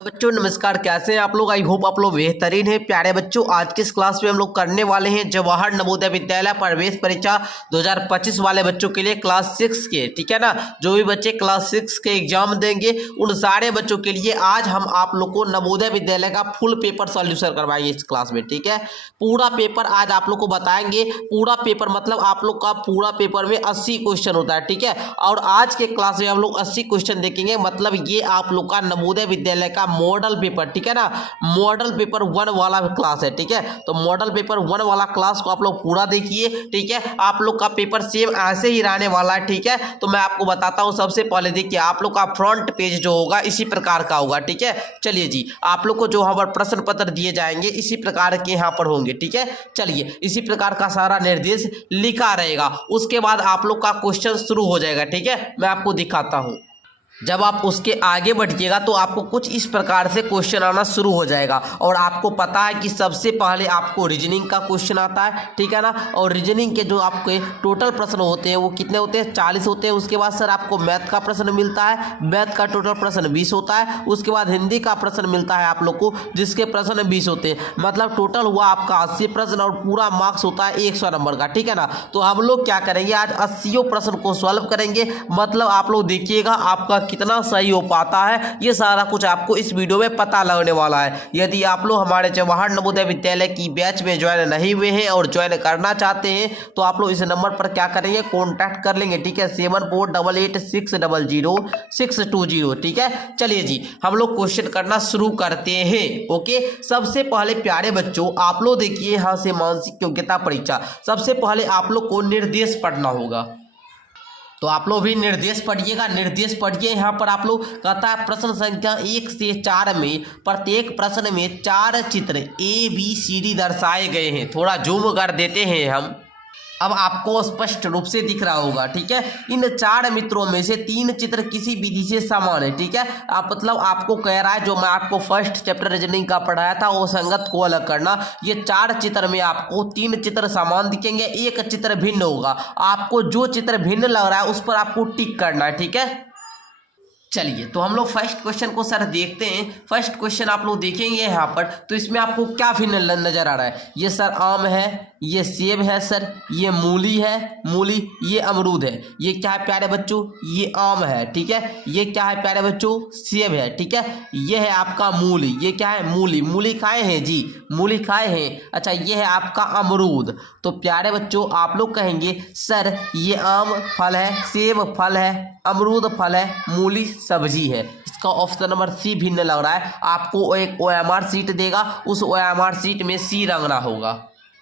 बच्चों नमस्कार, कैसे हैं आप लोग। आई होप आप लोग बेहतरीन हैं। प्यारे बच्चों, आज के इस क्लास में हम लोग करने वाले हैं जवाहर नवोदय विद्यालय प्रवेश परीक्षा 2025 वाले बच्चों के लिए क्लास 6 के, ठीक है ना। जो भी बच्चे क्लास 6 के एग्जाम देंगे उन सारे बच्चों के लिए आज हम आप लोग को नवोदय विद्यालय का फुल पेपर सॉल्यूशन करवाएंगे इस क्लास में, ठीक है। पूरा पेपर आज आप लोग को बताएंगे। पूरा पेपर मतलब आप लोग का पूरा पेपर में 80 क्वेश्चन होता है, ठीक है। और आज के क्लास में हम लोग 80 क्वेश्चन देखेंगे, मतलब ये आप लोग का नवोदय विद्यालय का मॉडल पेपर, ठीक है ना। मॉडल पेपर 1 वाला क्लास है, ठीक है। तो मॉडल पेपर 1 वाला क्लास को आप लोग पूरा देखिए, ठीक है। आप लोग का पेपर सेम ऐसे ही रहने वाला है, ठीक है। तो मैं आपको बताता हूं। सबसे पहले देखिए, आप लोग का फ्रंट पेज जो होगा इसी प्रकार का होगा, ठीक है। चलिए जी, आप लोग को जो यहाँ पर प्रश्न पत्र दिए जाएंगे इसी प्रकार के यहाँ पर होंगे, ठीक है। चलिए, इसी प्रकार का सारा निर्देश लिखा रहेगा। उसके बाद आप लोग का क्वेश्चन शुरू हो जाएगा, ठीक है। मैं आपको दिखाता हूँ। जब आप उसके आगे बढ़िएगा तो आपको कुछ इस प्रकार से क्वेश्चन आना शुरू हो जाएगा। और आपको पता है कि सबसे पहले आपको रीजनिंग का क्वेश्चन आता है, ठीक है ना। और रीजनिंग के जो आपके टोटल प्रश्न होते हैं वो कितने होते हैं, 40 होते हैं। उसके बाद सर आपको मैथ का प्रश्न मिलता है, मैथ का टोटल प्रश्न 20 होता है। उसके बाद हिंदी का प्रश्न मिलता है आप लोग को, जिसके प्रश्न 20 होते हैं। मतलब टोटल हुआ आपका 80 प्रश्न और पूरा मार्क्स होता है 100 नंबर का, ठीक है ना। तो हम लोग क्या करेंगे, आज 80 प्रश्न को सॉल्व करेंगे। मतलब आप लोग देखिएगा आपका कितना सही हो पाता है, ये सारा कुछ आपको इस वीडियो में पता लगने वाला है। यदि आप लोग हमारे जवाहर नवोदय विद्यालय की बैच में ज्वाइन नहीं हुए हैं और ज्वाइन करना चाहते हैं तो आप लोग इस नंबर पर क्या करेंगे, कॉन्टैक्ट कर लेंगे, ठीक है। 7488600620, ठीक है। चलिए जी, हम लोग क्वेश्चन करना शुरू करते हैं। ओके, सबसे पहले प्यारे बच्चों आप लोग देखिए यहाँ से मानसिक योग्यता परीक्षा। सबसे पहले आप लोग को निर्देश पढ़ना होगा, तो आप लोग भी निर्देश पढ़िएगा। निर्देश पढ़िए। यहाँ पर आप लोग कहता है प्रश्न संख्या 1 से 4 में प्रत्येक प्रश्न में 4 चित्र ABCD दर्शाए गए हैं। थोड़ा जूम कर देते हैं हम, अब आपको स्पष्ट रूप से दिख रहा होगा, ठीक है। इन 4 मित्रों में से 3 चित्र किसी विधि से समान है, ठीक है। आप मतलब आपको कह रहा है जो मैं आपको फर्स्ट चैप्टर रीजनिंग का पढ़ाया था वो संगत को अलग करना। ये 4 चित्र में आपको 3 चित्र समान दिखेंगे, एक चित्र भिन्न होगा। आपको जो चित्र भिन्न लग रहा है उस पर आपको टिक करना है, ठीक है। चलिए, तो हम लोग फर्स्ट क्वेश्चन को सर देखते हैं। फर्स्ट क्वेश्चन आप लोग देखेंगे यहाँ पर, तो इसमें आपको क्या भिन्न नजर आ रहा है। ये सर आम है, ये सेब है सर, ये मूली है, मूली, ये अमरूद है। ये क्या है प्यारे बच्चों, ये आम है, ठीक है। ये क्या है प्यारे बच्चों, सेब है, ठीक है। ये है आपका मूली, ये क्या है मूली, मूली खाए हैं जी, मूली खाए हैं। अच्छा, ये है आपका अमरूद। तो प्यारे बच्चों आप लोग कहेंगे सर ये आम फल है, सेब फल है, अमरूद फल है, मूली सब्जी है। इसका ऑप्शन नंबर सी भिन्न लग रहा है। आपको एक OMR सीट देगा, उस OMR सीट में सी रंगना होगा।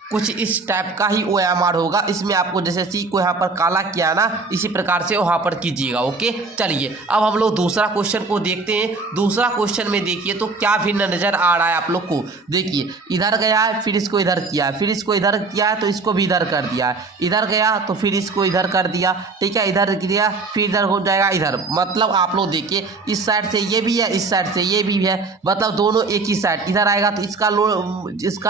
कुछ इस टाइप का ही OMR होगा। इसमें आपको जैसे सी को यहाँ पर काला किया ना, इसी प्रकार से वहाँ पर कीजिएगा। ओके, चलिए अब हम लोग दूसरा क्वेश्चन को देखते हैं। दूसरा क्वेश्चन में देखिए तो क्या भिन्न नजर आ रहा है आप लोग को। देखिए, इधर गया है फिर इसको इधर किया है, फिर इसको इधर किया है तो इसको भी इधर कर दिया है, इधर गया तो फिर इसको इधर कर दिया, ठीक है। इधर किया फिर इधर हो जाएगा इधर। मतलब आप लोग देखिए इस साइड से ये भी है, इस साइड से ये भी है, मतलब दोनों एक ही साइड। इधर आएगा तो इसका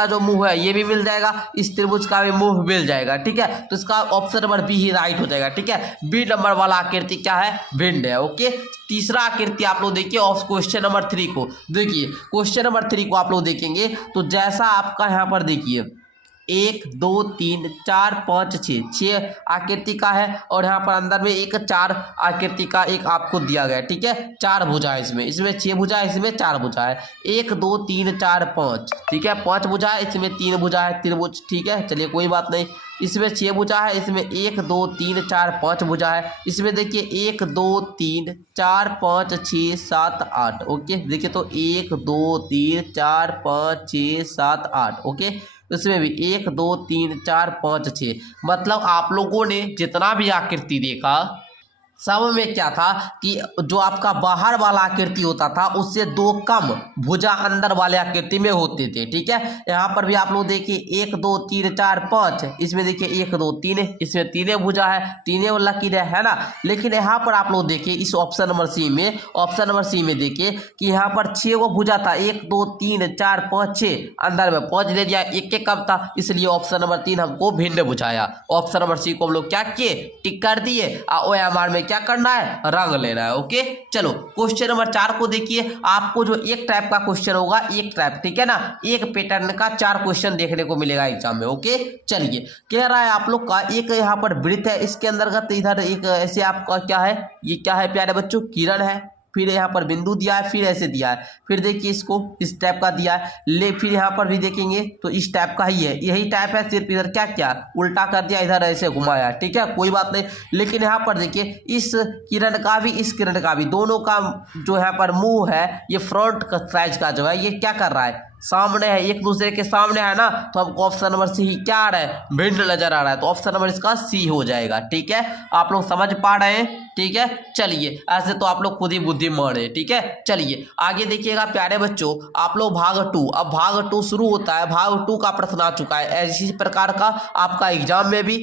जो मुंह है ये भी मिल जाएगा, इस त्रिभुज का भी मुंह मिल जाएगा, ठीक है। तो इसका ऑप्शन नंबर बी ही राइट हो जाएगा, ठीक है। बी नंबर वाला आकृति क्या है, भिन्न है। ओके, तीसरा आकृति आप लोग देखिए ऑफ क्वेश्चन नंबर 3 को। देखिए क्वेश्चन नंबर 3 को आप लोग देखेंगे तो जैसा आपका यहाँ पर देखिए 1 2 3 4 5 6 आकृति का है। और यहाँ पर अंदर में एक 4 आकृति का एक आपको दिया गया है, ठीक है। 4 भुजा है इसमें 6 भुजा है, इसमें 4 भुजा है। 1 2 3 4 5, ठीक है। 5 भुजा है, इसमें 3 भुजा है, त्रिभुज, ठीक है। चलिए कोई बात नहीं। इसमें 6 भुजा है, इसमें 1 2 3 4 5 भुजा है। इसमें देखिए 1 2 3 4 5 6 7 8। ओके, देखिए तो 1 2 3 4 5 6 7 8। ओके, इसमें भी 1 2 3 4 5 6। मतलब आप लोगों ने जितना भी आकृति देखा सब में क्या था कि जो आपका बाहर वाला आकृति होता था उससे 2 कम भुजा अंदर वाले आकृति में होते थे, ठीक है। यहाँ पर भी आप लोग देखिए 1 2 3 4 5, इसमें देखिए 1 2 3, इसमें 3 भुजा है, 3 वाला लकीर है ना। लेकिन यहाँ पर आप लोग देखिए इस ऑप्शन नंबर सी में, ऑप्शन नंबर सी में देखिए कि यहाँ पर 6 को भुजा था, 1 2 3 4 5 6, अंदर में 5 दे दिया, 1 कम था, इसलिए ऑप्शन नंबर 3 हमको भिन्न बुझाया। ऑप्शन नंबर सी को हम लोग क्या किए, टिक कर दिए। OMR में क्या क्या करना है, रंग लेना है। ओके चलो क्वेश्चन नंबर 4 को देखिए। आपको जो एक टाइप का क्वेश्चन होगा, एक टाइप, ठीक है ना, एक पैटर्न का 4 क्वेश्चन देखने को मिलेगा एग्जाम में। ओके चलिए, कह रहा है आप लोग का एक यहाँ पर वृत्त है, इसके अंतर्गत इधर एक ऐसे आपका क्या है, ये क्या है प्यारे बच्चों, किरण है, फिर यहाँ पर बिंदु दिया है, फिर ऐसे दिया है, फिर देखिए इसको इस टाइप का दिया है, ले फिर यहाँ पर भी देखेंगे तो इस टाइप का ही है, यही टाइप है, सिर्फ इधर क्या क्या उल्टा कर दिया, इधर ऐसे घुमाया, ठीक है कोई बात नहीं। लेकिन यहाँ पर देखिए इस किरण का भी, इस किरण का भी, दोनों का जो यहाँ पर मुंह है, ये फ्रंट का साइज का जो है, ये क्या कर रहा है, सामने है, एक दूसरे के सामने है ना, तो हमको ऑप्शन नंबर सी ही क्या आ रहा है, भिन्न नजर आ रहा है, तो ऑप्शन नंबर इसका सी हो जाएगा। ठीक है, आप लोग समझ पा रहे हैं। ठीक है चलिए, ऐसे तो आप लोग खुद ही बुद्धिमान है। ठीक है चलिए आगे देखिएगा प्यारे बच्चों, आप लोग भाग 2, अब भाग 2 शुरू होता है, भाग 2 का प्रश्न आ चुका है। ऐसी प्रकार का आपका एग्जाम में भी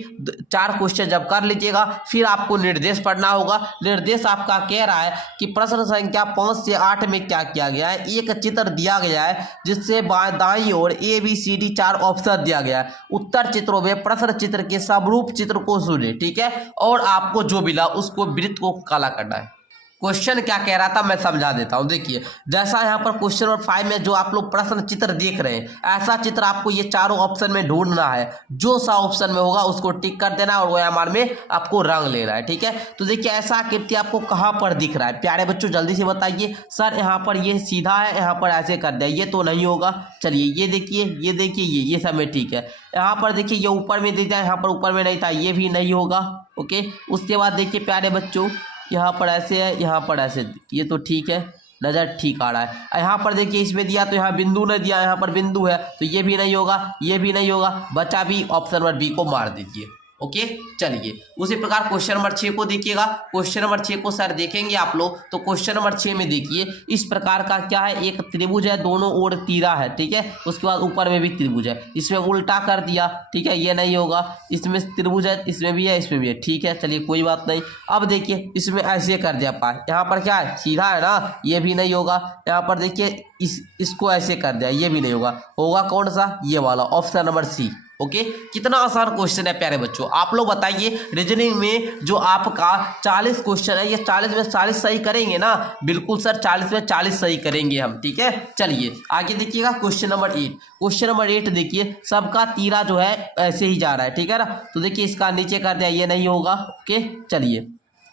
4 क्वेश्चन जब कर लीजिएगा, फिर आपको निर्देश पढ़ना होगा। निर्देश आपका कह रहा है कि प्रश्न संख्या 5 से 8 में क्या किया गया है, एक चित्र दिया गया है जिससे दाईं ओर ABCD 4 ऑप्शन दिया गया है, उत्तर चित्रों में प्रश्न चित्र के समरूप चित्र को चुने। ठीक है, और आपको जो मिला उसको वृत्त को काला करना है। क्वेश्चन क्या कह रहा था मैं समझा देता हूं। देखिए जैसा यहाँ पर क्वेश्चन नंबर 5 में जो आप लोग प्रश्न चित्र देख रहे हैं, ऐसा चित्र आपको ये चारों ऑप्शन में ढूंढना है, जो सा ऑप्शन में होगा उसको टिक कर देना और OMR में आपको रंग लेना है। ठीक है, तो देखिए ऐसा आकृति आपको कहाँ पर दिख रहा है प्यारे बच्चों, जल्दी से बताइए। सर यहाँ पर ये सीधा है, यहाँ पर ऐसे कर दिया, ये तो नहीं होगा। चलिए ये देखिए, ये देखिए, ये सब में ठीक है। यहाँ पर देखिए ये ऊपर में दिख जाए, यहाँ पर ऊपर में नहीं था, ये भी नहीं होगा। ओके, उसके बाद देखिए प्यारे बच्चों, यहाँ पर ऐसे है, यहाँ पर ऐसे, ये तो ठीक है, नज़र ठीक आ रहा है। यहाँ पर देखिए इसमें दिया तो यहाँ बिंदु नहीं दिया, यहाँ पर बिंदु है, तो ये भी नहीं होगा, ये भी नहीं होगा, बचा भी ऑप्शन नंबर बी को मार दीजिए। ओके चलिए, उसी प्रकार क्वेश्चन नंबर 6 को देखिएगा। क्वेश्चन नंबर 6 को सर देखेंगे आप लोग, तो क्वेश्चन नंबर 6 में देखिए इस प्रकार का क्या है, एक त्रिभुज है, दोनों ओर तीरा है। ठीक है, उसके बाद ऊपर में भी त्रिभुज है, इसमें उल्टा कर दिया। ठीक है, ये नहीं होगा, इसमें त्रिभुज है, इसमें भी है, इसमें भी है। ठीक है चलिए कोई बात नहीं। अब देखिए इसमें ऐसे कर दिया पाए, यहाँ पर क्या है, सीधा है ना, ये भी नहीं होगा। यहाँ पर देखिए इसको ऐसे कर दिया, ये भी नहीं होगा। होगा कौन सा, ये वाला, ऑप्शन नंबर सी। ओके, कितना आसान क्वेश्चन है प्यारे बच्चों। आप लोग बताइए, रीजनिंग में जो आपका 40 क्वेश्चन है, ये 40 में 40 सही करेंगे ना? बिल्कुल सर, 40 में 40 सही करेंगे हम। ठीक है चलिए आगे देखिएगा क्वेश्चन नंबर 8। क्वेश्चन नंबर 8 देखिए, सबका तीरा जो है ऐसे ही जा रहा है। ठीक है ना, तो देखिए इसका नीचे कर दिया, ये नहीं होगा। ओके चलिए,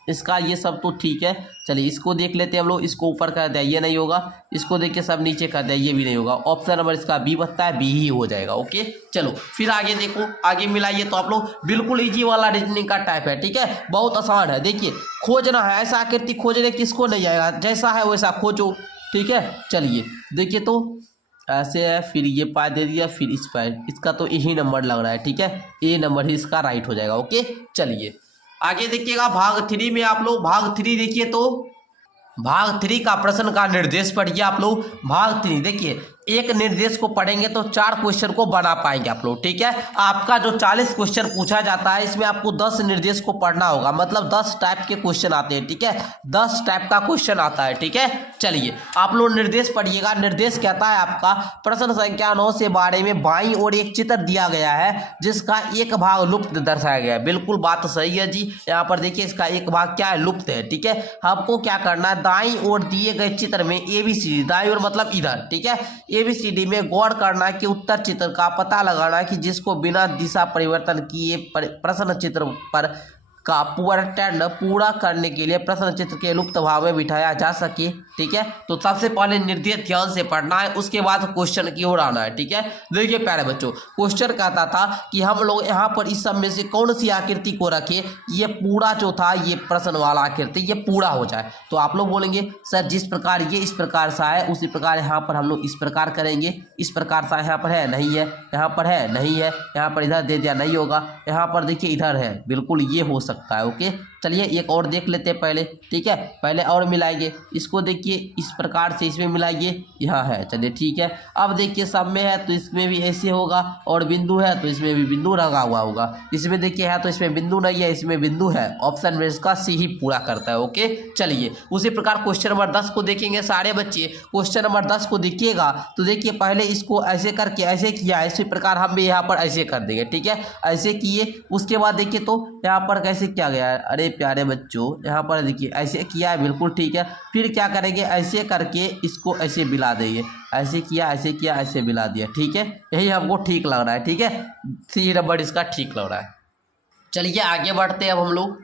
इसका ये सब तो ठीक है। चलिए इसको देख लेते हैं हम लोग, इसको ऊपर कर दिया, ये नहीं होगा। इसको देखिए सब नीचे कर दिया, ये भी नहीं होगा। ऑप्शन नंबर इसका बी बनता है, बी ही हो जाएगा। ओके चलो फिर आगे देखो, आगे मिलाइए तो आप लोग, बिल्कुल इजी वाला रीजनिंग का टाइप है। ठीक है, बहुत आसान है। देखिए खोजना है, ऐसा आकृति खोजने किसको नहीं आएगा, जैसा है वैसा खोजो। ठीक है चलिए देखिए, तो ऐसे है, फिर ये पाए दे दिया, फिर इस पाए, इसका तो यही नंबर लग रहा है। ठीक है, ए नंबर ही इसका राइट हो जाएगा। ओके चलिए आगे देखिएगा भाग 3 में आप लोग, भाग 3 देखिए, तो भाग 3 का प्रश्न का निर्देश पढ़िए आप लोग। भाग 3 देखिए, एक निर्देश को पढ़ेंगे तो 4 क्वेश्चन को बना पाएंगे आप लोग। ठीक है, आपका जो 40 क्वेश्चन पूछा जाता है, इसमें आपको 10 निर्देश को पढ़ना होगा, मतलब 10 टाइप के क्वेश्चन आते हैं। ठीक है, 10 टाइप का क्वेश्चन आता है। ठीक है चलिए आप लोग निर्देश पढ़िएगा। निर्देश कहता है आपका, प्रश्न संख्या 9 से 12 में बाईं ओर एक चित्र दिया गया है जिसका एक भाग लुप्त दर्शाया गया है। बिल्कुल बात सही है जी, यहाँ पर देखिए इसका एक भाग क्या है, लुप्त है। ठीक है, आपको क्या करना है, दाईं ओर दिए गए चित्र में ABCD, दाईं ओर मतलब इधर। ठीक है, ABCD में गौर करना कि उत्तर चित्र का पता लगाना कि जिसको बिना दिशा परिवर्तन किए प्रश्न चित्र पर का पूरा करने के लिए प्रश्न चित्र के लुप्त भाव में बिठाया जा सके। ठीक है, तो सबसे पहले निर्देश ध्यान से पढ़ना है, उसके बाद क्वेश्चन की ओर आना है। ठीक है, देखिए प्यारे बच्चों, क्वेश्चन कहता था कि हम लोग यहाँ पर इस सब में से कौन सी आकृति को रखे, ये पूरा जो था, ये प्रश्न वाला आकृति ये पूरा हो जाए। तो आप लोग बोलेंगे सर जिस प्रकार ये इस प्रकार सा है, उसी प्रकार यहाँ पर हम लोग इस प्रकार करेंगे। इस प्रकार सा यहाँ पर है, नहीं है, यहाँ पर है, नहीं है, यहाँ पर इधर दे दिया, नहीं होगा, यहाँ पर देखिए इधर है, बिल्कुल ये हो सकता है। ओके चलिए एक और देख लेते हैं पहले। ठीक है, पहले और मिलाएंगे, इसको देखिए इस प्रकार से, इसमें मिलाइए, यहाँ है, चलिए ठीक है। अब देखिए सब में है तो इसमें भी ऐसे होगा, और बिंदु है तो इसमें भी बिंदु रंगा हुआ होगा। इसमें देखिए है तो इसमें बिंदु नहीं है, इसमें बिंदु है। ऑप्शन में इसका सी ही पूरा करता है। ओके चलिए उसी प्रकार क्वेश्चन नंबर 10 को देखेंगे सारे बच्चे। क्वेश्चन नंबर 10 को देखिएगा तो देखिए पहले इसको ऐसे करके ऐसे किया, इसी प्रकार हम भी यहाँ पर ऐसे कर देंगे। ठीक है, ऐसे किए, उसके बाद देखिए तो यहाँ पर कैसे किया गया है, अरे पहले प्यारे बच्चों यहाँ पर देखिए ऐसे किया है, बिल्कुल ठीक है। फिर क्या करेंगे, ऐसे करके इसको ऐसे मिला देंगे, ऐसे किया ऐसे किया ऐसे मिला दिया, ठीक है। यही हमको ठीक लग रहा है, ठीक है। सी नंबर इसका ठीक लग रहा है। चलिए आगे बढ़ते हैं अब हम लोग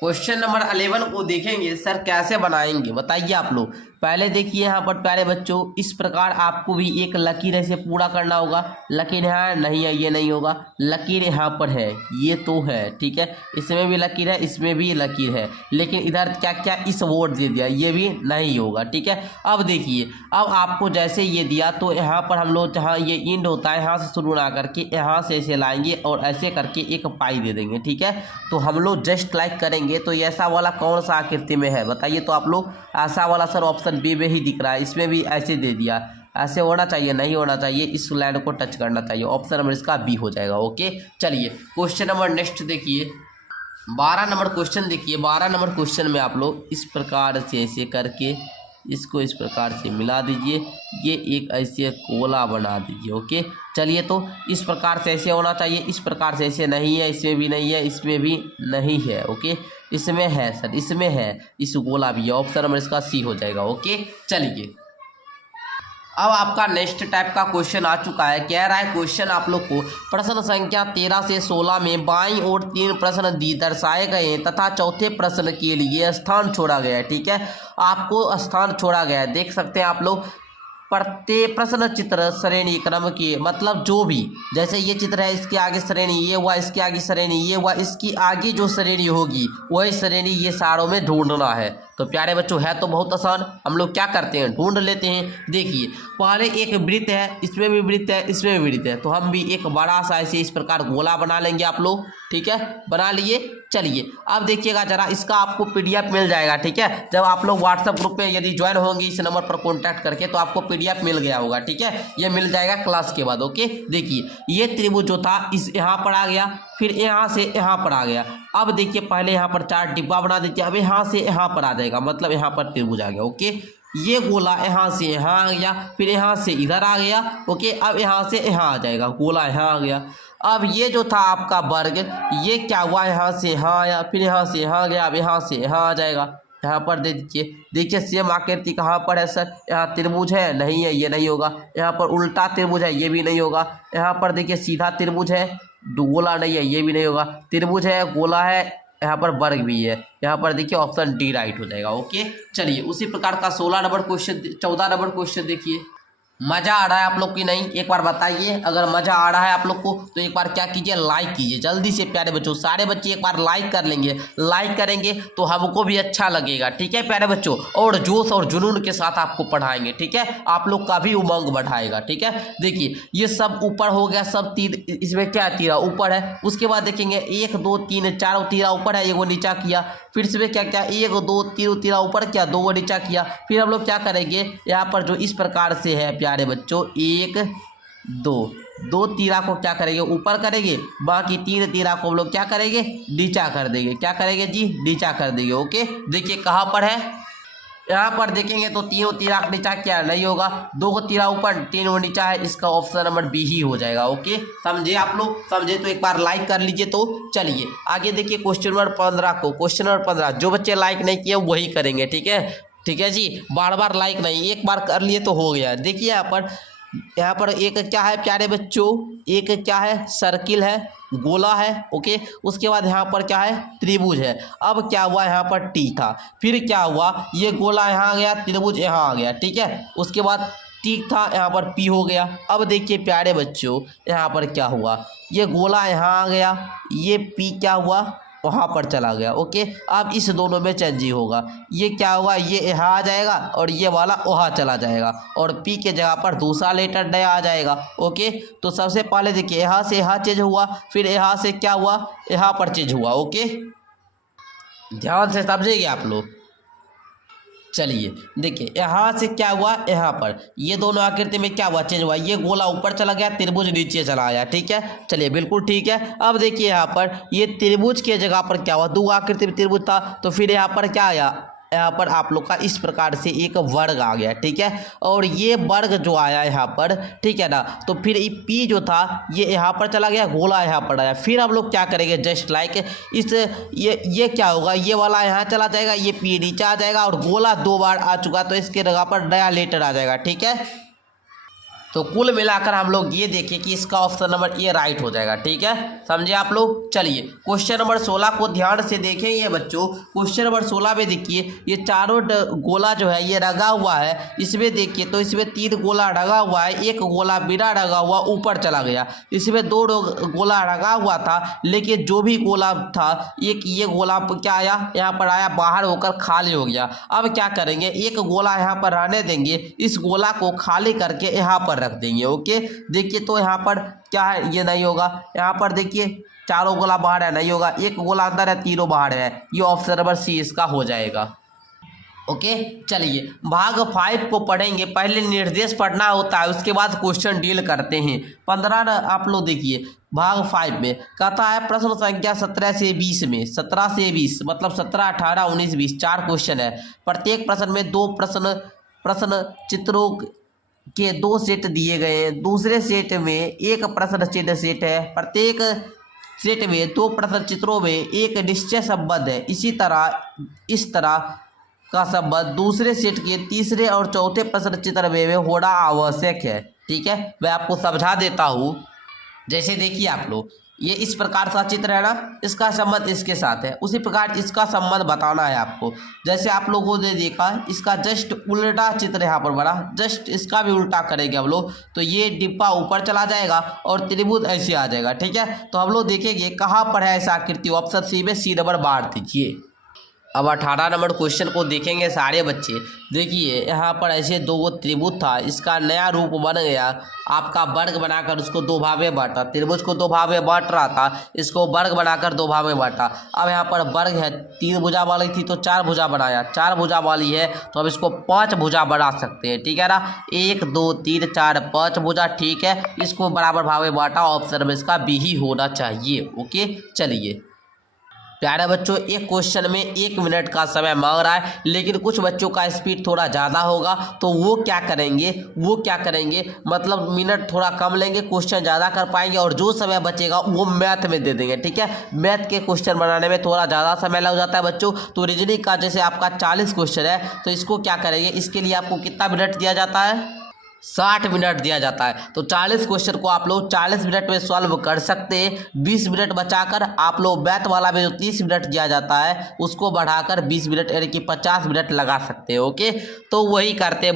क्वेश्चन नंबर 11 को देखेंगे सर कैसे बनाएंगे, बताइए आप लोग। पहले देखिए यहाँ पर प्यारे बच्चों इस प्रकार आपको भी एक लकीर ऐसे पूरा करना होगा। लकीर यहाँ नहीं है, ये नहीं होगा। लकीर यहाँ पर है, ये तो है, ठीक है। इसमें भी लकीर है, इसमें भी लकीर है, लेकिन इधर क्या क्या इस वोट दे दिया, ये भी नहीं होगा, ठीक है। अब देखिए, अब आपको जैसे ये दिया तो यहाँ पर हम लोग जहाँ ये इंड होता है यहाँ से शुरू ना करके यहाँ से ऐसे लाएंगे और ऐसे करके एक पाई दे देंगे, ठीक है। तो हम लोग जस्ट लाइक करेंगे तो ऐसा वाला कौन सा आकृति में है बताइए तो आप लोग। ऐसा वाला सर ऑप्शन बी में ही दिख रहा है, इसमें भी ऐसे दे दिया। ऐसे होना चाहिए, नहीं होना चाहिए, इस लाइन को टच करना चाहिए। ऑप्शन नंबर इसका बी हो जाएगा, ओके। चलिए क्वेश्चन नंबर नेक्स्ट देखिए, 12 नंबर क्वेश्चन देखिए। 12 नंबर क्वेश्चन में आप लोग इस प्रकार से ऐसे करके इसको इस प्रकार से मिला दीजिए, ये एक ऐसे गोला बना दीजिए, ओके। चलिए तो इस प्रकार से ऐसे होना चाहिए, इस प्रकार से ऐसे नहीं है, इसमें भी नहीं है, इसमें भी नहीं है, ओके। इसमें है सर, इसमें है, इस गोला भी है। ऑप्शन नंबर इसका सी हो जाएगा, ओके। चलिए अब आपका नेक्स्ट टाइप का क्वेश्चन आ चुका है। कह रहा है क्वेश्चन आप लोग को प्रश्न संख्या 13 से 16 में बाईं ओर 3 प्रश्न दर्शाए गए हैं तथा चौथे प्रश्न के लिए स्थान छोड़ा गया है, ठीक है। आपको स्थान छोड़ा गया है, देख सकते हैं आप लोग। प्रत्येक प्रश्न चित्र श्रेणी क्रम के मतलब जो भी, जैसे ये चित्र है, इसके आगे श्रेणी ये हुआ, इसके आगे श्रेणी ये हुआ, इसकी आगे जो श्रेणी होगी वही श्रेणी ये सारों में ढूंढना है। तो प्यारे बच्चों है तो बहुत आसान, हम लोग क्या करते हैं ढूंढ लेते हैं। देखिए पहले एक वृत्त है, इसमें भी वृत्त है, इसमें भी वृत्त है, तो हम भी एक बड़ा सा ऐसे इस प्रकार गोला बना लेंगे आप लोग, ठीक है। बना लिए। चलिए अब देखिएगा जरा, इसका आपको पीडीएफ मिल जाएगा, ठीक है। जब आप लोग व्हाट्सएप ग्रुप में यदि ज्वाइन होंगे इस नंबर पर कॉन्टैक्ट करके तो आपको पीडीएफ मिल गया होगा, ठीक है। ये मिल जाएगा क्लास के बाद, ओके। देखिए ये त्रिभुज जो था इस यहाँ पर आ गया, फिर यहाँ से यहाँ पर आ गया। अब देखिए पहले यहाँ पर 4 डिब्बा बना देते हैं, अब यहाँ से यहाँ पर आ जाएगा, मतलब यहाँ पर त्रिभुज आ गया, ओके। ये गोला यहाँ से यहाँ आ गया, फिर यहाँ से इधर आ गया, ओके। अब यहाँ से यहाँ आ जाएगा, गोला यहाँ आ गया। अब ये जो था आपका वर्ग, ये क्या हुआ, यहाँ से यहाँ आया, फिर यहाँ से यहाँ गया, अब यहाँ से यहाँ आ जाएगा। यहाँ पर दे दीजिए, देखिए सेम आकृति कहाँ पर है सर, यहाँ त्रिभुज है, नहीं है, ये नहीं होगा। यहाँ पर उल्टा त्रिभुज है, ये भी नहीं होगा। यहाँ पर देखिए सीधा त्रिभुज है, गोला नहीं है, ये भी नहीं होगा। त्रिभुज है, गोला है, यहाँ पर वर्ग भी है। यहाँ पर देखिए ऑप्शन डी राइट हो जाएगा, ओके। चलिए उसी प्रकार का 16 नंबर क्वेश्चन, 14 नंबर क्वेश्चन देखिए। मज़ा आ रहा है आप लोग की नहीं, एक बार बताइए। अगर मज़ा आ रहा है आप लोग को तो एक बार क्या कीजिए, लाइक कीजिए जल्दी से प्यारे बच्चों। सारे बच्चे एक बार लाइक कर लेंगे, लाइक करेंगे तो हमको भी अच्छा लगेगा, ठीक है प्यारे बच्चों। और जोश और जुनून के साथ आपको पढ़ाएंगे, ठीक है। आप लोग का भी उमंग बढ़ाएगा, ठीक है। देखिए ये सब ऊपर हो गया, सब तीर, इसमें क्या तीरा ऊपर है। उसके बाद देखेंगे 1 2 3 4 तीरा ऊपर है, 1 नीचा किया। फिर इसमें क्या क्या 1 2 3 तीरा ऊपर किया, 2 नीचा किया। फिर हम लोग क्या करेंगे, यहाँ पर जो इस प्रकार से है प्यारे बच्चों 1 2 तीरा को क्या करेंगे ऊपर करेंगे, बाकी 3 तीरा को हम लोग क्या करेंगे नीचा कर देंगे। क्या करेंगे जी, नीचा कर देंगे, ओके। देखिए कहाँ पर है, यहाँ पर देखेंगे तो 3 तीरा नीचा क्या नहीं होगा, 2 तीरा ऊपर 3 नीचा है, इसका ऑप्शन नंबर बी ही हो जाएगा, ओके। समझे आप लोग, समझे तो एक बार लाइक कर लीजिए। तो चलिए आगे देखिए क्वेश्चन नंबर 15 को। क्वेश्चन नंबर 15 जो बच्चे लाइक नहीं किए वही करेंगे, ठीक है, ठीक है जी। बार बार लाइक नहीं, एक बार कर लिए तो हो गया। देखिए यहाँ पर एक क्या है प्यारे बच्चों, एक क्या है सर्किल है, गोला है, ओके। उसके बाद यहाँ पर क्या है त्रिभुज है। अब क्या हुआ, यहाँ पर टी था, फिर क्या हुआ, ये गोला यहाँ आ गया, त्रिभुज यहाँ आ गया, ठीक है। उसके बाद टी था, यहाँ पर पी हो गया। अब देखिए प्यारे बच्चों यहाँ पर क्या हुआ, ये गोला यहाँ आ गया, ये पी क्या हुआ वहाँ पर चला गया, ओके। अब इस दोनों में चेंज ही होगा, ये क्या होगा, ये यहाँ आ जाएगा और ये वाला वहाँ चला जाएगा, और पी के जगह पर दूसरा लेटर नया आ जाएगा, ओके। तो सबसे पहले देखिए यहाँ से यहाँ चेंज हुआ, फिर यहाँ से क्या हुआ, यहाँ पर चेंज हुआ, ओके। ध्यान से समझेंगे आप लोग। चलिए देखिए यहाँ से क्या हुआ, यहाँ पर ये दोनों आकृति में क्या हुआ, चेंज हुआ। ये गोला ऊपर चला गया, त्रिभुज नीचे चला आया, ठीक है। चलिए बिल्कुल ठीक है। अब देखिए यहाँ पर ये त्रिभुज के जगह पर क्या हुआ, 2 आकृति में त्रिभुज था तो फिर यहाँ पर क्या आया, यहाँ पर आप लोग का इस प्रकार से एक वर्ग आ गया, ठीक है। और ये वर्ग जो आया यहाँ पर, ठीक है ना, तो फिर ये पी जो था ये यहाँ पर चला गया, गोला यहाँ पर आया। फिर हम लोग क्या करेंगे, जस्ट लाइक इस ये क्या होगा, ये वाला यहाँ चला जाएगा, ये पी नीचे आ जाएगा और गोला 2 बार आ चुका तो इसके जगह पर नया लेटर आ जाएगा, ठीक है। तो कुल मिलाकर हम लोग ये देखिए कि इसका ऑप्शन नंबर ए राइट हो जाएगा, ठीक है, समझे आप लोग। चलिए क्वेश्चन नंबर 16 को ध्यान से देखेंगे बच्चों। क्वेश्चन नंबर 16 में देखिए ये चारों गोला जो है ये रगा हुआ है, इसमें देखिए तो इसमें 3 गोला रगा हुआ है, एक गोला बिना रगा हुआ ऊपर चला गया। इसमें 2 गोला रगा हुआ था, लेकिन जो भी गोला था एक ये गोला क्या आया, यहाँ पर आया बाहर होकर खाली हो गया। अब क्या करेंगे, एक गोला यहाँ पर रहने देंगे, इस गोला को खाली करके यहाँ पर रख देंगे, ओके। देखिए तो यहाँ पर क्या है, ये नहीं होगा, यहाँ पर देखिए चारों गोला बाहर है, नहीं होगा, एक गोला अंदर है, तीनों बाहर है, ये ऑप्शन नंबर सी इसका हो जाएगा, ओके। चलिए भाग 5 को पढ़ेंगे। पहले निर्देश पढ़ना होता है, उसके बाद क्वेश्चन डील करते हैं। 15 आप लोग देखिए भाग 5 में कहता है प्रश्न संख्या 17 से 20 में, 17 से 20 मतलब 17, 18, 19, 20 4 क्वेश्चन है। प्रत्येक प्रश्न में 2 प्रश्न चित्रों के 2 सेट दिए गए हैं। दूसरे सेट में एक प्रश्न चिन्ह सेट है। प्रत्येक सेट में 2 प्रश्न चित्रों में एक निश्चय संबंध है। इस तरह का संबंध दूसरे सेट के तीसरे और चौथे प्रश्न चित्र में होना आवश्यक है, ठीक है। मैं आपको समझा देता हूँ। जैसे देखिए आप लोग ये इस प्रकार का चित्र है ना, इसका संबंध इसके साथ है, उसी प्रकार इसका संबंध बताना है आपको। जैसे आप लोगों ने देखा इसका जस्ट उल्टा चित्र यहाँ पर बना, जस्ट इसका भी उल्टा करेंगे हम लोग तो ये डिब्बा ऊपर चला जाएगा और त्रिभुज ऐसे आ जाएगा, ठीक है। तो हम लोग देखेंगे कहाँ पर है ऐसा आकृति, ऑप्शन सी में सी नंबर बांट दीजिए। अब 18 नंबर क्वेश्चन को देखेंगे सारे बच्चे। देखिए यहाँ पर ऐसे 2 त्रिभुज था, इसका नया रूप बन गया, आपका वर्ग बनाकर उसको 2 भाग में बांटा। त्रिभुज को 2 भाग में बांट रहा था, इसको वर्ग बनाकर 2 भाग में बांटा। अब यहाँ पर वर्ग है, 3 भुजा वाली थी तो 4 भुजा बनाया, 4 भुजा वाली है तो अब इसको 5 भुजा बना सकते हैं, ठीक है ना। 1 2 3 4 5 भुजा, ठीक है। इसको बराबर भाग में बांटा, ऑप्शन में इसका बी ही होना चाहिए, ओके। चलिए प्यारे बच्चों, एक क्वेश्चन में 1 मिनट का समय मांग रहा है, लेकिन कुछ बच्चों का स्पीड थोड़ा ज़्यादा होगा तो वो क्या करेंगे मतलब मिनट थोड़ा कम लेंगे, क्वेश्चन ज़्यादा कर पाएंगे और जो समय बचेगा वो मैथ में दे देंगे, ठीक है। मैथ के क्वेश्चन बनाने में थोड़ा ज़्यादा समय लग जाता है बच्चों। तो रीजनिंग का जैसे आपका 40 क्वेश्चन है तो इसको क्या करेंगे, इसके लिए आपको कितना मिनट दिया जाता है, 60 मिनट दिया जाता है। तो 40 क्वेश्चन को आप लोग 40 मिनट में सॉल्व कर सकते हैं। 20 मिनट बचाकर आप लोग मैथ वाला में जो 30 मिनट दिया जाता है उसको बढ़ाकर 20 मिनट यानी कि 50 मिनट लगा सकते हैं, ओके। तो वही करते हैं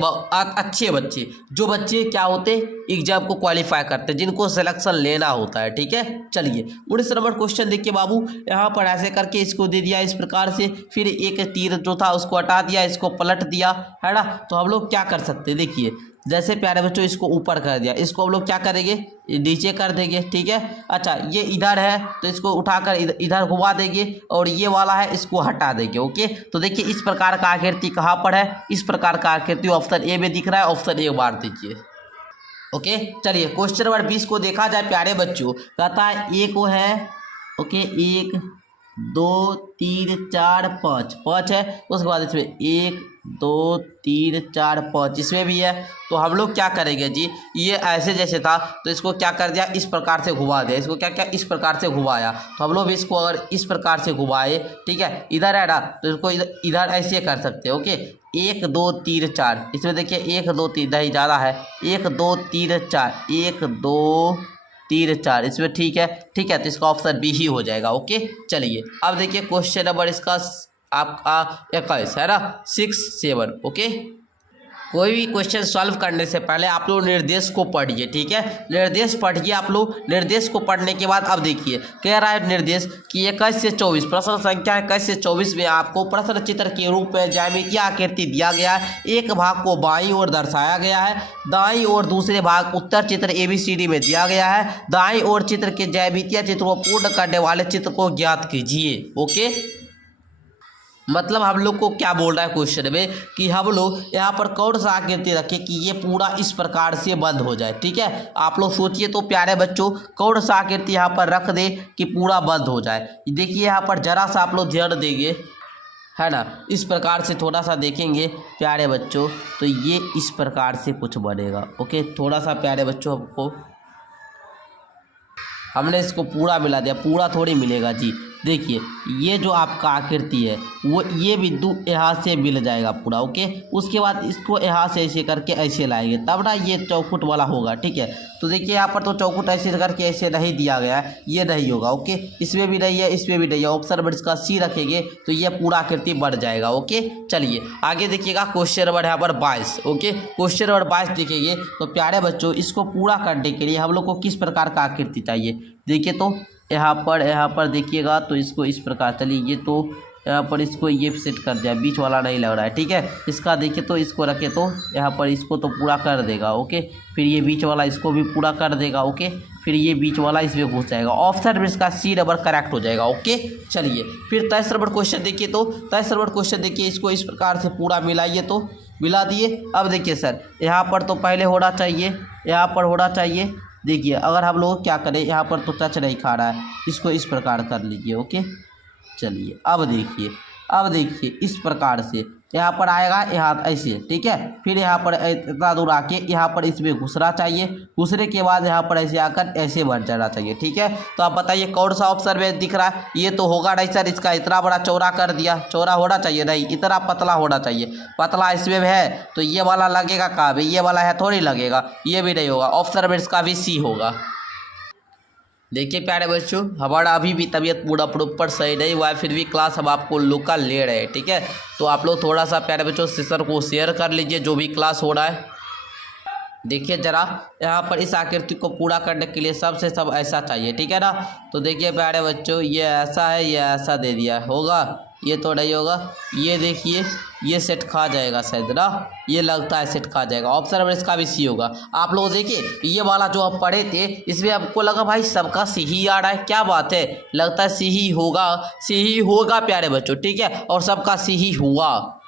अच्छे बच्चे, जो बच्चे क्या होते एग्जाम को क्वालिफाई करते हैं, जिनको सिलेक्शन लेना होता है, ठीक है। चलिए 19 नंबर क्वेश्चन देखिए बाबू, यहाँ पर ऐसे करके इसको दे दिया इस प्रकार से, फिर एक तीर जो था उसको हटा दिया, इसको पलट दिया, है ना। तो हम लोग क्या कर सकते हैं, देखिए जैसे प्यारे बच्चों इसको ऊपर कर दिया, इसको हम लोग क्या करेंगे, नीचे कर देंगे, ठीक है। अच्छा ये इधर है तो इसको उठाकर इधर घुमा देंगे और ये वाला है इसको हटा देंगे, ओके। तो देखिए इस प्रकार का आकृति कहाँ पर है, इस प्रकार का आकृति ऑप्शन ए में दिख रहा है, ऑप्शन ए मार दीजिए, ओके। चलिए क्वेश्चन नंबर 20 को देखा जाए प्यारे बच्चों, कहता है एक वो है, ओके, 1 2 3 4 5 है, उसके बाद इसमें 1 2 3 4 5 इसमें भी है। तो हम लोग क्या करेंगे जी, ये ऐसे जैसे था तो इसको क्या कर दिया, इस प्रकार से घुमा दिया, इसको क्या क्या इस प्रकार से घुमाया। तो हम लोग भी इसको अगर इस प्रकार से घुमाए, ठीक है, इधर है ना तो इसको इधर ऐसे कर सकते हैं, ओके। 1 2 3 4 इसमें देखिए 1 2 3 नहीं ज़्यादा है, 1 2 3 4 1 2 3 4 इसमें, ठीक है, ठीक है। तो इसका ऑप्शन बी ही हो जाएगा, ओके। चलिए अब देखिए क्वेश्चन नंबर इसका आपका 21 है ना, 6 7, ओके। कोई भी क्वेश्चन सॉल्व करने से पहले आप लोग निर्देश को पढ़िए, ठीक है। निर्देश पढ़िए आप लोग। निर्देश को पढ़ने के बाद अब देखिए कह रहा है निर्देश कि 21 से 24 प्रश्न संख्या 21 से 24 में आपको प्रश्न चित्र के रूप में ज्यामितीय आकृति दिया गया है। एक भाग को बाईं ओर दर्शाया गया है, दाईं ओर दूसरे भाग उत्तर चित्र ABCD में दिया गया है। दाईं ओर चित्र के ज्यामितीय चित्र को पूर्ण करने वाले चित्र को ज्ञात कीजिए, ओके। मतलब हम लोग को क्या बोल रहा है क्वेश्चन में कि हम लोग यहाँ पर कौन सा आकृति रखें कि ये पूरा इस प्रकार से बंद हो जाए, ठीक है। आप लोग सोचिए तो प्यारे बच्चों, कौन सा आकृति यहाँ पर रख दे कि पूरा बंद हो जाए। देखिए यहाँ पर जरा सा आप लोग ध्यान देंगे, है ना। इस प्रकार से थोड़ा सा देखेंगे प्यारे बच्चों तो ये इस प्रकार से कुछ बनेगा। ओके, थोड़ा सा प्यारे बच्चों हमने इसको पूरा मिला दिया, पूरा थोड़ी मिलेगा जी। देखिए ये जो आपका आकृति है वो ये बिंदु यहाँ से मिल जाएगा पूरा। ओके, उसके बाद इसको यहाँ से ऐसे करके ऐसे लाएंगे तब ना ये चौखुट वाला होगा। ठीक है, तो देखिए यहाँ पर तो चौखुट ऐसे करके ऐसे नहीं दिया गया है, ये नहीं होगा। ओके, इसमें भी नहीं है, इसमें भी नहीं है। ऑप्शन नंबर इसका सी रखेंगे तो ये पूरा आकृति बढ़ जाएगा। ओके, चलिए आगे देखिएगा क्वेश्चन नंबर यहाँ पर 22। ओके, क्वेश्चन नंबर 22 देखेंगे तो प्यारे बच्चों इसको पूरा करने के लिए हम लोग को किस प्रकार का आकृति चाहिए। देखिए तो यहाँ पर देखिएगा तो इसको इस प्रकार, चलिए ये तो यहाँ पर इसको ये सेट कर दिया, बीच वाला नहीं लग रहा है। ठीक है, इसका देखिए तो इसको रखे तो यहाँ पर इसको तो पूरा कर देगा। ओके, फिर ये बीच वाला इसको भी पूरा कर देगा। ओके, फिर ये बीच वाला इसमें घुस जाएगा। ऑप्शन में इसका सी नंबर करेक्ट हो जाएगा। ओके, चलिए फिर 23 नंबर क्वेश्चन देखिए तो 23 नंबर क्वेश्चन देखिए, इसको इस प्रकार से पूरा मिलाइए तो मिला दिए। अब देखिए सर यहाँ पर तो पहले होना चाहिए, यहाँ पर होना चाहिए। देखिए अगर हम लोग क्या करें, यहाँ पर तो टच नहीं खा रहा है, इसको इस प्रकार कर लीजिए। ओके, चलिए अब देखिए इस प्रकार से यहाँ पर आएगा, यहाँ ऐसे। ठीक है, फिर यहाँ पर इतना दूर आके यहाँ पर इसमें घुसना चाहिए, घुसने के बाद यहाँ पर ऐसे आकर ऐसे बढ़ जाना चाहिए। ठीक है, तो आप बताइए कौन सा ऑप्शन में दिख रहा है। ये तो होगा नहीं सर, इसका इतना बड़ा चौड़ा कर दिया, चौड़ा होना चाहिए नहीं, इतना पतला होना चाहिए। पतला इसमें है तो ये वाला लगेगा कहाँ भी, ये वाला है थोड़ी लगेगा, ये भी नहीं होगा। ऑप्शन में इसका भी सी होगा। देखिए प्यारे बच्चों हमारा अभी भी तबीयत पूरा प्रॉपर सही नहीं हुआ है, फिर भी क्लास हम आपको लोग का ले रहे हैं। ठीक है, तो आप लोग थोड़ा सा प्यारे बच्चों सेशन को शेयर कर लीजिए जो भी क्लास हो रहा है। देखिए जरा यहाँ पर इस आकृति को पूरा करने के लिए सबसे सब ऐसा चाहिए। ठीक है ना, तो देखिए प्यारे बच्चों ये ऐसा है, ये ऐसा दे दिया होगा, ये तो नहीं होगा। ये देखिए ये सेट खा जाएगा शायद ना, ये लगता है सेट खा जाएगा। ऑप्शन नंबर इसका भी सी होगा। आप लोग देखिए ये वाला जो आप पढ़े थे इसमें आपको लगा भाई सबका सी ही आ रहा है, क्या बात है, लगता है सी ही होगा प्यारे बच्चों। ठीक है, और सबका सी ही हुआ,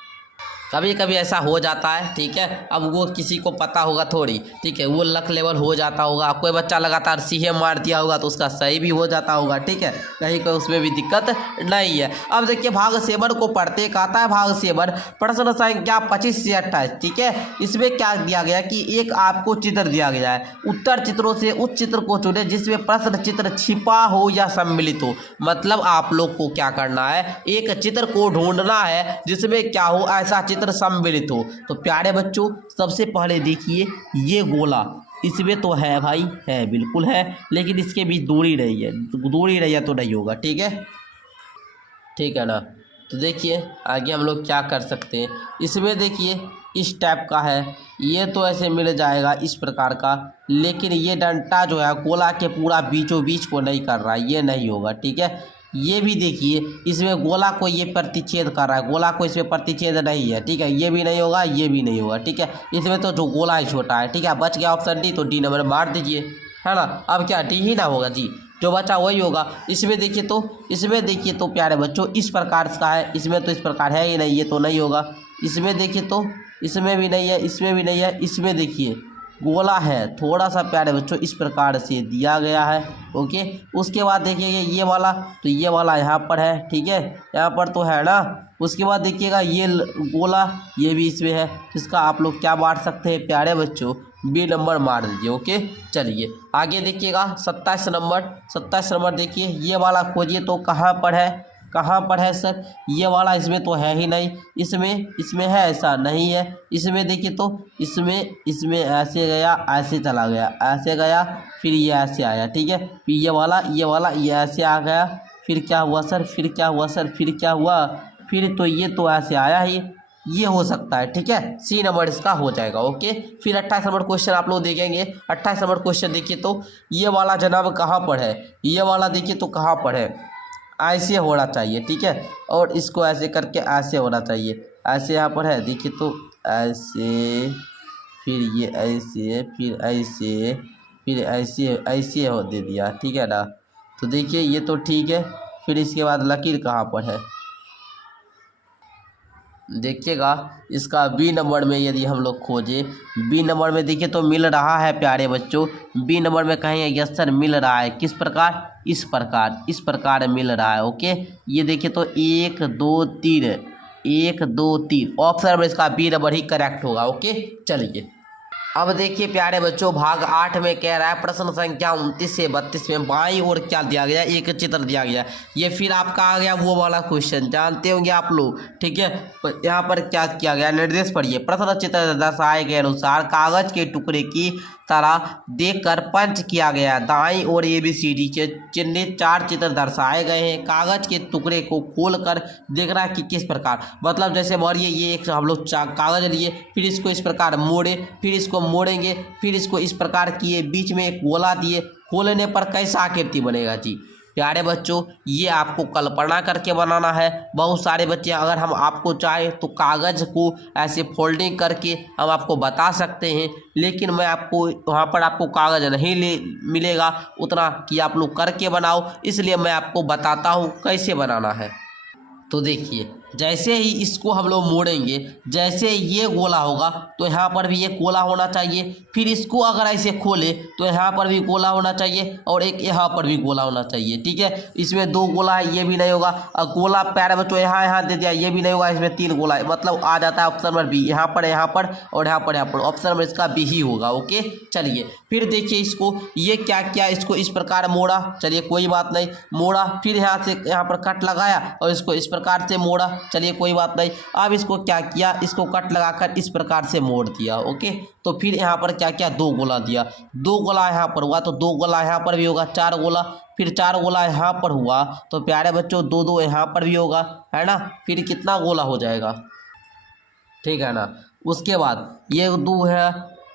कभी कभी ऐसा हो जाता है। ठीक है, अब वो किसी को पता होगा थोड़ी। ठीक है, वो लक लेवल हो जाता होगा, कोई बच्चा लगातार सीहे मार दिया होगा तो उसका सही भी हो जाता होगा। ठीक है, कहीं कोई उसमें भी दिक्कत नहीं है। अब देखिए भाग 7 को पढ़ते कहता है भाग 7 प्रश्न संख्या 25 से 28। ठीक है, इसमें क्या दिया गया कि एक आपको चित्र दिया गया है, उत्तर चित्रों से उस चित्र को चुने जिसमें प्रश्न चित्र छिपा हो या सम्मिलित हो। मतलब आप लोग को क्या करना है, एक चित्र को ढूंढना है जिसमें क्या हो, ऐसा चित्र सम्मिलित हो। तो प्यारे बच्चों सबसे पहले देखिए ये गोला, इसमें तो है भाई, है बिल्कुल है, लेकिन इसके बीच दूरी नहीं है तो नहीं होगा। ठीक है ना, तो देखिए आगे हम लोग क्या कर सकते हैं। इसमें देखिए इस टाइप का है, ये तो ऐसे मिल जाएगा इस प्रकार का, लेकिन ये डंटा जो है गोला के पूरा बीचों बीच को नहीं कर रहा है, ये नहीं होगा। ठीक है, ये भी देखिए इसमें गोला को ये प्रतिच्छेद कर रहा है, गोला को इसमें प्रतिच्छेद नहीं है। ठीक है, ये भी नहीं होगा, ये भी नहीं होगा। ठीक है, इसमें तो जो गोला है छोटा है। ठीक है, बच गया ऑप्शन डी, तो डी नंबर मार दीजिए, है ना। अब क्या डी ही ना होगा जी, जो बचा वही होगा। इसमें देखिए तो प्यारे बच्चों इस प्रकार का है, इसमें तो इस प्रकार है ही नहीं, ये तो नहीं होगा। इसमें देखिए तो इसमें भी नहीं है, इसमें भी नहीं है। इसमें देखिए गोला है थोड़ा सा प्यारे बच्चों इस प्रकार से दिया गया है। ओके, उसके बाद देखिएगा ये वाला, तो ये वाला यहाँ पर है। ठीक है, यहाँ पर तो है ना। उसके बाद देखिएगा ये गोला, ये भी इसमें है, इसका आप लोग क्या मार सकते हैं प्यारे बच्चों, बी नंबर मार दीजिए। ओके, चलिए आगे देखिएगा 27 नंबर देखिए, ये वाला खोजिए तो कहाँ पर है सर, ये वाला इसमें तो है ही नहीं, इसमें है ऐसा नहीं है। इसमें देखिए तो इसमें ऐसे गया, ऐसे चला गया, ऐसे गया, फिर ये ऐसे आया। ठीक है, फिर ये वाला ये ऐसे आ गया, फिर क्या हुआ सर, फिर तो ये तो ऐसे आया ही, ये हो सकता है। ठीक है, सी नंबर इसका हो जाएगा। ओके, फिर 28 नंबर क्वेश्चन आप लोग देखेंगे। 28 नंबर क्वेश्चन देखिए तो ये वाला जनाब कहाँ पर है, ये वाला देखिए तो कहाँ पर है, ऐसे होना चाहिए। ठीक है, और इसको ऐसे करके ऐसे होना चाहिए, ऐसे यहाँ पर है देखिए तो ऐसे, फिर ये ऐसे, फिर ऐसे हो दे दिया। ठीक है ना, तो देखिए ये तो ठीक है। फिर इसके बाद लकीर कहाँ पर है देखिएगा, इसका बी नंबर में यदि हम लोग खोजे, बी नंबर में देखिए तो मिल रहा है प्यारे बच्चों, बी नंबर में कहीं यस सर मिल रहा है, किस प्रकार, इस प्रकार मिल रहा है। ओके, ये देखिए तो 1 2 3 1 2 3 ऑप्शन नंबर इसका बी नंबर ही करेक्ट होगा। ओके चलिए अब देखिए प्यारे बच्चों, भाग 8 में कह रहा है प्रश्न संख्या 29 से 32 में बाईं ओर क्या दिया गया, एक चित्र दिया गया। ये फिर आपका आ गया वो वाला क्वेश्चन, जानते होंगे आप लोग, ठीक है। यहाँ पर क्या किया गया, निर्देश पढ़िए। प्रश्न चित्र दर्शाए गए अनुसार कागज के टुकड़े की तरह देखकर पंच किया गया। दाईं ओर ABCD के चिन्हित 4 चित्र दर्शाए गए हैं। कागज के टुकड़े को खोलकर देखना है कि किस प्रकार, मतलब जैसे मानिए ये एक हम लोग कागज लिए, फिर इसको इस प्रकार मोड़े, फिर इसको मोड़ेंगे, फिर इसको इस प्रकार किए, बीच में एक गोला दिए, खोलने पर कैसा आकृति बनेगा जी। प्यारे बच्चों ये आपको कल्पना करके बनाना है। बहुत सारे बच्चे, अगर हम आपको चाहे तो कागज़ को ऐसे फोल्डिंग करके हम आपको बता सकते हैं, लेकिन मैं आपको वहाँ पर आपको कागज़ नहीं मिलेगा उतना कि आप लोग करके बनाओ, इसलिए मैं आपको बताता हूँ कैसे बनाना है। तो देखिए जैसे ही इसको हम लोग मोड़ेंगे, जैसे ये गोला होगा तो यहाँ पर भी एक गोला होना चाहिए, फिर इसको अगर ऐसे खोले तो यहाँ पर भी गोला होना चाहिए और एक यहाँ पर भी गोला होना चाहिए, ठीक है। इसमें 2 गोला है, ये भी नहीं होगा, और गोला प्यारे बच्चों यहाँ दे दिया, ये भी नहीं होगा, इसमें 3 गोला है, मतलब आ जाता है ऑप्शन नंबर बी, यहाँ पर और यहाँ पर ऑप्शन नंबर इसका बी ही होगा। ओके चलिए फिर देखिए इसको, ये क्या किया, इसको इस प्रकार मोड़ा, चलिए कोई बात नहीं, मोड़ा, फिर यहाँ से यहाँ पर कट लगाया और इसको इस प्रकार से मोड़ा, चलिए कोई बात नहीं। अब इसको क्या किया, इसको कट लगाकर इस प्रकार से मोड़ दिया। ओके तो फिर यहाँ पर क्या किया, 2 गोला दिया, 2 गोला यहाँ पर हुआ तो 2 गोला यहाँ पर भी होगा, 4 गोला, फिर 4 गोला यहाँ पर हुआ तो प्यारे बच्चों 2 यहाँ पर भी होगा, है ना। फिर कितना गोला हो जाएगा, ठीक है ना। उसके बाद ये 2 है,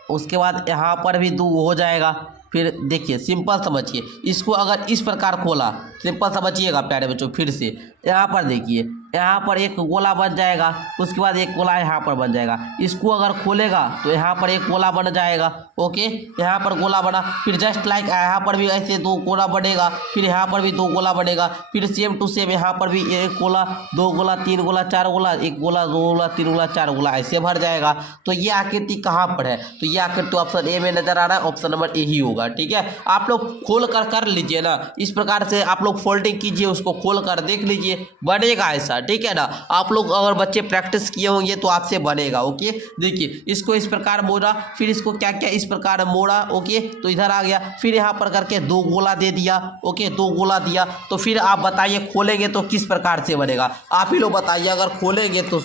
उसके बाद यहाँ पर भी 2 हो जाएगा। फिर देखिए सिंपल समझिए, इसको अगर इस प्रकार खोला, सिंपल समझिएगा प्यारे बच्चों, फिर से यहाँ पर देखिए, यहाँ पर एक गोला बन जाएगा, उसके बाद एक गोला यहाँ पर बन जाएगा, इसको अगर खोलेगा तो यहाँ पर एक गोला बन जाएगा। ओके यहाँ पर गोला बना, फिर जस्ट लाइक यहाँ पर भी ऐसे 2 गोला बनेगा, फिर यहाँ पर भी 2 गोला बनेगा, फिर सेम टू सेम यहाँ पर भी 1 गोला, 2 गोला, 3 गोला, 4 गोला, 1 गोला, 2 गोला, 3 गोला, 4 गोला, ऐसे भर जाएगा। तो ये आकृति कहाँ पर है, तो ये आकृति ऑप्शन ए में नजर आ रहा है, ऑप्शन नंबर ए ही होगा, ठीक है। आप लोग खोल कर लीजिए ना, इस प्रकार से आप लोग फोल्डिंग कीजिए, उसको खोल कर देख लीजिए, बनेगा ऐसा, ठीक है ना। आप लोग अगर बच्चे प्रैक्टिस किए होंगे तो आपसे बनेगा। ओके देखिए इसको इस प्रकार मोड़ा, फिर इसको क्या किया, इस प्रकार मोड़ा, ओके तो इधर आ गया, फिर यहाँ पर करके 2 गोला दे दिया। ओके 2 गोला दिया तो फिर आप बताइए खोलेंगे तो किस प्रकार से बनेगा, आप ही लोग बताइए, अगर खोलेंगे तो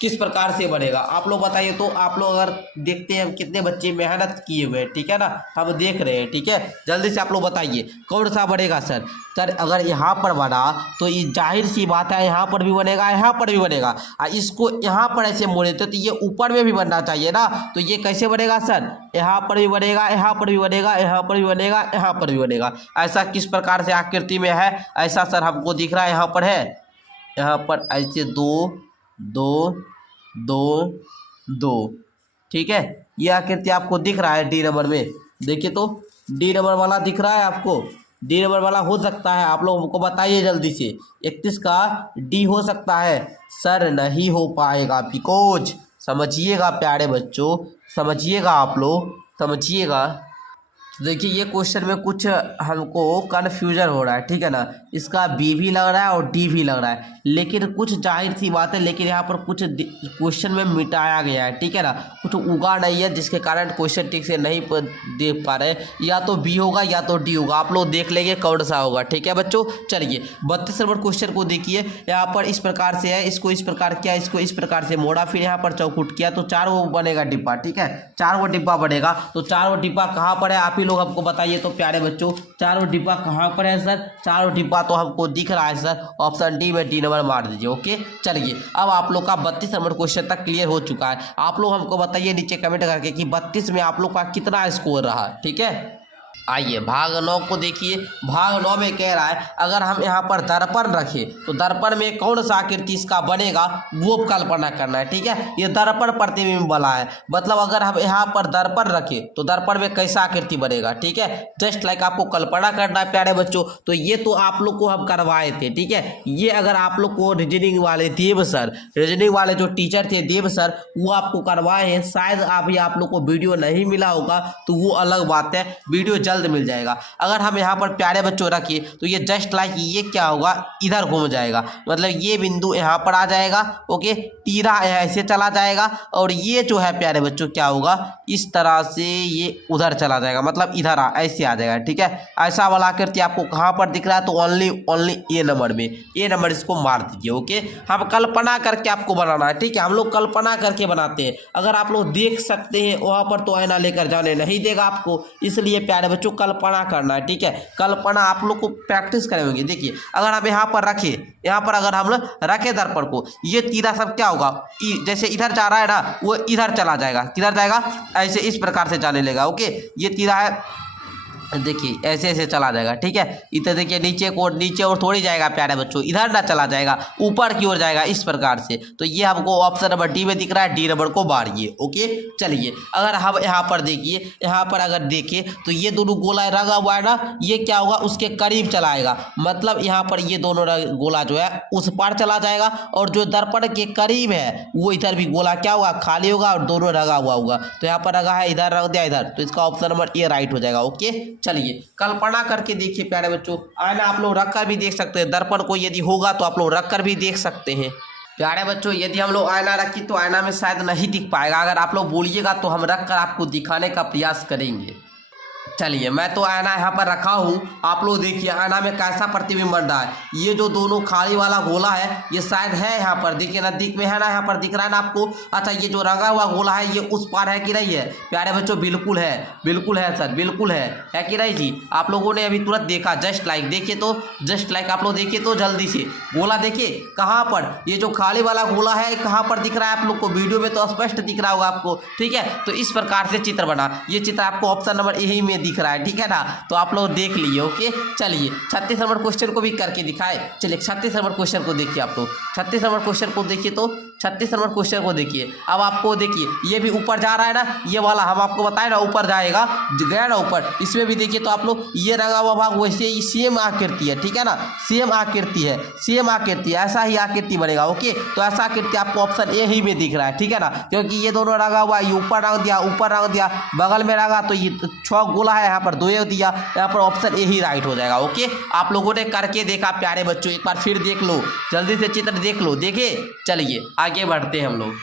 किस प्रकार से बनेगा, आप लोग बताइए। तो आप लोग अगर देखते हैं कितने बच्चे मेहनत किए हुए हैं, ठीक है ना, हम देख रहे हैं, ठीक है। जल्दी से आप लोग बताइए कौन सा बनेगा सर। अगर यहाँ पर बना तो ये जाहिर सी बात है यहाँ पर भी बनेगा, यहाँ पर भी बनेगा, इसको यहाँ पर ऐसे मोड़े तो ये ऊपर में भी बनना चाहिए ना, तो ये कैसे बनेगा सर, यहाँ पर भी बनेगा, यहाँ पर भी बनेगा, यहाँ पर भी बनेगा, यहाँ पर भी बनेगा। ऐसा किस प्रकार से आकृति में है, ऐसा सर हमको दिख रहा है, यहाँ पर है, यहाँ पर ऐसे 2 2 2 2, ठीक है। ये आकृति आपको दिख रहा है डी नंबर में, देखिए तो डी नंबर वाला दिख रहा है आपको, डी नंबर वाला हो सकता है, आप लोगों को बताइए जल्दी से। 31 का डी हो सकता है सर, नहीं हो पाएगा, बिकॉज समझिएगा प्यारे बच्चों, समझिएगा आप लोग, समझिएगा। देखिए ये क्वेश्चन में कुछ हमको कन्फ्यूजन हो रहा है, ठीक है ना, इसका बी भी लग रहा है और डी भी लग रहा है, लेकिन कुछ जाहिर सी बात है, लेकिन यहाँ पर कुछ क्वेश्चन में मिटाया गया है, ठीक है ना, कुछ उगा नहीं है, जिसके कारण क्वेश्चन ठीक से नहीं देख पा रहे, या तो बी होगा या तो डी होगा, आप लोग देख लेंगे कौन सा होगा, ठीक है बच्चों। चलिए 32 नंबर क्वेश्चन को देखिए, यहाँ पर इस प्रकार से है, इसको इस प्रकार किया, इसको इस प्रकार से मोड़ा, फिर यहाँ पर चौकुट किया तो 4 वो बनेगा डिब्बा, ठीक है, 4 वो डिब्बा बनेगा। तो 4 वो डिब्बा कहाँ पर है, आप ही लोग हमको बताइए तो प्यारे बच्चों, 4 वो डिब्बा कहाँ पर है सर, 4 वो डिब्बा तो हमको दिख रहा है सर, ऑप्शन डी में डी नंबर मार दीजिए। ओके चलिए अब आप लोग का 32 नंबर क्वेश्चन तक क्लियर हो चुका है। आप लोग हमको बताइए नीचे कमेंट करके कि 32 में आप लोग का कितना स्कोर रहा, ठीक है। आइए भाग 9 को देखिए, भाग 9 में कह रहा है अगर हम यहाँ पर दर्पण रखें तो दर्पण में कौन सा आकृति इसका बनेगा वो कल्पना करना है, ठीक है। ये दर्पण प्रतिबिंब वाला है, मतलब अगर हम यहाँ पर दर्पण रखें तो दर्पण में कैसा आकृति बनेगा, ठीक है। जस्ट लाइक आपको कल्पना करना है प्यारे बच्चों, तो ये तो आप लोग को हम करवाए थे, ठीक है। ये अगर आप लोग को रीजनिंग वाले देव सर, रीजनिंग वाले जो टीचर थे देव सर, वो आपको करवाए हैं, शायद अभी आप लोग को वीडियो नहीं मिला होगा तो वो अलग बात है, वीडियो जल्द मिल जाएगा। अगर हम यहाँ पर प्यारे बच्चों रखिए तो ये जस्ट लाइक ये क्या होगा, इधर घूम जाएगा, मतलब ये बिंदु यहाँ पर आ जाएगा। ओके, तीरा ऐसे चला जाएगा और ये जो है प्यारे बच्चों क्या होगा, इस तरह से ये उधर चला जाएगा, मतलब इधर ऐसे आ जाएगा। ठीक है, ऐसा वाला आकृति आपको कहाँ पर दिख रहा है, तो ओनली ए नंबर में, ए नंबर इसको मार दीजिए। ओके, हम कल्पना करके आपको बनाना है। ठीक है, हम लोग कल्पना करके बनाते हैं। अगर आप लोग देख सकते हैं वहाँ पर तो आईना लेकर जाने नहीं देगा आपको, इसलिए प्यारे बच्चों कल्पना करना है। ठीक है, कल्पना आप लोग को प्रैक्टिस करेंगे। देखिए, अगर हम यहाँ पर रखें, यहाँ पर अगर हम लोग रखें दर्पण को, ये तीरा सब क्या होगा, जैसे इधर जा रहा है ना, वो इधर चला जाएगा। किधर जाएगा, ऐसे इस प्रकार से जाने लेगा। ओके, ये तीरा है, देखिए ऐसे ऐसे चला जाएगा। ठीक है, इधर देखिए नीचे और थोड़ी जाएगा प्यारे बच्चों, इधर ना चला जाएगा, ऊपर की ओर जाएगा इस प्रकार से। तो ये हमको ऑप्शन नंबर डी में दिख रहा है, डी नंबर को मारिए। ओके, चलिए अगर हम यहाँ पर देखिए, यहाँ पर अगर देखें तो ये दोनों गोला रंगा हुआ है ना, ये क्या होगा, उसके करीब चलाएगा, मतलब यहाँ पर ये दोनों गोला जो है उस पार चला जाएगा, और जो दर्पण के करीब है वो इधर भी गोला क्या होगा, खाली होगा और दोनों रंगा हुआ होगा। तो यहाँ पर रंगा है, इधर रंग दिया इधर, तो इसका ऑप्शन नंबर ए राइट हो जाएगा। ओके, चलिए कल्पना करके देखिए प्यारे बच्चों, आईना आप लोग रखकर भी देख सकते हैं, दर्पण को यदि होगा तो आप लोग रखकर भी देख सकते हैं। प्यारे बच्चों, यदि हम लोग आईना रखी तो आईना में शायद नहीं दिख पाएगा, अगर आप लोग बोलिएगा तो हम रखकर आपको दिखाने का प्रयास करेंगे। चलिए, मैं तो आईना यहाँ पर रखा हूँ, आप लोग देखिए आईना में कैसा प्रतिबिंब बन रहा है। ये जो दोनों खाली वाला गोला है ये शायद है यहाँ पर, देखिए नजदीक में है ना, यहाँ पर दिख रहा है ना आपको। अच्छा, ये जो रंगा हुआ गोला है ये उस पार है कि नहीं है प्यारे बच्चों, बिल्कुल है, बिल्कुल है सर, बिल्कुल है कि नहीं जी। आप लोगों ने अभी तुरंत देखा, जस्ट लाइक देखिए तो, जस्ट लाइक आप लोग देखिए तो जल्दी से गोला देखिए कहाँ पर, ये जो खाली वाला गोला है कहाँ पर दिख रहा है आप लोग को, वीडियो में तो स्पष्ट दिख रहा होगा आपको। ठीक है, तो इस प्रकार से चित्र बना, ये चित्र आपको ऑप्शन नंबर ए में दिख रहा है। ठीक है ना, तो आप लोग देख लिए। ओके, चलिए 36 नंबर क्वेश्चन को भी करके दिखाए। चलिए 36 नंबर क्वेश्चन को देखिए आप लोग, 36 नंबर क्वेश्चन को देखिए तो 36 नंबर क्वेश्चन को देखिए। अब आपको देखिए ये भी ऊपर जा रहा है ना, ये वाला हम आपको बताए ना ऊपर जाएगा, गया ना ऊपर, इसमें भी देखिए तो आप लोग ये रंगा हुआ भाग वैसे ही सेम आकृति है। ठीक है ना, सेम आकृति है, सेम आकृति, ऐसा ही आकृति बनेगा। ओके, तो ऐसा आकृति आपको ऑप्शन ए ही में दिख रहा है। ठीक है ना, क्योंकि ये दोनों रंगा हुआ, ये ऊपर रंग दिया, ऊपर रंग दिया, बगल में रंगा, तो ये 6 गोला है, यहाँ पर 2 दिया, यहाँ पर ऑप्शन ए ही राइट हो जाएगा। ओके, आप लोगों ने करके देखा प्यारे बच्चों, एक बार फिर देख लो, जल्दी से चित्र देख लो। देखे, चलिए आगे बढ़ते हैं हम लोग।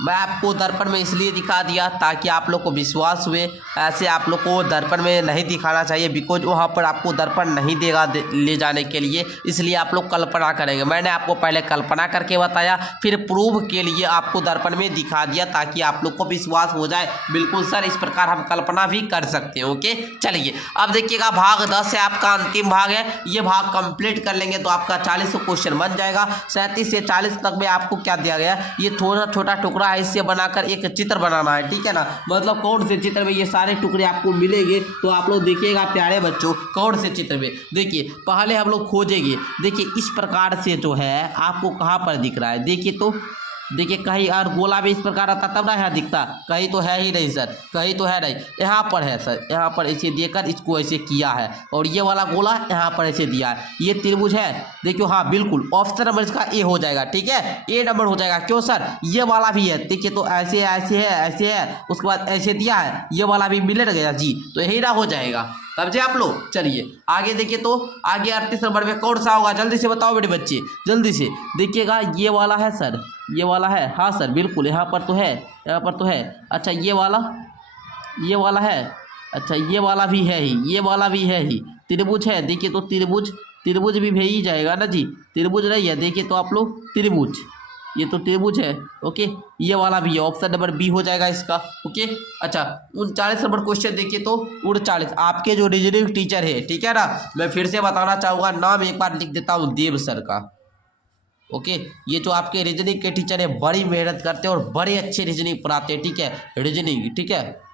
मैं आपको दर्पण में इसलिए दिखा दिया ताकि आप लोग को विश्वास हुए, ऐसे आप लोग को दर्पण में नहीं दिखाना चाहिए, बिकॉज वहाँ पर आपको दर्पण नहीं देगा ले जाने के लिए, इसलिए आप लोग कल्पना करेंगे। मैंने आपको पहले कल्पना करके बताया, फिर प्रूव के लिए आपको दर्पण में दिखा दिया ताकि आप लोग को विश्वास हो जाए, बिल्कुल सर इस प्रकार हम कल्पना भी कर सकते हैं। ओके, चलिए अब देखिएगा भाग 10 है आपका अंतिम भाग है, ये भाग कंप्लीट कर लेंगे तो आपका 40 क्वेश्चन बन जाएगा। 37 से 40 तक में आपको क्या दिया गया, ये थोड़ा छोटा टुकड़ा इससे बनाकर एक चित्र बनाना है। ठीक है ना, मतलब कौन से चित्र में ये सारे टुकड़े आपको मिलेंगे, तो आप लोग देखिएगा प्यारे बच्चों कौन से चित्र में। देखिए पहले हम लोग खोजेंगे, देखिए इस प्रकार से जो है आपको कहाँ पर दिख रहा है, देखिए तो देखिए कहीं और गोला भी इस प्रकार आता तब ना यहाँ दिखता, कहीं तो है ही नहीं सर, कहीं तो है नहीं, यहाँ पर है सर, यहाँ पर ऐसे देकर इसको ऐसे किया है, और ये वाला गोला यहाँ पर ऐसे दिया है, ये त्रिभुज है। देखियो हाँ बिल्कुल ऑप्शन नंबर इसका ए हो जाएगा। ठीक है, ए नंबर हो जाएगा। क्यों सर, ये वाला भी है, देखिए तो ऐसे ऐसे है, ऐसे है, उसके बाद ऐसे दिया है, ये वाला भी मिल गया जी, तो यही ना हो जाएगा। समझे आप लोग। चलिए आगे देखिए तो आगे 38 नंबर में कौन सा होगा, जल्दी से बताओ बेटे बच्चे, जल्दी से देखिएगा। ये वाला है सर, ये वाला है, हाँ सर बिल्कुल, यहाँ पर तो है, यहाँ पर तो है। अच्छा ये वाला है, अच्छा ये वाला भी है ही, ये वाला भी है ही, त्रिभुज है। देखिए तो त्रिभुज भी ही जाएगा ना जी, त्रिभुज नहीं है, देखिए तो आप लोग त्रिभुज, ये तो त्रिभुज है। ओके, ये वाला भी है, ऑप्शन नंबर बी हो जाएगा इसका। ओके, अच्छा 39 नंबर क्वेश्चन देखिए तो 39, आपके जो रीजनिंग टीचर है, ठीक है ना, मैं फिर से बताना चाहूँगा, नाम एक बार लिख देता हूँ, देव सर का। ओके, ये जो आपके रीजनिंग के टीचर है बड़ी मेहनत करते हैं और बड़े अच्छे रीजनिंग पढ़ाते हैं। ठीक है, रीजनिंग, ठीक है,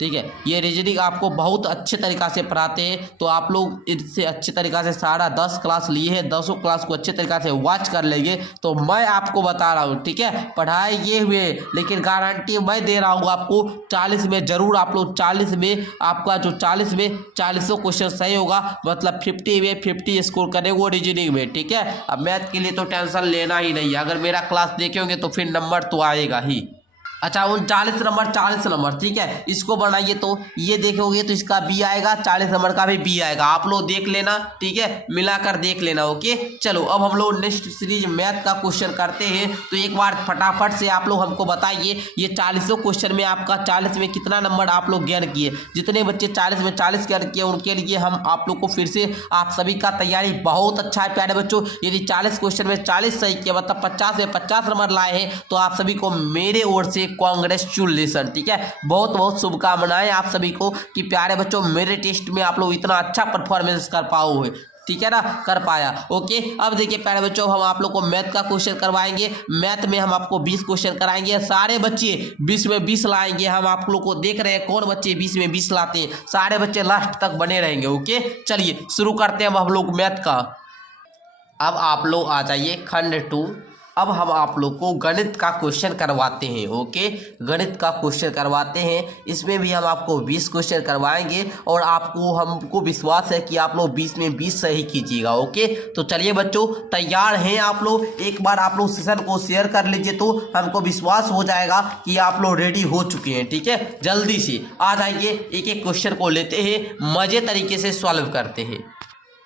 ठीक है, ये रीजनिंग आपको बहुत अच्छे तरीक़ा से पढ़ाते हैं, तो आप लोग इससे अच्छे तरीक़ा से सारा 10 क्लास लिए हैं, 10 क्लास को अच्छे तरीक़ा से वॉच कर लेंगे। तो मैं आपको बता रहा हूँ, ठीक है, पढ़ाई ये हुए, लेकिन गारंटी मैं दे रहा हूँ आपको 40 में ज़रूर आप लोग 40 में आपका जो 40 में 40 क्वेश्चन सही होगा, मतलब 50 में 50 स्कोर करेंगे वो रीजनिंग में। ठीक है, अब मैथ के लिए तो टेंशन लेना ही नहीं है, अगर मेरा क्लास देखेंगे तो फिर नंबर तो आएगा ही। अच्छा 40 नंबर ठीक है, इसको बनाइए तो ये देखोगे तो इसका बी आएगा, 40 नंबर का भी बी आएगा। आप लोग देख लेना, ठीक है, मिलाकर देख लेना। ओके चलो अब हम लोग नेक्स्ट सीरीज मैथ का क्वेश्चन करते हैं। तो एक बार फटाफट से आप लोग हमको बताइए, ये 40 क्वेश्चन में आपका 40 में कितना नंबर आप लोग गेन किए। जितने बच्चे 40 में 40 गेन किए उनके लिए हम आप लोग को फिर से, आप सभी का तैयारी बहुत अच्छा है प्यारे बच्चों। यदि 40 क्वेश्चन में 40 सही किया मतलब 50 में 50 नंबर लाए हैं तो आप सभी को मेरे ओर से कांग्रेचुलेशन, ठीक है, बहुत बहुत शुभकामनाएं आप सभी को कि प्यारे बच्चों मेरे टेस्ट में आप लोग इतना अच्छा परफॉर्मेंस कर पाओगे, ठीक है ना, कर पाया। ओके अब देखिए प्यारे बच्चों हम आप लोग को मैथ का क्वेश्चन करवाएंगे। मैथ में हम आपको 20 क्वेश्चन कराएंगे, सारे बच्चे 20 में 20 लाएंगे। हम आप लोग को देख रहे हैं कौन बच्चे 20 में 20 लाते हैं, सारे बच्चे लास्ट तक बने रहेंगे। ओके चलिए शुरू करते हैं अब हम लोग मैथ का। अब आप लोग आ जाइए खंड 2। अब हम आप लोग को गणित का क्वेश्चन करवाते हैं। ओके गणित का क्वेश्चन करवाते हैं, इसमें भी हम आपको 20 क्वेश्चन करवाएंगे और हमको विश्वास है कि आप लोग 20 में 20 सही कीजिएगा। ओके तो चलिए बच्चों तैयार हैं आप लोग, एक बार आप लोग सेशन को शेयर कर लीजिए तो हमको विश्वास हो जाएगा कि आप लोग रेडी हो चुके हैं। ठीक है जल्दी से आ जाइए, एक एक क्वेश्चन को लेते हैं, मजे तरीके से सॉल्व करते हैं।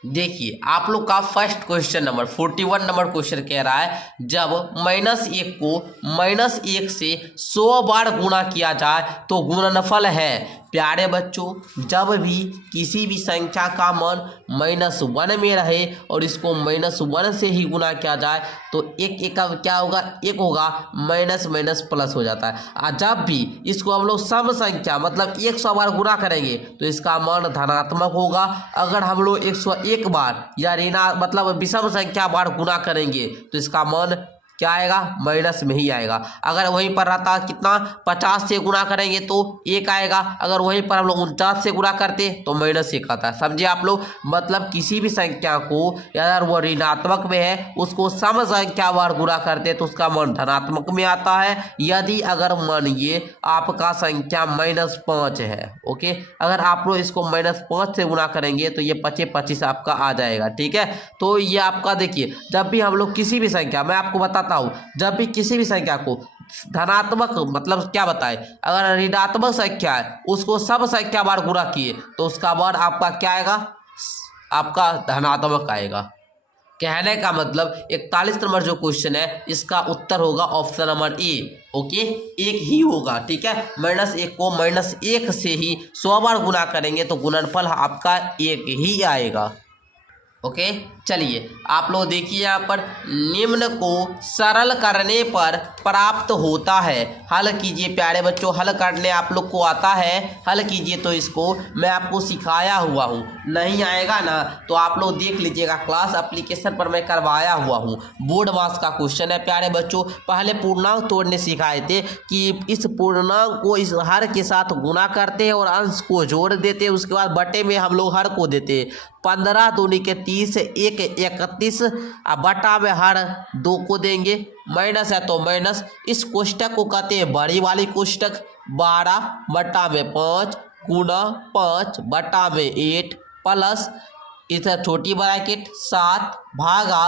देखिए आप लोग का first question number 41 number question कह रहा है जब -1 को -1 से 100 बार गुणा किया जाए तो गुणनफल है। प्यारे बच्चों जब भी किसी भी संख्या का मान -1 में रहे और इसको -1 से ही गुणा किया जाए तो एक का क्या होगा, एक होगा माइनस माइनस प्लस हो जाता है। और जब भी इसको हम लोग सम संख्या मतलब 100 बार गुणा करेंगे तो इसका मान धनात्मक होगा। अगर हम लोग 101 बार या मतलब विषम संख्या बार गुणा करेंगे तो इसका मान क्या आएगा, माइनस में ही आएगा। अगर वहीं पर रहता कितना 50 से गुणा करेंगे तो 1 आएगा, अगर वहीं पर हम लोग 49 से गुणा करते तो -1 आता है। समझे आप लोग, मतलब किसी भी संख्या को अगर वो ऋणात्मक में है उसको सम संख्या बार गुणा करते तो उसका मान धनात्मक में आता है। यदि अगर मानिए आपका संख्या -5 है, ओके, अगर आप लोग इसको -5 से गुणा करेंगे तो ये 25 आपका आ जाएगा। ठीक है तो ये आपका देखिए जब भी हम लोग किसी भी संख्या, मैं आपको बताता हूं, जब भी किसी भी संख्या को धनात्मक मतलब क्या बताए, अगर ऋणात्मक संख्या है उसको सब संख्या बार गुणा किए तो उसका मान आपका क्या आएगा, आपका धनात्मक आएगा। कहने का मतलब 41 नंबर जो क्वेश्चन है इसका उत्तर होगा ऑप्शन नंबर ए। ओके 1 ही होगा। ठीक है -1 को -1 से ही 100 बार गुणा करेंगे तो गुणनफल आपका 1 ही आएगा। ओके चलिए आप लोग देखिए यहाँ पर निम्न को सरल करने पर प्राप्त होता है। हल कीजिए प्यारे बच्चों, हल करने आप लोग को आता है, हल कीजिए। तो इसको मैं आपको सिखाया हुआ हूँ, नहीं आएगा ना तो आप लोग देख लीजिएगा, क्लास एप्लीकेशन पर मैं करवाया हुआ हूँ। बोर्ड मास का क्वेश्चन है प्यारे बच्चों। पहले पूर्णांक तोड़ने सिखाए थे कि इस पूर्णांक को इस हर के साथ गुणा करते हैं और अंश को जोड़ देते हैं, उसके बाद बटे में हम लोग हर को देते हैं। 15 दूनी के 30, 1 31 बटा में हर 2 को देंगे, माइनस है तो माइनस। इस कोष्टक को कहते हैं बड़ी वाली कोष्टक। 12 बटा में 5 गुना 5 बटा में 8 प्लस इधर छोटी ब्रैकेट 7 भागा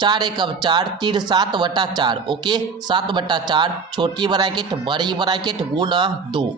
4 एकम 4 3 7 बटा 4। ओके 7 बटा 4 छोटी ब्रैकेट बड़ी ब्रैकेट गुना 2।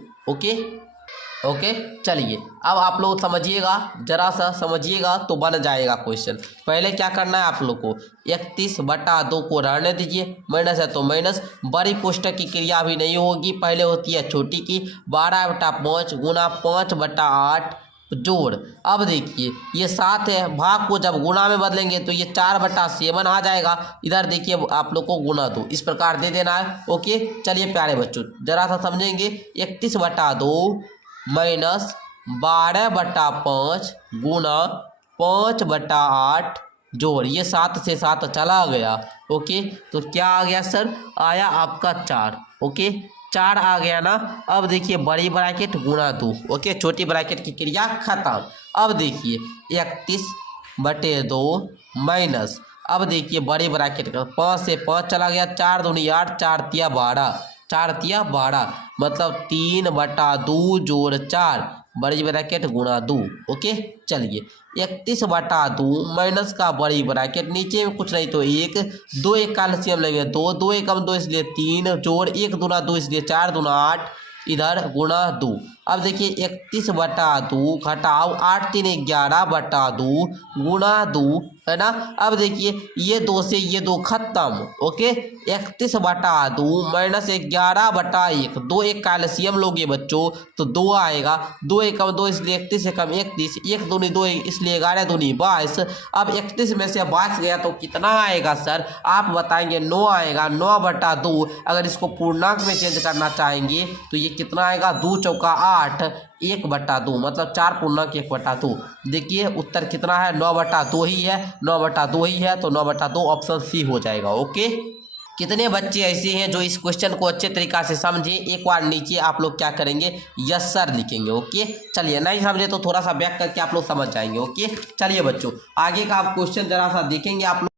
ओके चलिए अब आप लोग समझिएगा, जरा सा समझिएगा तो बन जाएगा क्वेश्चन। पहले क्या करना है आप लोग को 31 बटा 2 को रहने दीजिए, माइनस है तो माइनस, बड़ी कोष्टक की क्रिया भी नहीं होगी, पहले होती है छोटी की। 12 बटा 5 गुना 5 बटा 8 जोड़। अब देखिए ये 7 है, भाग को जब गुना में बदलेंगे तो ये 4 बटा 7 आ जाएगा। इधर देखिए आप लोग को गुना 2 इस प्रकार दे देना है। ओके चलिए प्यारे बच्चों जरा सा समझेंगे। 31 बटा 2 माइनस 12 बटा 5 गुना 5 बटा 8 जोड़, ये 7 से 7 चला गया। ओके तो क्या आ गया सर, आया आपका 4। ओके 4 आ गया ना। अब देखिए बड़ी ब्रैकेट गुना 2। ओके छोटी ब्रैकेट की क्रिया खत्म। अब देखिए 31 बटे 2 माइनस, अब देखिए बड़ी ब्रैकेट का 5 से 5 चला गया, 4 दूनी 8 4 तिया 12, 4 तिया 12, मतलब 3/2 जोड़ 4 बड़ी ब्रैकेट गुणा 2। ओके चलिए 31/2 माइनस का बड़ी ब्रैकेट नीचे में कुछ नहीं तो 1, 2 1 का एलसीएम लेंगे 2, 2 1 2 इसलिए 3 जोड़ 1 दूना 2 इसलिए 4 दूना 8 इधर गुणा 2। अब देखिए 31/2 घटाओ 8 3 11/2 गुणा 2 है ना। अब देखिए ये 2 से ये 2 खत्म। ओके 31/2 माइनस 11/1, 2 1 का एलसीएम लोगे बच्चों तो 2 आएगा, 2 1 2 इसलिए 31 1 31, 1 दूनी 2 इसलिए 11 दूनी 22। अब 31 में से 22 गया तो कितना आएगा सर, आप बताएंगे 9 आएगा। 9/2 अगर इसको पूर्णांक में चेंज करना चाहेंगे तो ये कितना आएगा, 2 चौका 8 1/2 मतलब 4 पूर्णांक 1/2। देखिए उत्तर कितना है, 9/2 ही है, 9/2 ही है तो 9/2 ऑप्शन सी हो जाएगा। ओके कितने बच्चे ऐसे हैं जो इस क्वेश्चन को अच्छे तरीका से समझे, एक बार नीचे आप लोग क्या करेंगे, यस सर लिखेंगे। ओके चलिए नहीं समझे तो थोड़ा सा बैक करके आप लोग समझ जाएंगे। ओके चलिए बच्चों आगे का आप क्वेश्चन जरा सा देखेंगे आप लोग।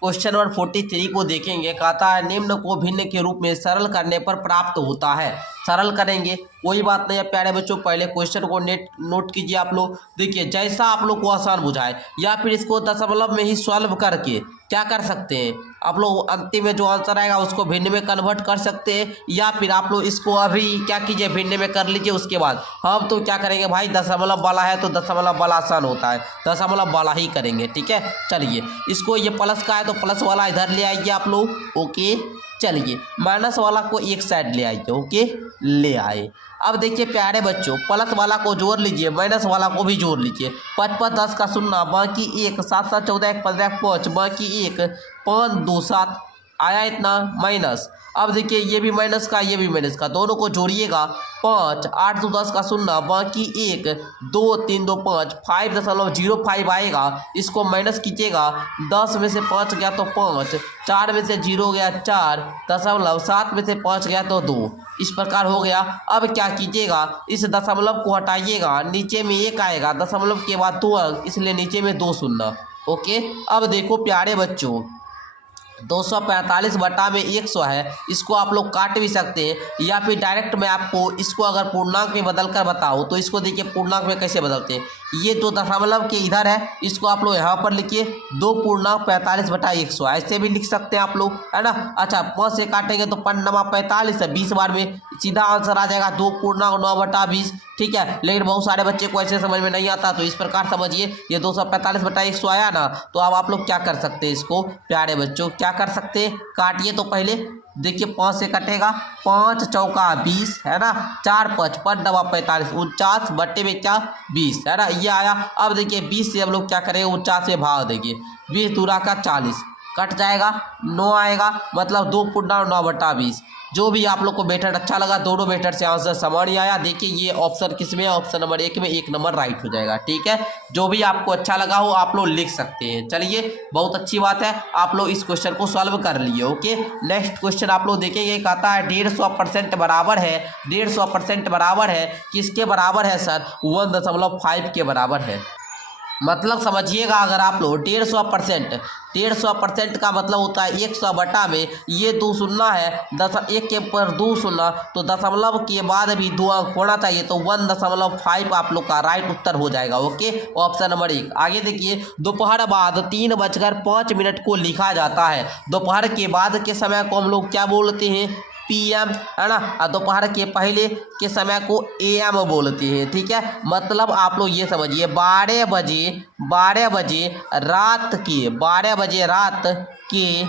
क्वेश्चन नंबर 43 को देखेंगे, कहता है निम्न को भिन्न के रूप में सरल करने पर प्राप्त होता है। सरल करेंगे कोई बात नहीं है प्यारे बच्चों, पहले क्वेश्चन को नोट कीजिए आप लोग। देखिए जैसा आप लोग को आसान बुझाए या फिर इसको दशमलव में ही सॉल्व करके क्या कर सकते हैं आप लोग, अंतिम में जो आंसर आएगा उसको भिन्न में कन्वर्ट कर सकते हैं, या फिर आप लोग इसको अभी क्या कीजिए भिन्न में कर लीजिए। उसके बाद हम तो क्या करेंगे भाई, दशमलव वाला है तो दशमलव वाला आसान होता है, दशमलव वाला ही करेंगे। ठीक है चलिए इसको, ये प्लस का है तो प्लस वाला इधर ले आइए आप लोग। ओके चलिए माइनस वाला को एक साइड ले आइए। ओके ले आए। अब देखिए प्यारे बच्चों प्लस वाला को जोड़ लीजिए, माइनस वाला को भी जोड़ लीजिए। 5 5 10 का 0 बाकी 1, 7 7 14 1 15 5 बाकी 1, 5 2 7 आया इतना माइनस। अब देखिए ये भी माइनस का ये भी माइनस का, दोनों को जोड़िएगा। 5 8 2 10 का 0 बाकी 1, 2 3 2 5 5.05 आएगा। इसको माइनस कीजिएगा, 10 में से 5 गया तो 5, 4 में से 0 गया 4, 7 में से 5 गया तो 2, इस प्रकार हो गया। अब क्या कीजिएगा, इस दशमलव को हटाइएगा, नीचे में 1 आएगा, दशमलव के बाद 2 अंक इसलिए नीचे में 2 शून्य। ओके अब देखो प्यारे बच्चों 245 बटा में 100 है, इसको आप लोग काट भी सकते हैं, या फिर डायरेक्ट मैं आपको इसको अगर पूर्णांक में बदल कर बताऊँ तो इसको देखिए पूर्णांक में कैसे बदलते हैं। ये जो दशमलव के इधर है इसको आप लोग यहाँ पर लिखिए 2 पूर्णांक 45 बटा 100, ऐसे भी लिख सकते हैं आप लोग है ना। अच्छा 5 से काटेंगे तो 5 9 45 है, 20 बार में सीधा आंसर आ जाएगा 2 पूर्णांक 9 बटा 20। ठीक है लेकिन बहुत सारे बच्चे को ऐसे समझ में नहीं आता तो इस प्रकार समझिए, ये 245 बटा 100 आया ना, तो अब आप लोग क्या कर सकते हैं, इसको प्यारे बच्चों क्या कर सकते हैं, काटिए। तो पहले देखिए 5 से कटेगा, 5 चौका 20 है ना, 4 5 5 9 45 49 बट्टे में क्या 20 है ना, ये आया। अब देखिए 20 से हम लोग क्या करेंगे, 49 से भाग देंगे, 20 दूरा का 40 कट जाएगा, 9 आएगा, मतलब 2 पूर्णांक 9 बटा 20। जो भी आप लोग को मेथड अच्छा लगा, दोनों मेथड से आंसर समान ही आया। देखिए ये ऑप्शन किस में है, ऑप्शन नंबर 1 में, 1 नंबर राइट हो जाएगा। ठीक है जो भी आपको अच्छा लगा हो आप लोग लिख सकते हैं। चलिए बहुत अच्छी बात है, आप लोग इस क्वेश्चन को सॉल्व कर लिए। ओके नेक्स्ट क्वेश्चन आप लोग देखेंगे, कहता है 150% बराबर है, 150% बराबर है किसके बराबर है सर, 1.5 के बराबर है। मतलब समझिएगा अगर आप लोग 150% का मतलब होता है 100 बटा में ये 2 शून्य है, 1 के ऊपर 2 शून्य, तो दशमलव के बाद भी 2 अंक होना चाहिए, तो 1.5 आप लोग का राइट उत्तर हो जाएगा। Okay option number 1। आगे देखिए दोपहर बाद 3:05 को लिखा जाता है। दोपहर के बाद के समय को हम लोग क्या बोलते हैं, PM है ना, और दोपहर के पहले के समय को AM बोलते हैं। ठीक है मतलब आप लोग ये समझिए 12 बजे रात के 12 बजे रात के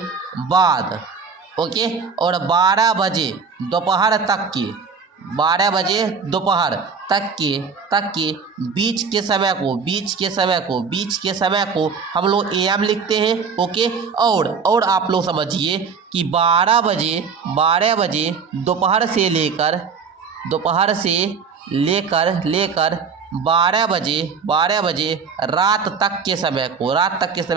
बाद, ओके, और 12 बजे दोपहर तक के 12 बजे दोपहर तक के बीच के समय को हम लोग AM लिखते हैं। ओके और आप लोग समझिए कि 12 बजे दोपहर से लेकर 12 बजे रात तक के समय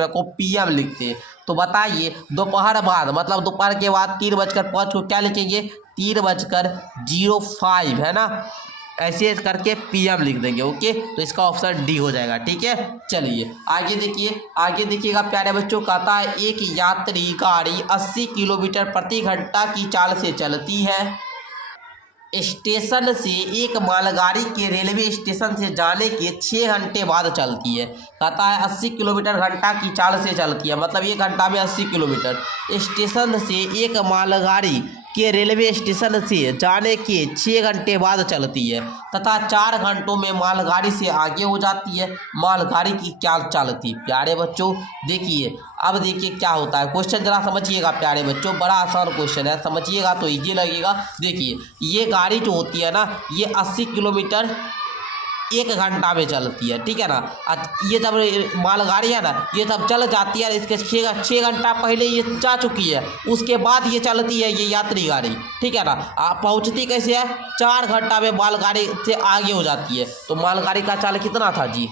को PM लिखते हैं। तो बताइए दोपहर बाद मतलब दोपहर के बाद 3:05 को क्या लिखेंगे, 3:05 है ना, ऐसे करके PM लिख देंगे। ओके, तो इसका ऑप्शन डी हो जाएगा। ठीक है, चलिए आगे देखिए, आगे देखिएगा प्यारे बच्चों, कहता है एक यात्री गाड़ी 80 किलोमीटर प्रति घंटा की चाल से चलती है। स्टेशन से एक मालगाड़ी के रेलवे स्टेशन से जाने के 6 घंटे बाद चलती है। कहता है 80 किलोमीटर घंटा की चाल से चलती है, मतलब 1 घंटा में 80 किलोमीटर। स्टेशन से एक मालगाड़ी के रेलवे स्टेशन से जाने के 6 घंटे बाद चलती है तथा 4 घंटों में मालगाड़ी से आगे हो जाती है। मालगाड़ी की क्या चाल थी? प्यारे बच्चों देखिए, अब देखिए क्या होता है, क्वेश्चन जरा समझिएगा प्यारे बच्चों, बड़ा आसान क्वेश्चन है, समझिएगा तो इजी लगेगा। देखिए ये गाड़ी जो होती है ना, ये 80 किलोमीटर 1 घंटा में चलती है। ठीक है ना, ये जब मालगाड़ी है ना, ये जब चल जाती है, इसके 6 घंटा पहले ये जा चुकी है, उसके बाद ये चलती है ये यात्री गाड़ी। ठीक है ना, आप पहुँचती कैसे है? 4 घंटा में मालगाड़ी से आगे हो जाती है। तो मालगाड़ी का चाल कितना था जी?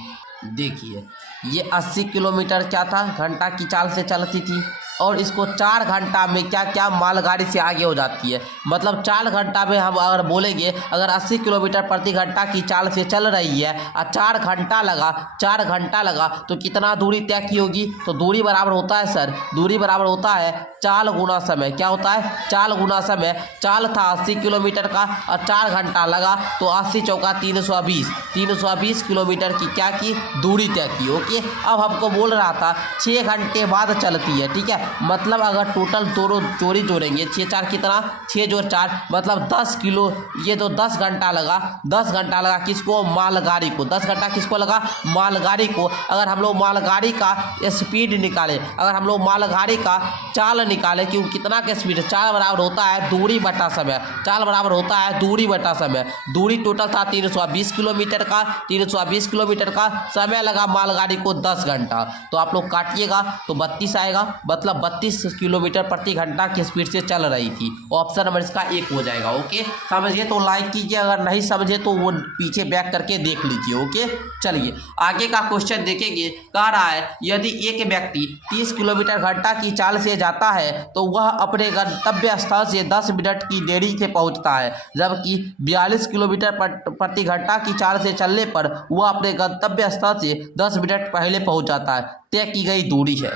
देखिए ये 80 किलोमीटर क्या था, घंटा की चाल से चलती थी, और इसको 4 घंटा में क्या क्या मालगाड़ी से आगे हो जाती है। मतलब 4 घंटा में हम अगर बोलेंगे, अगर 80 किलोमीटर प्रति घंटा की चाल से चल रही है और 4 घंटा लगा तो कितना दूरी तय की होगी? तो दूरी बराबर होता है सर, दूरी बराबर होता है चाल गुना समय। क्या होता है? चाल गुना समय। चाल था 80 किलोमीटर का और 4 घंटा लगा, तो 80 चौका 320 किलोमीटर की क्या की दूरी तय की। ओके, अब हमको बोल रहा था 6 घंटे बाद चलती है। ठीक है, मतलब अगर टोटल दोनों जोड़ी जोड़ेंगे, 6 4 कितना, 6 जोड़ 4 मतलब 10 किलो, ये तो 10 घंटा लगा। 10 घंटा लगा किसको? मालगाड़ी को। 10 घंटा किसको लगा? मालगाड़ी को। अगर हम लोग मालगाड़ी का स्पीड निकालें, अगर हम लोग मालगाड़ी का चाल निकाले कि कितना का स्पीड है, चाल बराबर होता है दूरी बटा समय। चाल बराबर होता है दूरी बटा समय। दूरी टोटल था 320 किलोमीटर का, 320 किलोमीटर का, समय लगा मालगाड़ी को 10 घंटा। तो आप लोग काटिएगा तो 32 आएगा, मतलब 32 किलोमीटर प्रति घंटा की स्पीड से चल रही थी। ऑप्शन नंबर इसका 1 हो जाएगा। ओके, समझिए तो लाइक कीजिए, अगर नहीं समझे तो वो पीछे बैक करके देख लीजिए। ओके, चलिए आगे का क्वेश्चन देखेंगे। कह रहा है यदि एक व्यक्ति 30 किलोमीटर घंटा की चाल से जाता है तो वह अपने गंतव्य स्थल से 10 मिनट की देरी से पहुंचता है, जबकि 42 किलोमीटर प्रति घंटा की चाल से चलने पर वह अपने गंतव्य स्थल से 10 मिनट पहले पहुंच जाता है। तय की गई दूरी है।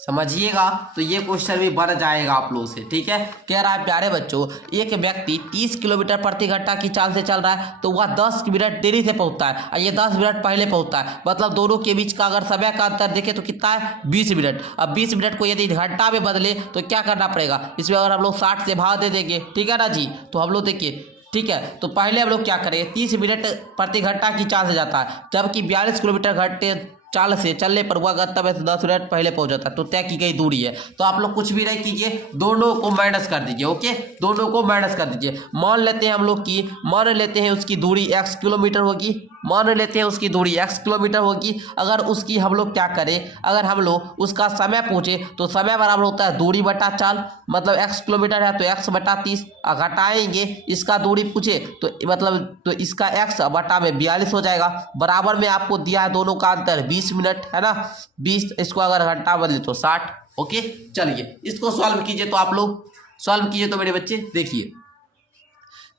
समझिएगा तो ये क्वेश्चन भी बन जाएगा आप लोगों से। ठीक है, कह रहा है प्यारे बच्चों, एक व्यक्ति 30 किलोमीटर प्रति घंटा की चाल से चल रहा है तो वह 10 मिनट देरी से पहुंचता है और ये 10 मिनट पहले पहुंचता है। मतलब दोनों के बीच का अगर समय का अंतर देखें तो कितना है? 20 मिनट। अब 20 मिनट को यदि घंटा में बदले तो क्या करना पड़ेगा? इसमें अगर हम लोग 60 से भाग दे देंगे, ठीक है ना जी, तो हम लोग देखिए, ठीक है, तो पहले हम लोग क्या करेंगे, 30 मिनट प्रति घंटा की चाल से जाता है, जबकि 42 किलोमीटर घंटे चाल से चलने पर वह गंतव्य से 10 मिनट पहले पहुंच जाता है। तो तय की गई दूरी है। तो आप लोग कुछ भी नहीं कीजिए, दोनों को माइनस कर दीजिए। ओके, दोनों को माइनस कर दीजिए। मान लेते हैं हम लोग की, मान लेते हैं उसकी दूरी x किलोमीटर होगी, मान लेते हैं उसकी दूरी x किलोमीटर होगी। अगर उसकी हम लोग क्या करें, अगर हम लोग उसका समय पूछे तो समय बराबर होता है दूरी बटा चाल, मतलब x किलोमीटर है तो x बटा 30, घटाएंगे इसका दूरी पूछे तो मतलब तो इसका x बटा में 42 हो जाएगा। बराबर में आपको दिया है दोनों का अंतर 20 मिनट, है ना, 20, इसको अगर घंटा बदले तो 60। ओके, चलिए इसको सॉल्व कीजिए। तो आप लोग सॉल्व कीजिए तो मेरे बच्चे देखिए,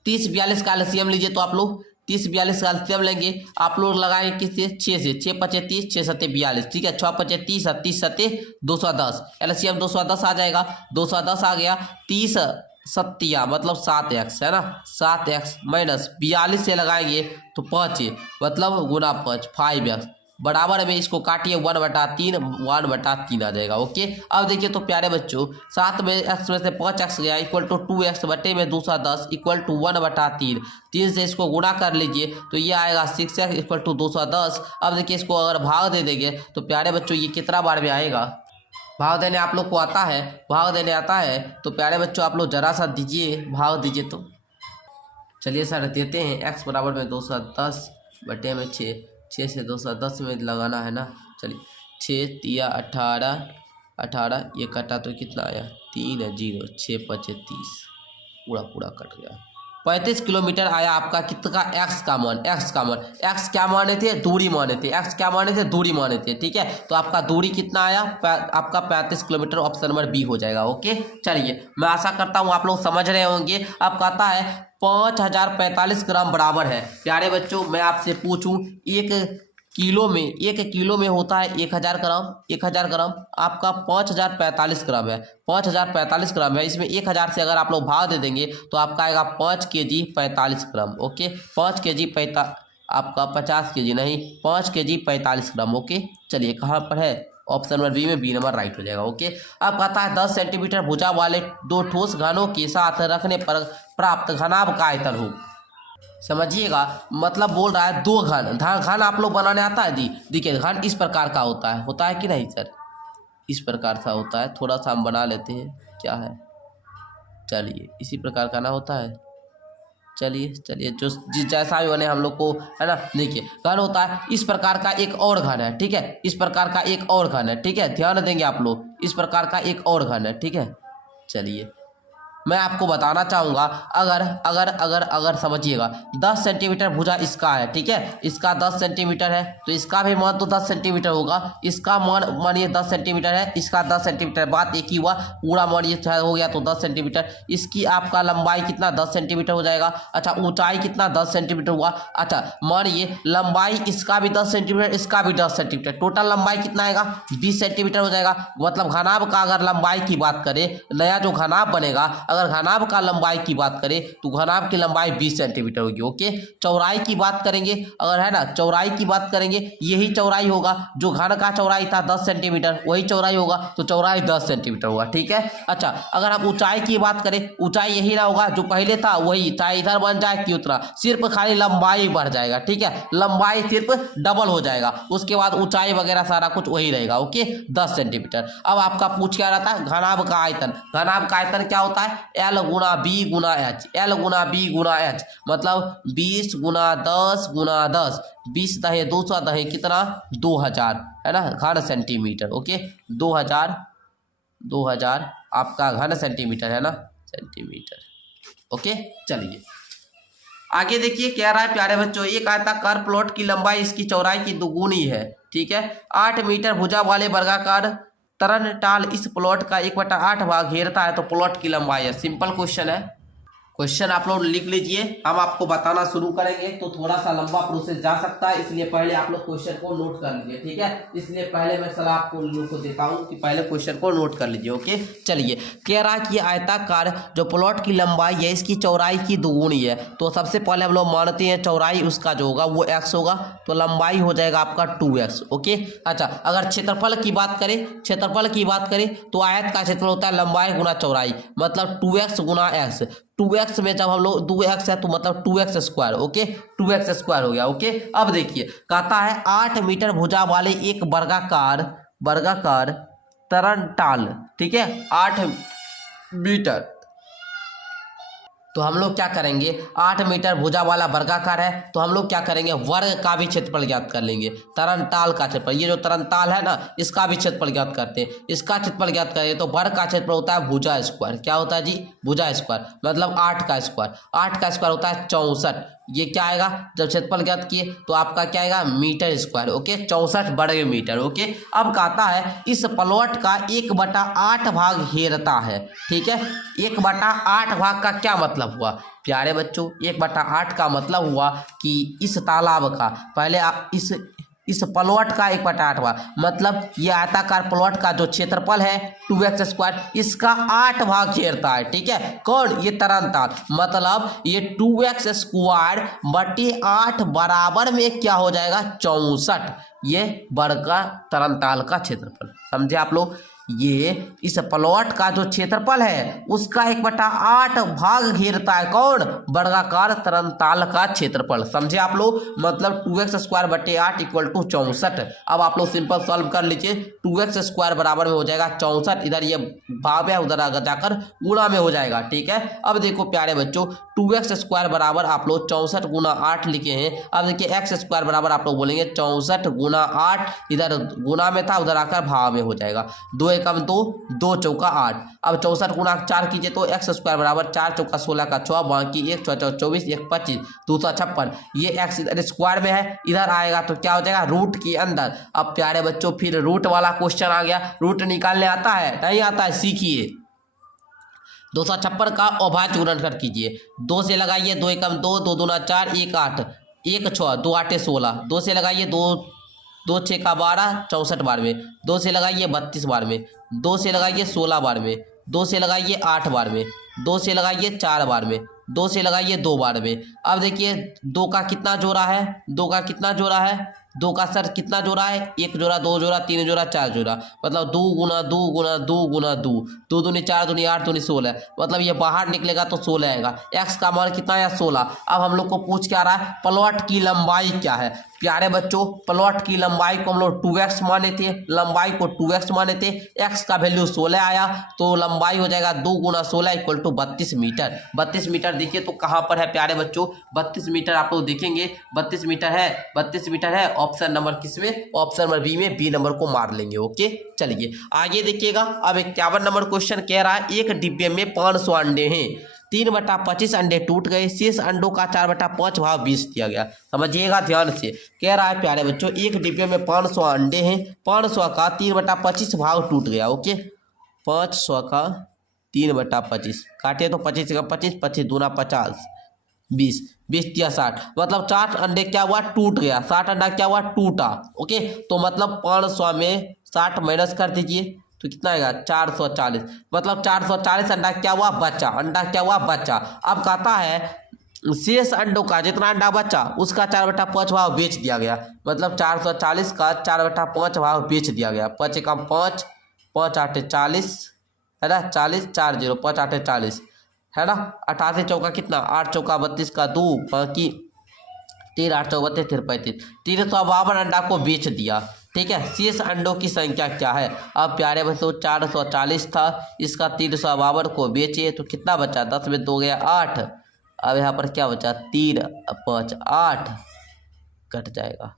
30 42 का एलसीएम लीजिए। तो आप लोग 30 42 का एलसीएम लेंगे, आप लोग लगाएंगे किससे? 6 से। 6 5 30, 6 7 42, ठीक है, 6 5 30, 30 7 210, एलसीएम 210 आ जाएगा। 210 आ गया, 30 सत्तिया मतलब 7x, है ना, 7x माइनस 42 से लगाएंगे तो 5 मतलब गुना 5 5x, बराबर में इसको काटिए 1/3 1/3 आ जाएगा। ओके, अब देखिए तो प्यारे बच्चों, 7 में x में से 5x गया इक्वल टू 2x बटे में 210 इक्वल टू 1/3। 3 से इसको गुणा कर लीजिए तो ये आएगा 6x इक्वल टू 210। अब देखिए इसको अगर भाग दे देंगे तो प्यारे बच्चों ये कितना बार में आएगा? भाग देने आप लोग को आता है? भाग देने आता है तो प्यारे बच्चों आप लोग जरा सा दीजिए, भाग दीजिए। तो चलिए सर देते हैं, x बराबर में 210 बटे में 6, 6 से 210 में लगाना है ना। चलिए 6 तिया 18, 18 ये कटा तो कितना आया? 3 है 0, 6 5 30, पूरा कट गया। 35 किलोमीटर आया आपका कितना? x का मान, x का मान, x क्या माने थे? दूरी माने थे, x क्या माने थे? दूरी माने थे। ठीक है, तो आपका दूरी कितना आया? आपका 35 किलोमीटर, ऑप्शन नंबर बी हो जाएगा। ओके, चलिए मैं आशा करता हूँ आप लोग समझ रहे होंगे। अब कहता है 5045 ग्राम बराबर है। प्यारे बच्चों मैं आपसे पूछूं, 1 किलो में होता है 1000 ग्राम। 1000 ग्राम आपका 5045 ग्राम है। 5045 ग्राम है, इसमें 1000 से अगर आप लोग भाग दे देंगे तो आपका आएगा 5 kg 45 ग्राम। ओके 5 kg आपका 50 kg नहीं, 5 kg 45 ग्राम। ओके चलिए कहाँ पर है, ऑप्शन नंबर बी में, बी नंबर राइट हो जाएगा। ओके अब कहता है 10 सेंटीमीटर भुजा वाले दो ठोस घनों के साथ रखने पर प्राप्त घनाभ का आयतन हो। समझिएगा, मतलब बोल रहा है दो घन आप लोग बनाने आता है जी। देखिए घन इस प्रकार का होता है कि नहीं सर, इस प्रकार का होता है। थोड़ा सा हम बना लेते हैं, क्या है, चलिए इसी प्रकार का ना होता है। चलिए जो जैसा भी बने हम लोग को, है ना। देखिए घन होता है इस प्रकार का, एक और घन है, ठीक है, इस प्रकार का एक और घन है, ठीक है, ध्यान देंगे आप लोग, इस प्रकार का एक और घन है, ठीक है। चलिए मैं आपको बताना चाहूँगा, अगर समझिएगा 10 सेंटीमीटर भुजा इसका है, ठीक है, इसका 10 सेंटीमीटर है तो इसका भी मान तो 10 सेंटीमीटर होगा। इसका मान मानिए 10 सेंटीमीटर है, इसका 10 सेंटीमीटर, बात एक ही हुआ। पूरा मानिए हो गया तो 10 सेंटीमीटर। इसकी आपका लंबाई कितना 10 सेंटीमीटर हो जाएगा। अच्छा ऊंचाई कितना 10 सेंटीमीटर हुआ। अच्छा मानिए लंबाई इसका भी 10 सेंटीमीटर, इसका भी 10 सेंटीमीटर, टोटल लंबाई कितना आएगा 20 सेंटीमीटर हो जाएगा। मतलब घनाभ का अगर लंबाई की बात करें, नया जो घनाभ बनेगा, अगर घनाभ का लंबाई की बात करें तो घनाभ की लंबाई 20 सेंटीमीटर होगी। ओके चौड़ाई की बात करेंगे, अगर है ना चौड़ाई की बात करेंगे, यही चौड़ाई होगा जो घन का चौड़ाई था 10 सेंटीमीटर, वही चौड़ाई होगा, तो चौड़ाई 10 सेंटीमीटर होगा, ठीक है। अच्छा अगर हम ऊंचाई की बात करें, ऊंचाई यही ना होगा जो पहले था वही, चाहे इधर बन जाए कि उतना, सिर्फ खाली लंबाई बढ़ जाएगा, ठीक है, लंबाई सिर्फ डबल हो जाएगा, उसके बाद ऊंचाई वगैरह सारा कुछ वही रहेगा। Okay 10 centimetre. अब आपका पूछ क्या रहता है, घनाभ का आयतन। घनाभ का आयतन क्या होता है, L गुना बी गुना एच, L गुना बी गुना एच, मतलब 20 गुना 10 गुना 10, 20 दहे 200 दहे कितना 2000, है ना, घन सेंटीमीटर। ओके 2000 आपका घन सेंटीमीटर है ना, सेंटीमीटर। ओके चलिए आगे देखिए क्या रहा है प्यारे बच्चों, एक आयताकार प्लॉट की लंबाई इसकी चौड़ाई की दुगुनी है, ठीक है। 8 मीटर भुजा वाले वर्गाकार तरन टाल इस प्लॉट का 1/8 भाग घेरता है तो प्लॉट की लंबाई है। सिंपल क्वेश्चन है। क्वेश्चन आप लोग लिख लीजिए, हम आपको बताना शुरू करेंगे तो थोड़ा सा लंबा प्रोसेस जा सकता है, इसलिए पहले आप लोग क्वेश्चन को नोट कर लीजिए, ठीक है। इसलिए पहले मैं सलाह आपको लोगों को देता हूं कि पहले क्वेश्चन को नोट कर लीजिए। ओके चलिए कह रहा है कि आयताकार जो प्लॉट की लंबाई है इसकी चौड़ाई की दुगुनी है, तो सबसे पहले हम लोग मानते हैं चौड़ाई उसका जो होगा वो x होगा, तो लंबाई हो जाएगा आपका 2x। ओके अच्छा अगर क्षेत्रफल की बात करें तो आयत का क्षेत्रफल होता है लंबाई गुना चौड़ाई, मतलब 2x गुना x। 2x में जब हम लोग 2x है तो मतलब 2x square. Okay 2x square हो गया। ओके अब देखिए कहता है 8 मीटर भुजा वाले एक वर्गाकार तरन टाल, ठीक है, 8 मीटर, तो हम लोग क्या करेंगे, 8 मीटर भुजा वाला वर्गाकार है तो हम लोग क्या करेंगे, वर्ग का भी क्षेत्रफल ज्ञात कर लेंगे। तरनताल का क्षेत्रफल, ये जो तरनताल है ना इसका भी क्षेत्रफल ज्ञात करते हैं, इसका क्षेत्रफल ज्ञात करेंगे तो वर्ग का क्षेत्रफल होता है भुजा स्क्वायर। क्या होता है जी, भुजा स्क्वायर, मतलब 8 का स्क्वायर। 8 का स्क्वायर होता है 64। ये क्या आएगा, जब क्षेत्रफल ज्ञात किए तो आपका क्या आएगा, मीटर स्क्वायर। ओके 64 वर्ग मीटर। ओके अब कहता है इस प्लॉट का 1/8 भाग घेरता है, ठीक है। 1/8 भाग का क्या मतलब हुआ प्यारे बच्चों, 1/8 का मतलब हुआ कि इस तालाब का, पहले आप इस प्लॉट का 1/8 भाग, मतलब ये आयताकार प्लॉट का जो क्षेत्रफल है 2x स्क्वायर, इसका 8 भाग घेरता है, ठीक है। कौन, ये तरनताल, मतलब ये 2x स्क्वायर बटे 8 बराबर में क्या हो जाएगा 64। ये वर्ग का तरनताल का क्षेत्रफल, समझे आप लोग। ये इस प्लॉट का जो क्षेत्रफल है उसका 1/8 भाग घेरता है कौन, वर्गाकार तरनताल का क्षेत्रफल, समझे आप लोग। मतलब 2x स्क्वायर बटे 8 इक्वल टू 64। अब आप लोग सिंपल सॉल्व कर लीजिए, 2x स्क्वायर बराबर में हो जाएगा 64, इधर ये भाग है उधर आगे जाकर गुणा में हो जाएगा, ठीक है। अब देखो प्यारे बच्चों 2x स्क्वायर बराबर आप लोग 64 गुना 8 लिखे हैं। अब देखिए x स्क्वायर बराबर आप लोग बोलेंगे 64 गुना 8, इधर गुना में था उधर आकर भाग में हो जाएगा। 2 एकम 2, 2 चौका 8। अब 64 गुना 4 कीजिए तो x स्क्वायर बराबर 4 चौका 16 का 6, बाकी 1 चौका 24, 1 25, 256। ये x इधर स्क्वायर में है, इधर आएगा तो क्या हो जाएगा रूट के अंदर। अब प्यारे बच्चों फिर रूट वाला क्वेश्चन आ गया, रूट निकालने आता है नहीं आता है, सीखिए। 256 का अभाज्य गुणनखंड कीजिए। 2 से लगाइए, 2 एकम 2, 2 दूना 4, 1 8, 1 6, 2 8 16। 2 से लगाइए, 2 2 6 का 12, 64 बार में। 2 से लगाइए 32 बार में। 2 से लगाइए 16 बार में। 2 से लगाइए 8 बार में। 2 से लगाइए 4 बार में। 2 से लगाइए 2 बार में। अब देखिए 2 का कितना जोड़ा है, 2 का कितना जोड़ा है, 2 का सर कितना जोड़ा है, 1 जोड़ा, 2 जोड़ा, 3 जोड़ा, 4 जोड़ा, मतलब 2 गुना 2 गुना 2 गुना 2, 2 दूनी 4 दूनी 8 दूनी 16, मतलब ये बाहर निकलेगा तो 16 आएगा। x का मान कितना है, 16। अब हम लोग को पूछ क्या रहा है, प्लॉट की लंबाई क्या है। प्यारे बच्चों, प्लॉट की लंबाई को हम लोग 2x माने थे, लंबाई को 2x माने थे, x का वैल्यू 16 आया तो लंबाई हो जाएगा 2 गुना 16 इक्वल टू 32 मीटर। 32 मीटर देखिए तो कहाँ पर है प्यारे बच्चों, 32 मीटर आप लोग देखेंगे 32 मीटर है, 32 मीटर है। ऑप्शन नंबर किसमें, ऑप्शन नंबर बी में, बी नंबर को मार लेंगे। ओके चलिए आगे देखिएगा। अब 51 नंबर क्वेश्चन कह रहा है एक डिब्बे में 500 अंडे हैं, 3/25 अंडे टूट गए, शेष अंडों का 4/5 भाग 20 दिया गया। समझिएगा ध्यान से, कह रहा है प्यारे बच्चों एक डिब्बे में 500 अंडे हैं, 500 का 3/25 भाग टूट गया। ओके 500 का 3/25 काटे तो 25 का 25, 25 दूना 50, 20, 20 या 60, मतलब 60 अंडे क्या हुआ, टूट गया। 60 अंडा क्या हुआ, टूटा। ओके तो मतलब 500 में 60 माइनस कर दीजिए तो कितना आएगा, 440, मतलब 440 अंडा क्या हुआ, बचा। अंडा क्या हुआ, बचा। अब कहता है शेष अंडों का जितना अंडा बचा उसका 4/5 भाग बेच दिया गया, मतलब 440 का 4/5 भाग बेच दिया गया। 5 एकम 5, 5 8 40 है ना, 40 4 0, 5 8 40 है ना, 88 चौका कितना, 8 चौका 32 का 2 बाकी 3 8 चौका 32 35, 352 अंडा को बेच दिया। ठीक है, शेष अंडों की संख्या क्या है। अब प्यारे बच्चों 440 था, इसका 352 को बेचे तो कितना बचा, 10 में 2 गया 8। अब यहाँ पर क्या बचा, 3 5 8 कट जाएगा,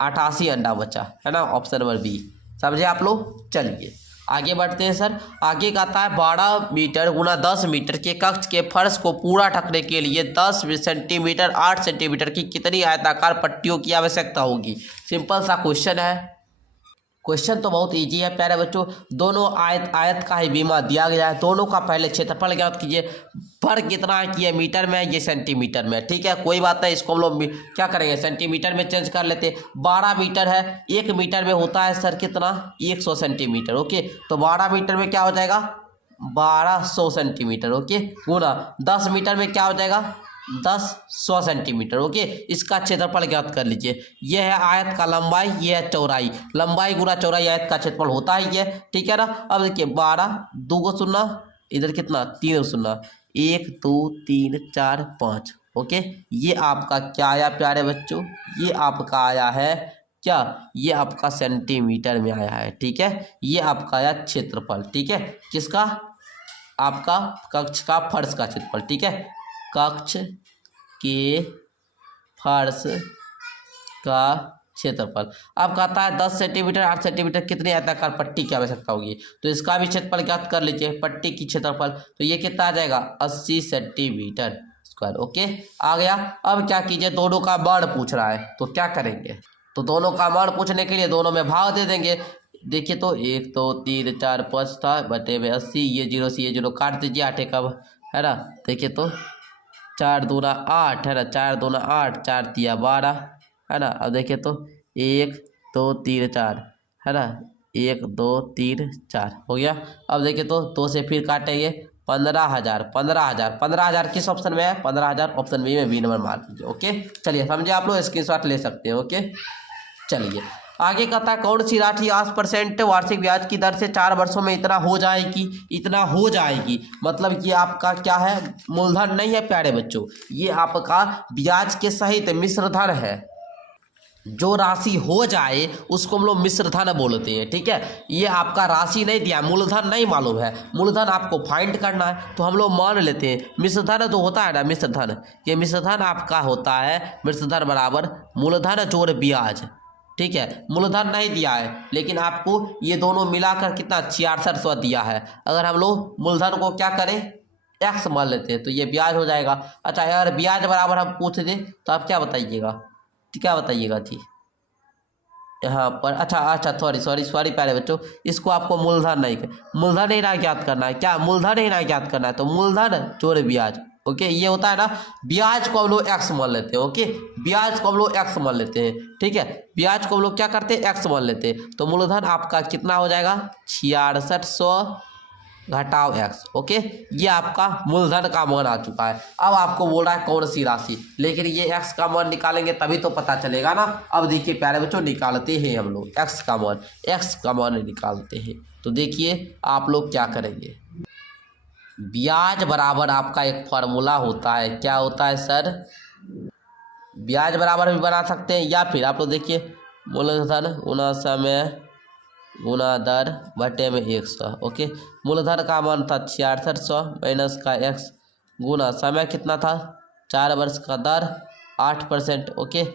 88 अंडा बचा है ना, ऑप्शन नंबर बी। समझे आप लोग। चलिए आगे बढ़ते हैं सर। आगे कहता है 12 मीटर गुना 10 मीटर के कक्ष के फर्श को पूरा ढकने के लिए 10 सेंटीमीटर 8 सेंटीमीटर की कितनी आयताकार पट्टियों की आवश्यकता होगी। सिंपल सा क्वेश्चन है। क्वेश्चन तो बहुत इजी है प्यारे बच्चों, दोनों आयत का ही बीमा दिया गया है। दोनों का पहले क्षेत्रफल ज्ञात कीजिए, फर्क कितना है कि ये मीटर में है, ये सेंटीमीटर में। ठीक है कोई बात नहीं, इसको हम लोग क्या करेंगे, सेंटीमीटर में चेंज कर लेते। 12 मीटर है, 1 मीटर में होता है सर कितना, 100 सेंटीमीटर। ओके तो 12 मीटर में क्या हो जाएगा, 1200 सेंटीमीटर। ओके गुना 10 मीटर में क्या हो जाएगा, 100 सेंटीमीटर। ओके इसका क्षेत्रफल ज्ञात कर लीजिए। यह है आयत का लंबाई, यह है चौड़ाई, लंबाई गुना चौड़ाई आयत का क्षेत्रफल होता ही है। ठीक है ना। अब देखिए 12 2 को 0, इधर कितना 3 0, 1 2 3 4 5। ओके ये आपका क्या आया प्यारे बच्चों, ये आपका आया है क्या, ये आपका सेंटीमीटर में आया है। ठीक है ये आपका आया क्षेत्रफल। ठीक है किसका, आपका कक्ष का फर्श का क्षेत्रफल। ठीक है कक्ष के फर्श का क्षेत्रफल। अब कहता है 10 सेंटीमीटर 8 सेंटीमीटर कितनी आयताकार पट्टी की आवश्यकता होगी, तो इसका भी क्षेत्रफल ज्ञात कर लीजिए। पट्टी की क्षेत्रफल तो ये कितना आ जाएगा, 80 सेंटीमीटर स्क्वायर। ओके आ गया। अब क्या कीजिए, दोनों का मान पूछ रहा है तो क्या करेंगे, तो दोनों का मान पूछने के लिए दोनों में भाग दे देंगे। देखिए तो 1 2 3 4 5 था बटे में 80, ये 0 से ये 0 काट दीजिए, 8 का है ना। देखिए तो 4 दूना 8 है ना, 4 दूना 8, 4 तिया 12 है ना। अब देखिए तो 1 2 3 4 है ना, 1 2 3 4 हो गया। अब देखिए तो 2 से फिर काटेंगे, 15,000 15,000 15,000 किस ऑप्शन में है, 15,000 ऑप्शन बी में, बी नंबर मार लीजिए। ओके चलिए समझे आप लोग, स्क्रीनशॉट ले सकते हैं। ओके चलिए आगे कहता है कौन सी राशि 8% वार्षिक ब्याज की दर से 4 वर्षों में इतना हो जाएगी, इतना हो जाएगी। मतलब ये आपका क्या है, मूलधन नहीं है प्यारे बच्चों, ये आपका ब्याज के सहित मिश्रधन है। जो राशि हो जाए उसको हम लोग मिश्रधन बोलते हैं। ठीक है ये आपका राशि नहीं दिया, मूलधन नहीं मालूम है, मूलधन आपको फाइंड करना है तो हम लोग मान लेते हैं मिश्रधन तो होता है ना, मिश्रधन, ये मिश्रधन आपका होता है, मिश्रधन बराबर मूलधन जोड़ ब्याज। ठीक है मूलधन नहीं दिया है लेकिन आपको ये दोनों मिलाकर कितना 6600 दिया है। अगर हम लोग मूलधन को क्या करें, एक्स मान लेते हैं तो ये ब्याज हो जाएगा। अच्छा अगर ब्याज बराबर हम पूछ दें तो आप क्या बताइएगा, क्या बताइएगा जी, यहाँ पर अच्छा सॉरी प्यारे बच्चों, इसको आपको मूलधन ही ना ज्ञात करना है। क्या मूलधन ही ना ज्ञात करना है, तो मूलधन जोड़ ब्याज। ओके, ये होता है ना, ब्याज को हम लोग एक्स मान लेते हैं। ओके, ब्याज को हम लोग एक्स मान लेते हैं। ठीक है, ब्याज को हम लोग क्या करते हैं, एक्स मान लेते हैं। तो मूलधन आपका कितना हो जाएगा, 6600 घटाव एक्स। ओके, ये आपका मूलधन का मान आ चुका है। अब आपको बोल रहा है कौन सी राशि, लेकिन ये एक्स का मान निकालेंगे तभी तो पता चलेगा ना। अब देखिए प्यारे बच्चों, निकालते हैं हम लोग एक्स का मान निकालते हैं। तो देखिए आप लोग क्या करेंगे, ब्याज बराबर आपका एक फॉर्मूला होता है। क्या होता है सर, ब्याज बराबर भी बना सकते हैं, या फिर आप लोग देखिए मूलधन गुना समय गुना दर बटे में 100। ओके, मूलधन का मान था 6600 माइनस का एक्स गुना समय कितना था 4 वर्ष का दर 8%। ओके,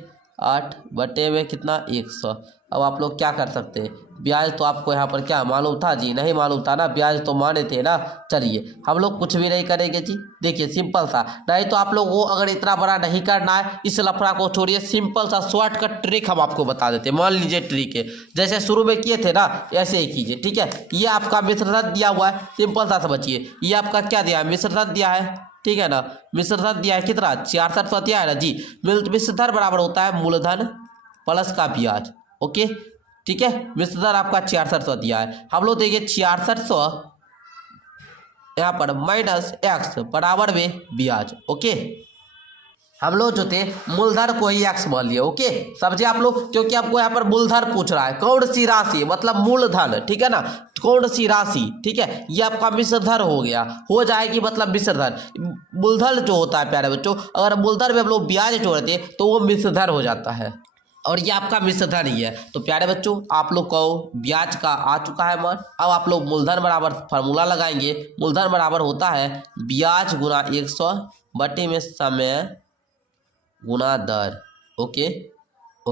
8 बटे में कितना 100। अब आप लोग क्या कर सकते हैं, ब्याज तो आपको यहाँ पर क्या मालूम था जी, नहीं मालूम था ना, ब्याज तो माने थे ना। चलिए हम लोग कुछ भी नहीं करेंगे जी, देखिए सिंपल सा, नहीं तो आप लोग वो अगर इतना बड़ा नहीं करना है, इस लफड़ा को छोड़िए, सिंपल सा शॉर्टकट ट्रिक हम आपको बता देते हैं। मान लीजिए ट्रिक है जैसे शुरू में किए थे ना, ऐसे ही कीजिए। ठीक है, ये आपका मिश्रधन दिया हुआ है, सिंपल सा समझिए, ये आपका क्या दिया है, मिश्रधन दिया है। ठीक है ना, मिश्रधन दिया है कितना 6600 दिया है ना जी। मिश्रधन बराबर होता है मूलधन प्लस का ब्याज। ओके, ठीक है, मिश्रधन आपका 6600 दिया है। हम लोग देखिए 6600 यहाँ पर माइनस एक्स बराबर में ब्याज। ओके, हम लोग जो थे मूलधन को ही एक्स मान लिए। ओके, समझे आप लोग, क्योंकि आपको यहाँ पर मूलधन पूछ रहा है, कौन सी राशि मतलब मूलधन। ठीक है ना, कौन सी राशि। ठीक है, ये आपका मिश्रधन हो गया, हो जाएगी मतलब मिश्रधन। मूलधन जो होता है प्यारे बच्चों, अगर मूलधन में हम लोग ब्याज जोड़ते तो वो मिश्रधन हो जाता है, और ये आपका मिश्रधन ही है। तो प्यारे बच्चों, आप लोग को ब्याज का आ चुका है मान। अब आप लोग मूलधन बराबर फार्मूला लगाएंगे, मूलधन बराबर होता है ब्याज गुना 100 बटे में समय गुना दर। ओके,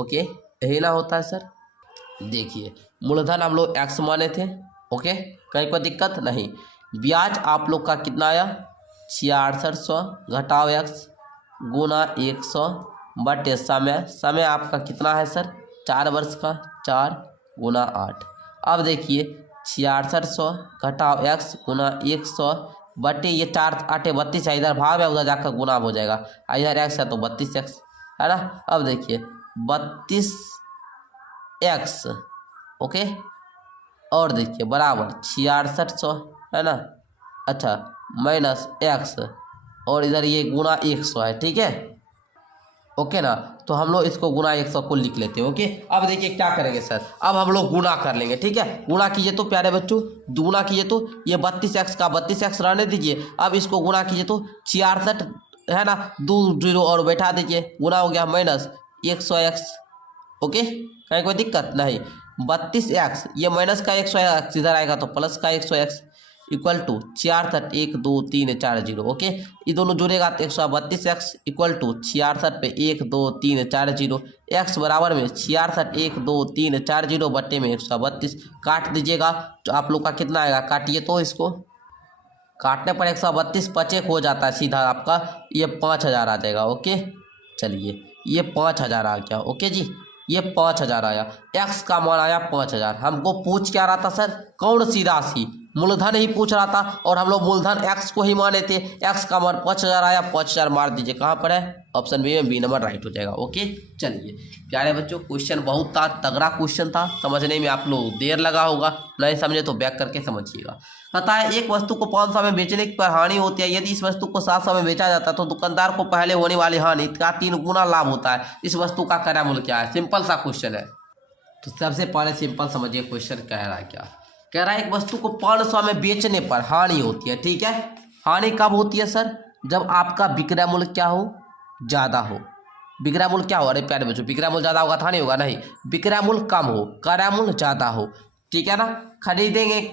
यही ना होता है सर। देखिए मूलधन हम लोग एक्स माने थे। ओके, कहीं कोई दिक्कत नहीं। ब्याज आप लोग का कितना आया 6600 घटाव एक्स गुना 100 बटे समय आपका कितना है सर 4 वर्ष का, 4 गुना 8। अब देखिए 6600 घटाव एक्स गुना 100 बटे ये 4 8 32 है, इधर भाव है उधर जाकर गुना हो जाएगा, इधर एक्स है तो 32 एक्स है ना। अब देखिए 32 एक्स। ओके, और देखिए बराबर 6600 है ना, अच्छा माइनस एक्स, और इधर ये गुना 100 है। ठीक है, ओके ना, तो हम लोग इसको गुना 100 को लिख लेते हैं। ओके, अब देखिए क्या करेंगे सर, अब हम लोग गुना कर लेंगे। ठीक है, गुना कीजिए तो प्यारे बच्चों, गुना कीजिए तो ये 32x का 32x रहने दीजिए। अब इसको गुना कीजिए तो 66 है ना, 2 0 और बैठा दीजिए, गुना हो गया माइनस 100x। ओके, कहीं कोई दिक्कत नहीं। 32x ये माइनस का 100x इधर आएगा तो प्लस का 100x इक्वल टू 66 1 2 3 4 0। ओके, ये दोनों जुड़ेगा तो 132x इक्वल टू 66 पे 1 2 3 4 0, x बराबर में 66 1 2 3 4 0 बट्टे में 132। काट दीजिएगा तो आप लोग का कितना आएगा, काटिए तो इसको, काटने पर 132 पचेक हो जाता है सीधा आपका, ये 5000 आ जाएगा। ओके, चलिए ये 5000 आ गया। ओके जी, ये 5000 आया, एक्स का मान आया 5000। हमको पूछ क्या रहा था सर, कौन सी राशि, मूलधन ही पूछ रहा था, और हम लोग मूलधन एक्स को ही माने थे। एक्स का मान 5000 आया, 5000 मार दीजिए, कहाँ पर है, ऑप्शन बी में, बी नंबर राइट हो जाएगा। ओके, चलिए प्यारे बच्चों, क्वेश्चन बहुत था, तगड़ा क्वेश्चन था, समझने में आप लोग देर लगा होगा, नहीं समझे तो बैक करके समझिएगा। कहता है एक वस्तु को 500 में बेचने पर हानि होती है, यदि इस वस्तु को 700 में बेचा जाता है तो दुकानदार को पहले होने वाली हानि का 3 गुना लाभ होता है। इस वस्तु का क्रय मूल्य क्या है। सिंपल सा क्वेश्चन है, तो सबसे पहले सिंपल समझिए क्वेश्चन कह रहा है क्या, कह रहा है एक वस्तु को 500 में बेचने पर हानि होती है। ठीक है, हानि कब होती है सर, जब आपका विक्रय मूल्य क्या हो, ज़्यादा हो। विक्रय मूल्य क्या हो, अरे प्यारे बच्चों, विक्रय मूल्य ज़्यादा होगा था नहीं होगा, नहीं, विक्रय मूल्य कम हो, क्रय मूल्य ज़्यादा हो। ठीक है ना, खरीदेंगे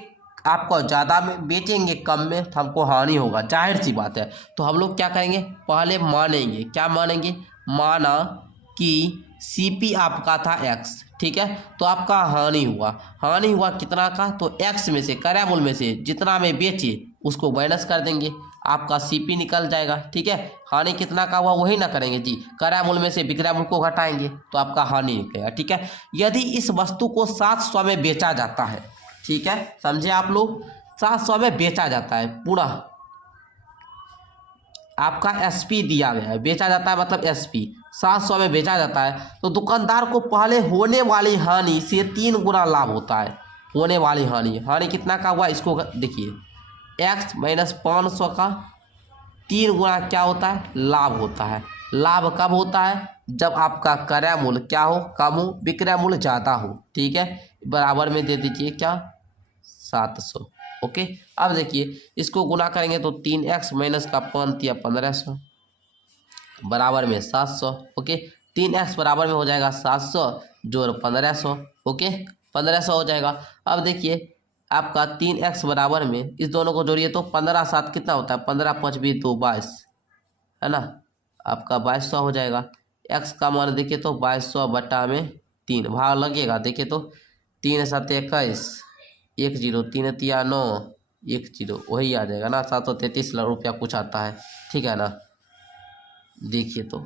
आपको ज़्यादा में, बेचेंगे कम में, तो हमको हानि होगा, जाहिर सी बात है। तो हम लोग क्या करेंगे, पहले मानेंगे, क्या मानेंगे, माना कि सीपी आपका था एक्स। ठीक है, तो आपका हानि हुआ कितना का, तो एक्स में से क्रय मूल्य में से जितना में बेचे उसको माइनस कर देंगे, आपका सीपी निकल जाएगा। ठीक है, हानि कितना का हुआ वही ना करेंगे जी, क्रय मूल्य में से विक्रय मूल्य को घटाएंगे तो आपका हानि निकलेगा। ठीक है, यदि इस वस्तु को 700 में बेचा जाता है, ठीक है समझे आप लोग, 700 में बेचा जाता है, पूरा आपका एसपी दिया गया है, बेचा जाता है मतलब एसपी 700 में बेचा जाता है, तो दुकानदार को पहले होने वाली हानि से 3 गुना लाभ होता है। होने वाली हानि कितना का हुआ, इसको देखिए, x माइनस 500 का 3 गुना क्या होता है, लाभ होता है। लाभ कब होता है, जब आपका क्रय मूल्य क्या हो, कम हो, विक्रय मूल्य ज़्यादा हो। ठीक है, बराबर में दे दीजिए क्या, 700। ओके, अब देखिए इसको गुना करेंगे तो 3x माइनस का 5 या 1500 बराबर में 700। ओके, 3x बराबर में हो जाएगा 700 जोड़ 1500। ओके, 1500 हो जाएगा। अब देखिए आपका 3x बराबर में इस दोनों को जोड़िए तो 15 7 कितना होता है, 15 5 20 2 22 है ना, आपका 2200 हो जाएगा। x का मान देखिए तो 2200 बटा में 3 भाग लगेगा, देखिए तो 3 7 21 1 0 3 3 9 1 0 वही आ जाएगा ना, 733 रुपया कुछ आता है। ठीक है ना, देखिए तो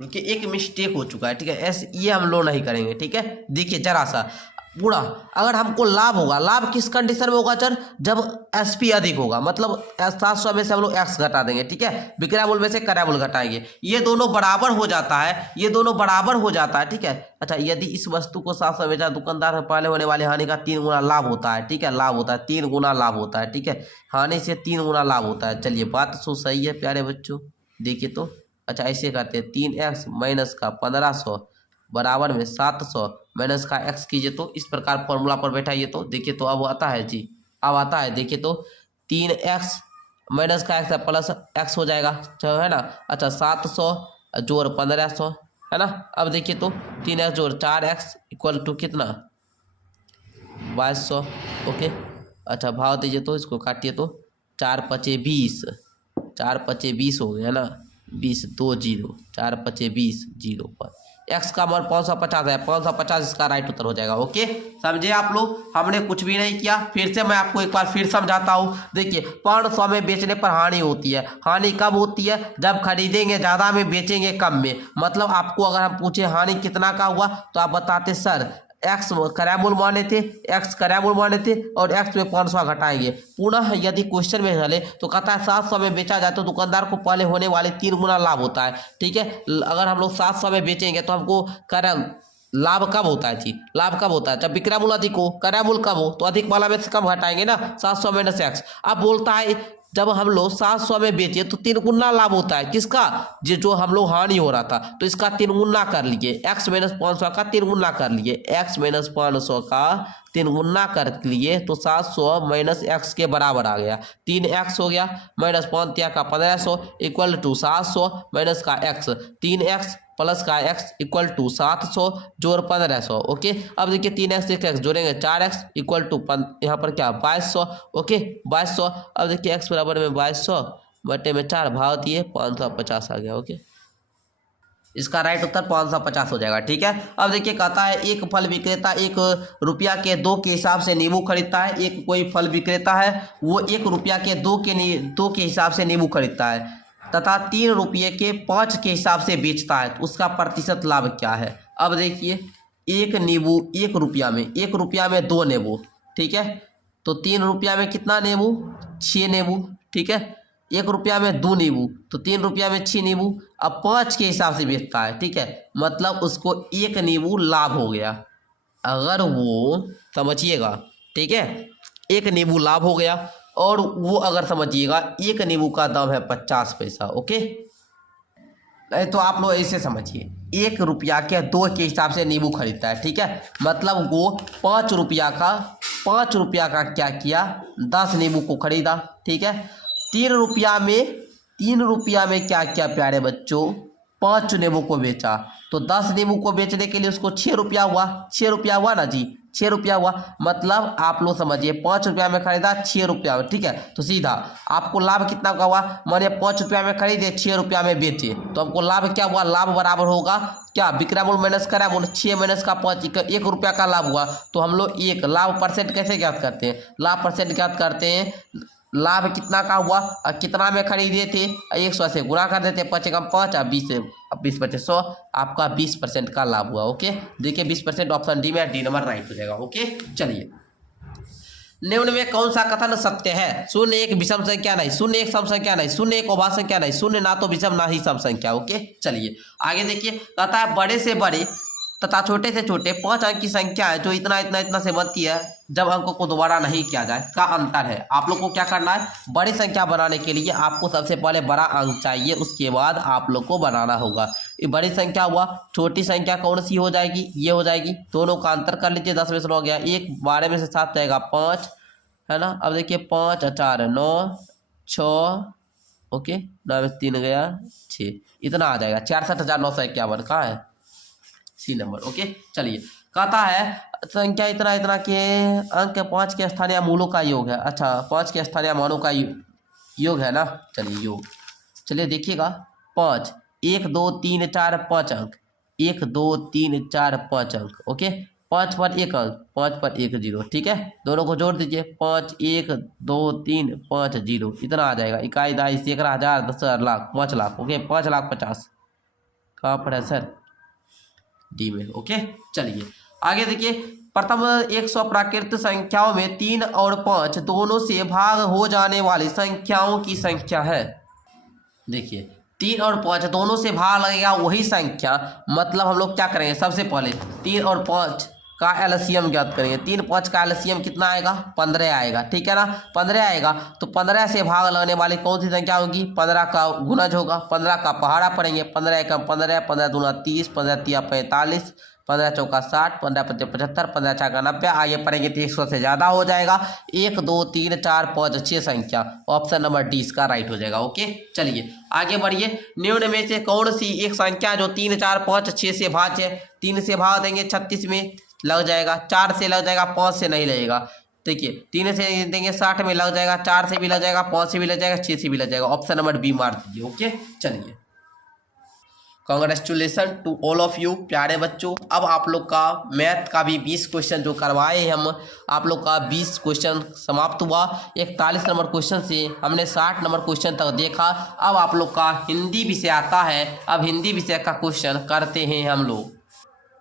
देखिए एक मिस्टेक हो चुका है। ठीक है, ये हम लोग नहीं करेंगे। ठीक है, देखिए जरा सा पूरा, अगर हमको लाभ होगा, लाभ किस कंडीशन में होगा सर, जब एसपी अधिक होगा, मतलब 700 में से हम लोग एक्स घटा देंगे। ठीक है, विक्रय मूल्य में से क्रय मूल्य घटाएंगे, ये दोनों बराबर हो जाता है, ये दोनों बराबर हो जाता है। ठीक है, अच्छा यदि इस वस्तु को 700 बेचा, दुकानदार से पहले होने वाली हानि का 3 गुना लाभ होता है। ठीक है, लाभ होता है 3 गुना लाभ होता है। ठीक है, हानि से 3 गुना लाभ होता है। चलिए बात तो सही है प्यारे बच्चों, देखिए तो अच्छा ऐसे करते हैं, 3x माइनस का 1500 बराबर में 700 माइनस का x कीजिए तो इस प्रकार फॉर्मूला पर बैठाइए तो देखिए तो अब आता है जी, अब आता है, देखिए तो 3x माइनस का x प्लस x हो जाएगा है ना। अच्छा 700 जोड़ 1500 है ना। अब देखिए तो 3x जोड़ 4x इक्वल टू कितना, 2200। ओके, अच्छा भाव दीजिए तो इसको काटिए तो 4 5 20, 4 5 20 हो गया ना, 20 2 0 4 5 20 0 पर x का मान 550 है, 550 इसका राइट उत्तर हो जाएगा। ओके, समझे आप लोग, हमने कुछ भी नहीं किया। फिर से मैं आपको एक बार फिर समझाता हूँ। देखिए 500 में बेचने पर हानि होती है। हानि कब होती है, जब खरीदेंगे ज़्यादा में बेचेंगे कम में। मतलब आपको अगर हम पूछे हानि कितना का हुआ तो आप बताते सर एक्स क्रय मूल्य माने थे, एक्स क्रय मूल्य माने थे और एक्स में 500 घटाएंगे। पुनः यदि क्वेश्चन में चले तो कहता है 700 में बेचा जाए तो दुकानदार को पहले होने वाले 3 गुना लाभ होता है। ठीक है, अगर हम लोग 700 में बेचेंगे तो हमको क्रय लाभ कब होता है जी, लाभ कब होता है, जब विक्रय मूल्य अधिक हो, क्रय मूल्य कम हो, तो अधिक वाला में से कम घटाएंगे ना, 700 माइनस एक्स। अब बोलता है जब हम लोग 700 में बेचे तो 3 गुना लाभ होता है, किसका, जो हम लोग हानि हो रहा था, तो इसका 3 गुना कर लिए, x माइनस 500 का 3 गुना कर लिए, x माइनस 500 का 3 गुना कर लिए तो 700 माइनस एक्स के बराबर आ गया, 3x हो गया माइनस 5 का 1500 इक्वल टू 700 माइनस का x, 3x प्लस का x इक्वल टू 700 जोड़ 1500। ओके, अब देखिए 3x एक x जोड़ेंगे 4x इक्वल टू यहाँ पर क्या 2200। ओके 2200, अब देखिए x बराबर में 2200 बटे में 4 भाव दिए 550 आ गया। ओके, इसका राइट उत्तर 550 हो जाएगा। ठीक है, अब देखिए कहता है एक फल विक्रेता 1 रुपया के 2 के हिसाब से नींबू खरीदता है। एक कोई फल विक्रेता है वो 1 रुपया के 2 के हिसाब से नींबू खरीदता है तथा 3 रुपये के 5 के हिसाब से बेचता है, तो उसका प्रतिशत लाभ क्या है। अब देखिए एक नींबू 1 रुपया में 2 नींबू। ठीक है, तो 3 रुपया में कितना नींबू, 6 नींबू। ठीक है, 1 रुपया में 2 नींबू तो 3 रुपया में 6 नींबू। अब 5 के हिसाब से बेचता है। ठीक है, मतलब उसको 1 नींबू लाभ हो गया, अगर वो समझिएगा। ठीक है, 1 नींबू लाभ हो गया और वो अगर समझिएगा 1 नींबू का दाम है 50 पैसा। ओके, नहीं तो आप लोग ऐसे समझिए 1 रुपया के 2 के हिसाब से नींबू खरीदता है। ठीक है, मतलब वो 5 रुपया का क्या किया, 10 नींबू को खरीदा। ठीक है, 3 रुपया में क्या किया प्यारे बच्चों, 5 नींबू को बेचा, तो 10 नींबू को बेचने के लिए उसको 6 रुपया हुआ, 6 रुपया हुआ ना जी, 6 रुपया हुआ। मतलब आप लोग समझिए 5 रुपया में खरीदा 6 रुपया में। ठीक है, तो सीधा आपको लाभ कितना का हुआ, मानिए 5 रुपया में खरीदे 6 रुपया में बेचे, तो हमको लाभ क्या हुआ, लाभ बराबर होगा क्या, विक्रय मूल्य माइनस क्रय मूल्य, 6 माइनस का 5 1 रुपया का लाभ हुआ। तो हम लोग एक लाभ परसेंट कैसे ज्ञात करते हैं, लाभ परसेंट ज्ञात करते हैं लाभ कितना का हुआ और कितना में खरीदे थे 100 से गुणा कर देते 5 कम 5 और 20% 100 आपका 20% का लाभ हुआ। ओके देखिए 20% ऑप्शन डी में डी नंबर राइट हो जाएगा। ओके चलिए निम्न में कौन सा कथन सत्य है? शून्य एक विषम संख्या नहीं, शून्य एक सम संख्या नहीं, शून्य एक अभाज्य संख्या नहीं, शून्य ना तो विषम ना ही सम संख्या। ओके चलिए आगे देखिए कहता है बड़े से बड़े तथा छोटे से छोटे 5 अंक की संख्या है जो इतना इतना इतना से बनती है जब अंकों को दोबारा नहीं किया जाए का अंतर है। आप लोग को क्या करना है, बड़ी संख्या बनाने के लिए आपको सबसे पहले बड़ा अंक चाहिए, उसके बाद आप लोग को बनाना होगा। ये बड़ी संख्या हुआ, छोटी संख्या कौन सी हो जाएगी, ये हो जाएगी। दोनों का अंतर कर लीजिए, 10 में से 9 हो गया, 1 12 में से 7 जाएगा 5 है ना। अब देखिए 5 और 4 9 6 ओके 9 में 3 गया 6 इतना आ जाएगा 64,951 कहाँ है सी नंबर। ओके चलिए कहता है संख्या इतना इतना के अंक 5 के स्थानीय मूलों का योग है। अच्छा 5 के स्थानीय मानों का योग है ना। चलिए योग चलिए देखिएगा 5 1 2 3 4 5 अंक 1 2 3 4 5 अंक। ओके 5 पर 1 अंक 5 पर 1 0 ठीक है। दोनों को जोड़ दीजिए 5 1 2 3 5 0 इतना आ जाएगा। इकाई दहाई सैकड़ा हजार 10,000 लाख 5 लाख। ओके 5,50,000 कहाँ पर है सर डी में। ओके चलिए आगे देखिए प्रथम 100 प्राकृत संख्याओं में 3 और 5 दोनों से भाग हो जाने वाली संख्याओं की संख्या है। देखिए 3 और 5 दोनों से भाग लगेगा वही संख्या, मतलब हम लोग क्या करेंगे सबसे पहले 3 और 5 का एलसीएम ज्ञात करेंगे। 3 5 का एलसीएम कितना आएगा 15 आएगा ठीक है ना। 15 आएगा तो 15 से भाग लगने वाली कौन सी संख्या होगी 15 का गुणज होगा। 15 का पहाड़ा पढ़ेंगे 15 एकम 15 15 दूना 30 15 तिया 45 15 चौका 60 15 पच्चे 75 15 छक्का 90 आगे पढ़ेंगे तो 100 से ज़्यादा हो जाएगा। 1 2 3 4 5 6 संख्या ऑप्शन नंबर डी इसका राइट हो जाएगा। ओके चलिए आगे बढ़िए निम्न में से कौन सी एक संख्या जो 3 4 5 6 से भाज्य है। 3 से भाग देंगे 36 में लग जाएगा, 4 से लग जाएगा 5 से नहीं लगेगा। देखिए 3 से देंगे 60 में लग जाएगा, 4 से भी लग जाएगा 5 से भी लग जाएगा 6 से भी लग जाएगा। ऑप्शन नंबर बी मार दीजिए। ओके चलिए congratulation to all of you प्यारे बच्चों। अब आप लोग का मैथ का भी 20 क्वेश्चन जो करवाए हम आप लोग का 20 क्वेश्चन समाप्त हुआ। 41 नंबर क्वेश्चन से हमने 60 नंबर क्वेश्चन तक देखा। अब आप लोग का हिंदी विषय आता है, अब हिंदी विषय का क्वेश्चन करते हैं हम लोग।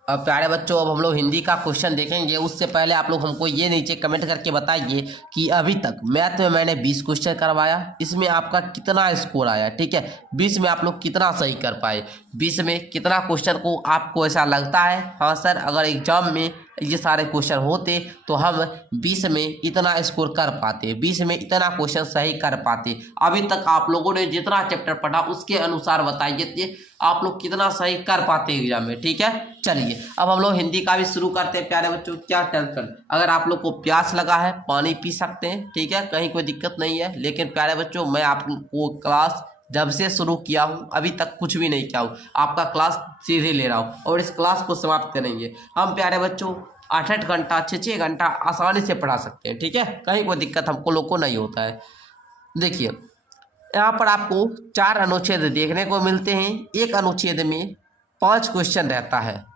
अब प्यारे बच्चों अब हम लोग हिंदी का क्वेश्चन देखेंगे, उससे पहले आप लोग हमको ये नीचे कमेंट करके बताइए कि अभी तक मैथ में मैंने 20 क्वेश्चन करवाया, इसमें आपका कितना स्कोर आया। ठीक है 20 में आप लोग कितना सही कर पाए, 20 में कितना क्वेश्चन को आपको ऐसा लगता है हाँ सर अगर एग्जाम में ये सारे क्वेश्चन होते तो हम 20 में इतना स्कोर कर पाते, 20 में इतना क्वेश्चन सही कर पाते। अभी तक आप लोगों ने जितना चैप्टर पढ़ा उसके अनुसार बताइए आप लोग कितना सही कर पाते एग्जाम में। ठीक है चलिए अब हम लोग हिंदी का भी शुरू करते हैं प्यारे बच्चों। क्या टेंशन, अगर आप लोग को प्यास लगा है पानी पी सकते हैं, ठीक है कहीं कोई दिक्कत नहीं है। लेकिन प्यारे बच्चों मैं आपको क्लास जब से शुरू किया हूँ अभी तक कुछ भी नहीं किया हूँ, आपका क्लास सीधे ले रहा हूँ और इस क्लास को समाप्त करेंगे हम प्यारे बच्चों। 8-8 घंटा 6-6 घंटा आसानी से पढ़ा सकते हैं। ठीक है कहीं कोई दिक्कत हमको लोग को नहीं होता है। देखिए यहाँ पर आपको 4 अनुच्छेद देखने को मिलते हैं, एक अनुच्छेद में 5 क्वेश्चन रहता है।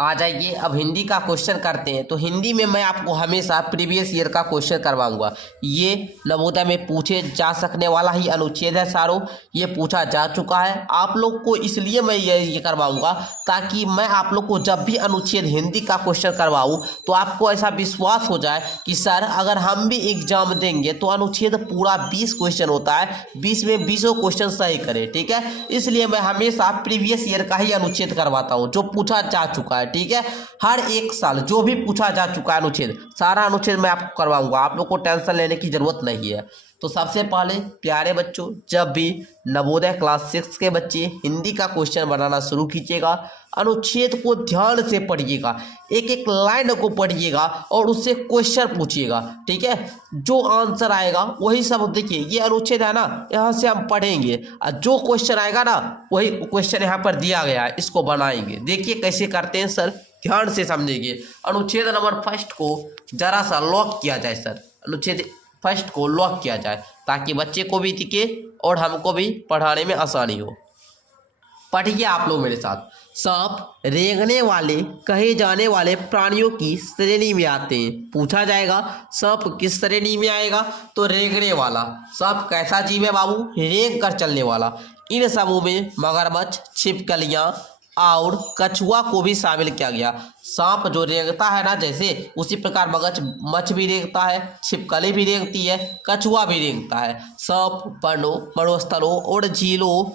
आ जाइए अब हिंदी का क्वेश्चन करते हैं। तो हिंदी में मैं आपको हमेशा प्रीवियस ईयर का क्वेश्चन करवाऊंगा। ये नवोदय में पूछे जा सकने वाला ही अनुच्छेद है सारों, ये पूछा जा चुका है। आप लोग को इसलिए मैं ये करवाऊंगा ताकि मैं आप लोग को जब भी अनुच्छेद हिंदी का क्वेश्चन करवाऊँ तो आपको ऐसा विश्वास हो जाए कि सर अगर हम भी एग्जाम देंगे तो अनुच्छेद पूरा 20 क्वेश्चन होता है, 20 में 20 क्वेश्चन सही करें। ठीक है इसलिए मैं हमेशा प्रीवियस ईयर का ही अनुच्छेद करवाता हूँ जो पूछा जा चुका है। ठीक है हर एक साल जो भी पूछा जा चुका है अनुच्छेद सारा अनुच्छेद मैं आपको करवाऊंगा, आप लोग को टेंशन लेने की जरूरत नहीं है। तो सबसे पहले प्यारे बच्चों जब भी नवोदय क्लास 6 के बच्चे हिंदी का क्वेश्चन बनाना शुरू कीजिएगा अनुच्छेद को ध्यान से पढ़िएगा, एक एक लाइन को पढ़िएगा और उससे क्वेश्चन पूछिएगा। ठीक है जो आंसर आएगा वही सब, देखिए ये अनुच्छेद है ना यहाँ से हम पढ़ेंगे और जो क्वेश्चन आएगा ना वही क्वेश्चन यहाँ पर दिया गया है इसको बनाएंगे। देखिए कैसे करते हैं सर, ध्यान से समझिए। अनुच्छेद नंबर 1 को जरा सा लॉक किया जाए सर, अनुच्छेद 1 को लॉक किया जाए ताकि बच्चे को भी दिखे और हमको भी पढ़ाने में आसानी हो। पढ़िए आप लोग मेरे साथ। सांप रेंगने वाले कहे जाने वाले प्राणियों की श्रेणी में आते हैं। पूछा जाएगा सांप किस श्रेणी में आएगा, तो रेंगने वाला। सांप कैसा जीव है बाबू, रेंग कर चलने वाला। इन समूह में मगरमच्छ, छिपकलियां और कछुआ को भी शामिल किया गया। सांप जो रेंगता है ना, जैसे उसी प्रकार मगरमच्छ भी रेंगता है, छिपकली भी रेंगती है, कछुआ भी रेंगता है। सांप वनों, मरुस्थलों और झीलों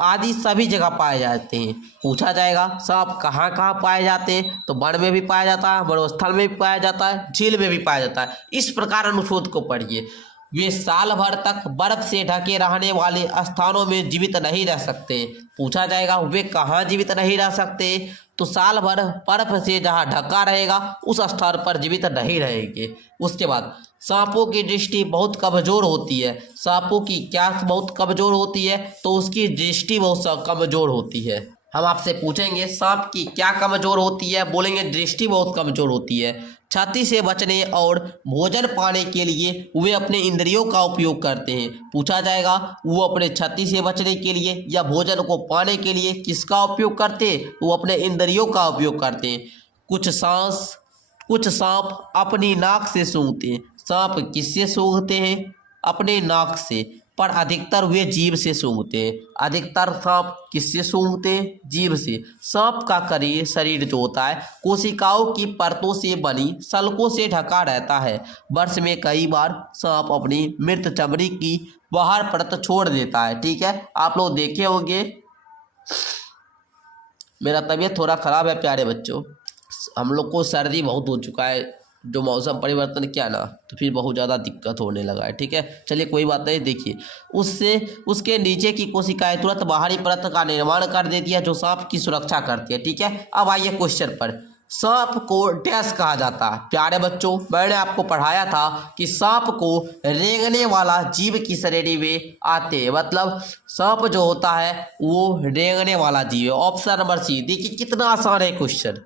आदि सभी जगह पाए जाते हैं। पूछा जाएगा सांप कहाँ कहाँ पाए जाते हैं, तो वन में भी पाया जाता है, मरुस्थल में भी पाया जाता है, झील में भी पाया जाता है। इस प्रकार अनुच्छेद को पढ़िए। वे साल भर तक बर्फ से ढके रहने वाले स्थानों में जीवित नहीं रह सकते। पूछा जाएगा वे कहाँ जीवित नहीं रह सकते, तो साल भर बर्फ से जहाँ ढका रहेगा उस स्थान पर जीवित नहीं रहेंगे। उसके बाद सांपों की दृष्टि बहुत कमजोर होती है। सांपों की क्या बहुत कमजोर होती है, तो उसकी दृष्टि बहुत कमजोर होती है। हम आपसे पूछेंगे सांप की क्या कमजोर होती है, बोलेंगे दृष्टि बहुत कमजोर होती है। क्षति से बचने और भोजन पाने के लिए वे अपने इंद्रियों का उपयोग करते हैं। पूछा जाएगा वो अपने क्षति से बचने के लिए या भोजन को पाने के लिए किसका उपयोग करते हैं, वो अपने इंद्रियों का उपयोग करते हैं। कुछ सांप अपनी नाक से सूंघते हैं। सांप किससे सूंघते हैं, अपने नाक से, पर अधिकतर वे जीभ से सूंघते हैं। अधिकतर सांप किससे सूंघते हैं, जीभ से। सांप का शरीर जो होता है कोशिकाओं की परतों से बनी सल्कों से ढका रहता है। वर्ष में कई बार सांप अपनी मृत चमड़ी की बाहर परत छोड़ देता है। ठीक है, आप लोग देखे होंगे। मेरा तबीयत थोड़ा खराब है प्यारे बच्चों, हम लोग को सर्दी बहुत हो चुका है, जो मौसम परिवर्तन किया ना, तो फिर बहुत ज़्यादा दिक्कत होने लगा है। ठीक है, चलिए कोई बात नहीं। देखिए उसके नीचे की कोशिकाएं तुरंत बाहरी परत का निर्माण कर देती है, जो सांप की सुरक्षा करती है। ठीक है, अब आइए क्वेश्चन पर। सांप को डैश कहा जाता है। प्यारे बच्चों, मैंने आपको पढ़ाया था कि सांप को रेंगने वाला जीव की श्रेणी में आते हैं। मतलब सांप जो होता है वो रेंगने वाला जीव है। Option number C. देखिए कितना आसान है क्वेश्चन।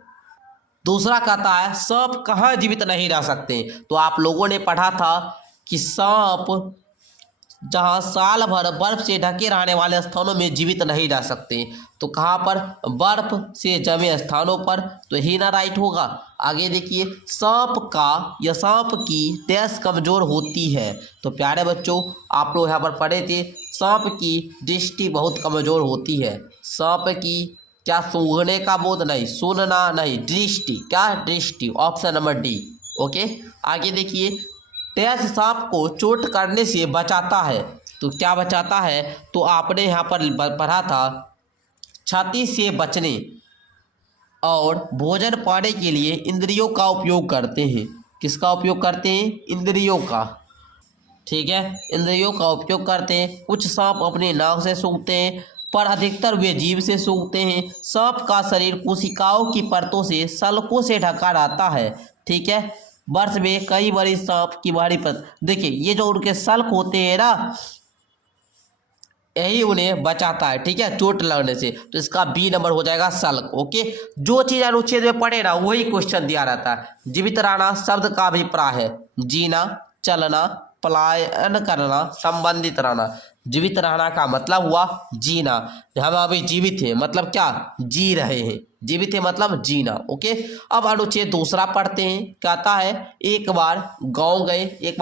दूसरा कहता है सांप कहाँ जीवित नहीं रह सकते, तो आप लोगों ने पढ़ा था कि सांप जहाँ साल भर बर्फ से ढके रहने वाले स्थानों में जीवित नहीं रह सकते, तो कहाँ पर, बर्फ से जमे स्थानों पर, तो ही ना राइट होगा। आगे देखिए सांप की डैश कमजोर होती है, तो प्यारे बच्चों आप लोग यहाँ पर पढ़े थे सांप की दृष्टि बहुत कमजोर होती है। सांप की क्या सूंघने का बोध नहीं, सुनना नहीं, दृष्टि, क्या दृष्टि, ऑप्शन नंबर डी। ओके, आगे देखिए डैश सांप को चोट करने से बचाता है, तो क्या बचाता है, तो आपने यहाँ पर पढ़ा था क्षति से बचने और भोजन पाने के लिए इंद्रियों का उपयोग करते हैं। किसका उपयोग करते हैं, इंद्रियों का। ठीक है, इंद्रियों का उपयोग करते हैं। कुछ सांप अपने नाक से सूंघते हैं, पर अधिकतर वे जीभ से सूंघते हैं। सांप का शरीर कोशिकाओं की परतों से सल्कों से ढका रहता है। ठीक है, वर्ष में कई बार सांप की बाहरी परत, देखिए ये जो उनके सल्क होते हैं ना, यही उन्हें बचाता है। ठीक है, चोट लगने से, तो इसका बी नंबर हो जाएगा सल्क। ओके, जो चीज अनुच्छेद में पढ़े ना वही क्वेश्चन दिया रहता है। जीवित रहना शब्द का अभिप्राय है जीना, चलना, पलायन करना, संबंधित रहना। जीवित रहना का मतलब हुआ जीना। हम अभी जीवित हैं मतलब क्या, जी रहे हैं। जीवित है मतलब जीना। ओके, अब अनुच्छेद दूसरा पढ़ते हैं। कहता है एक बार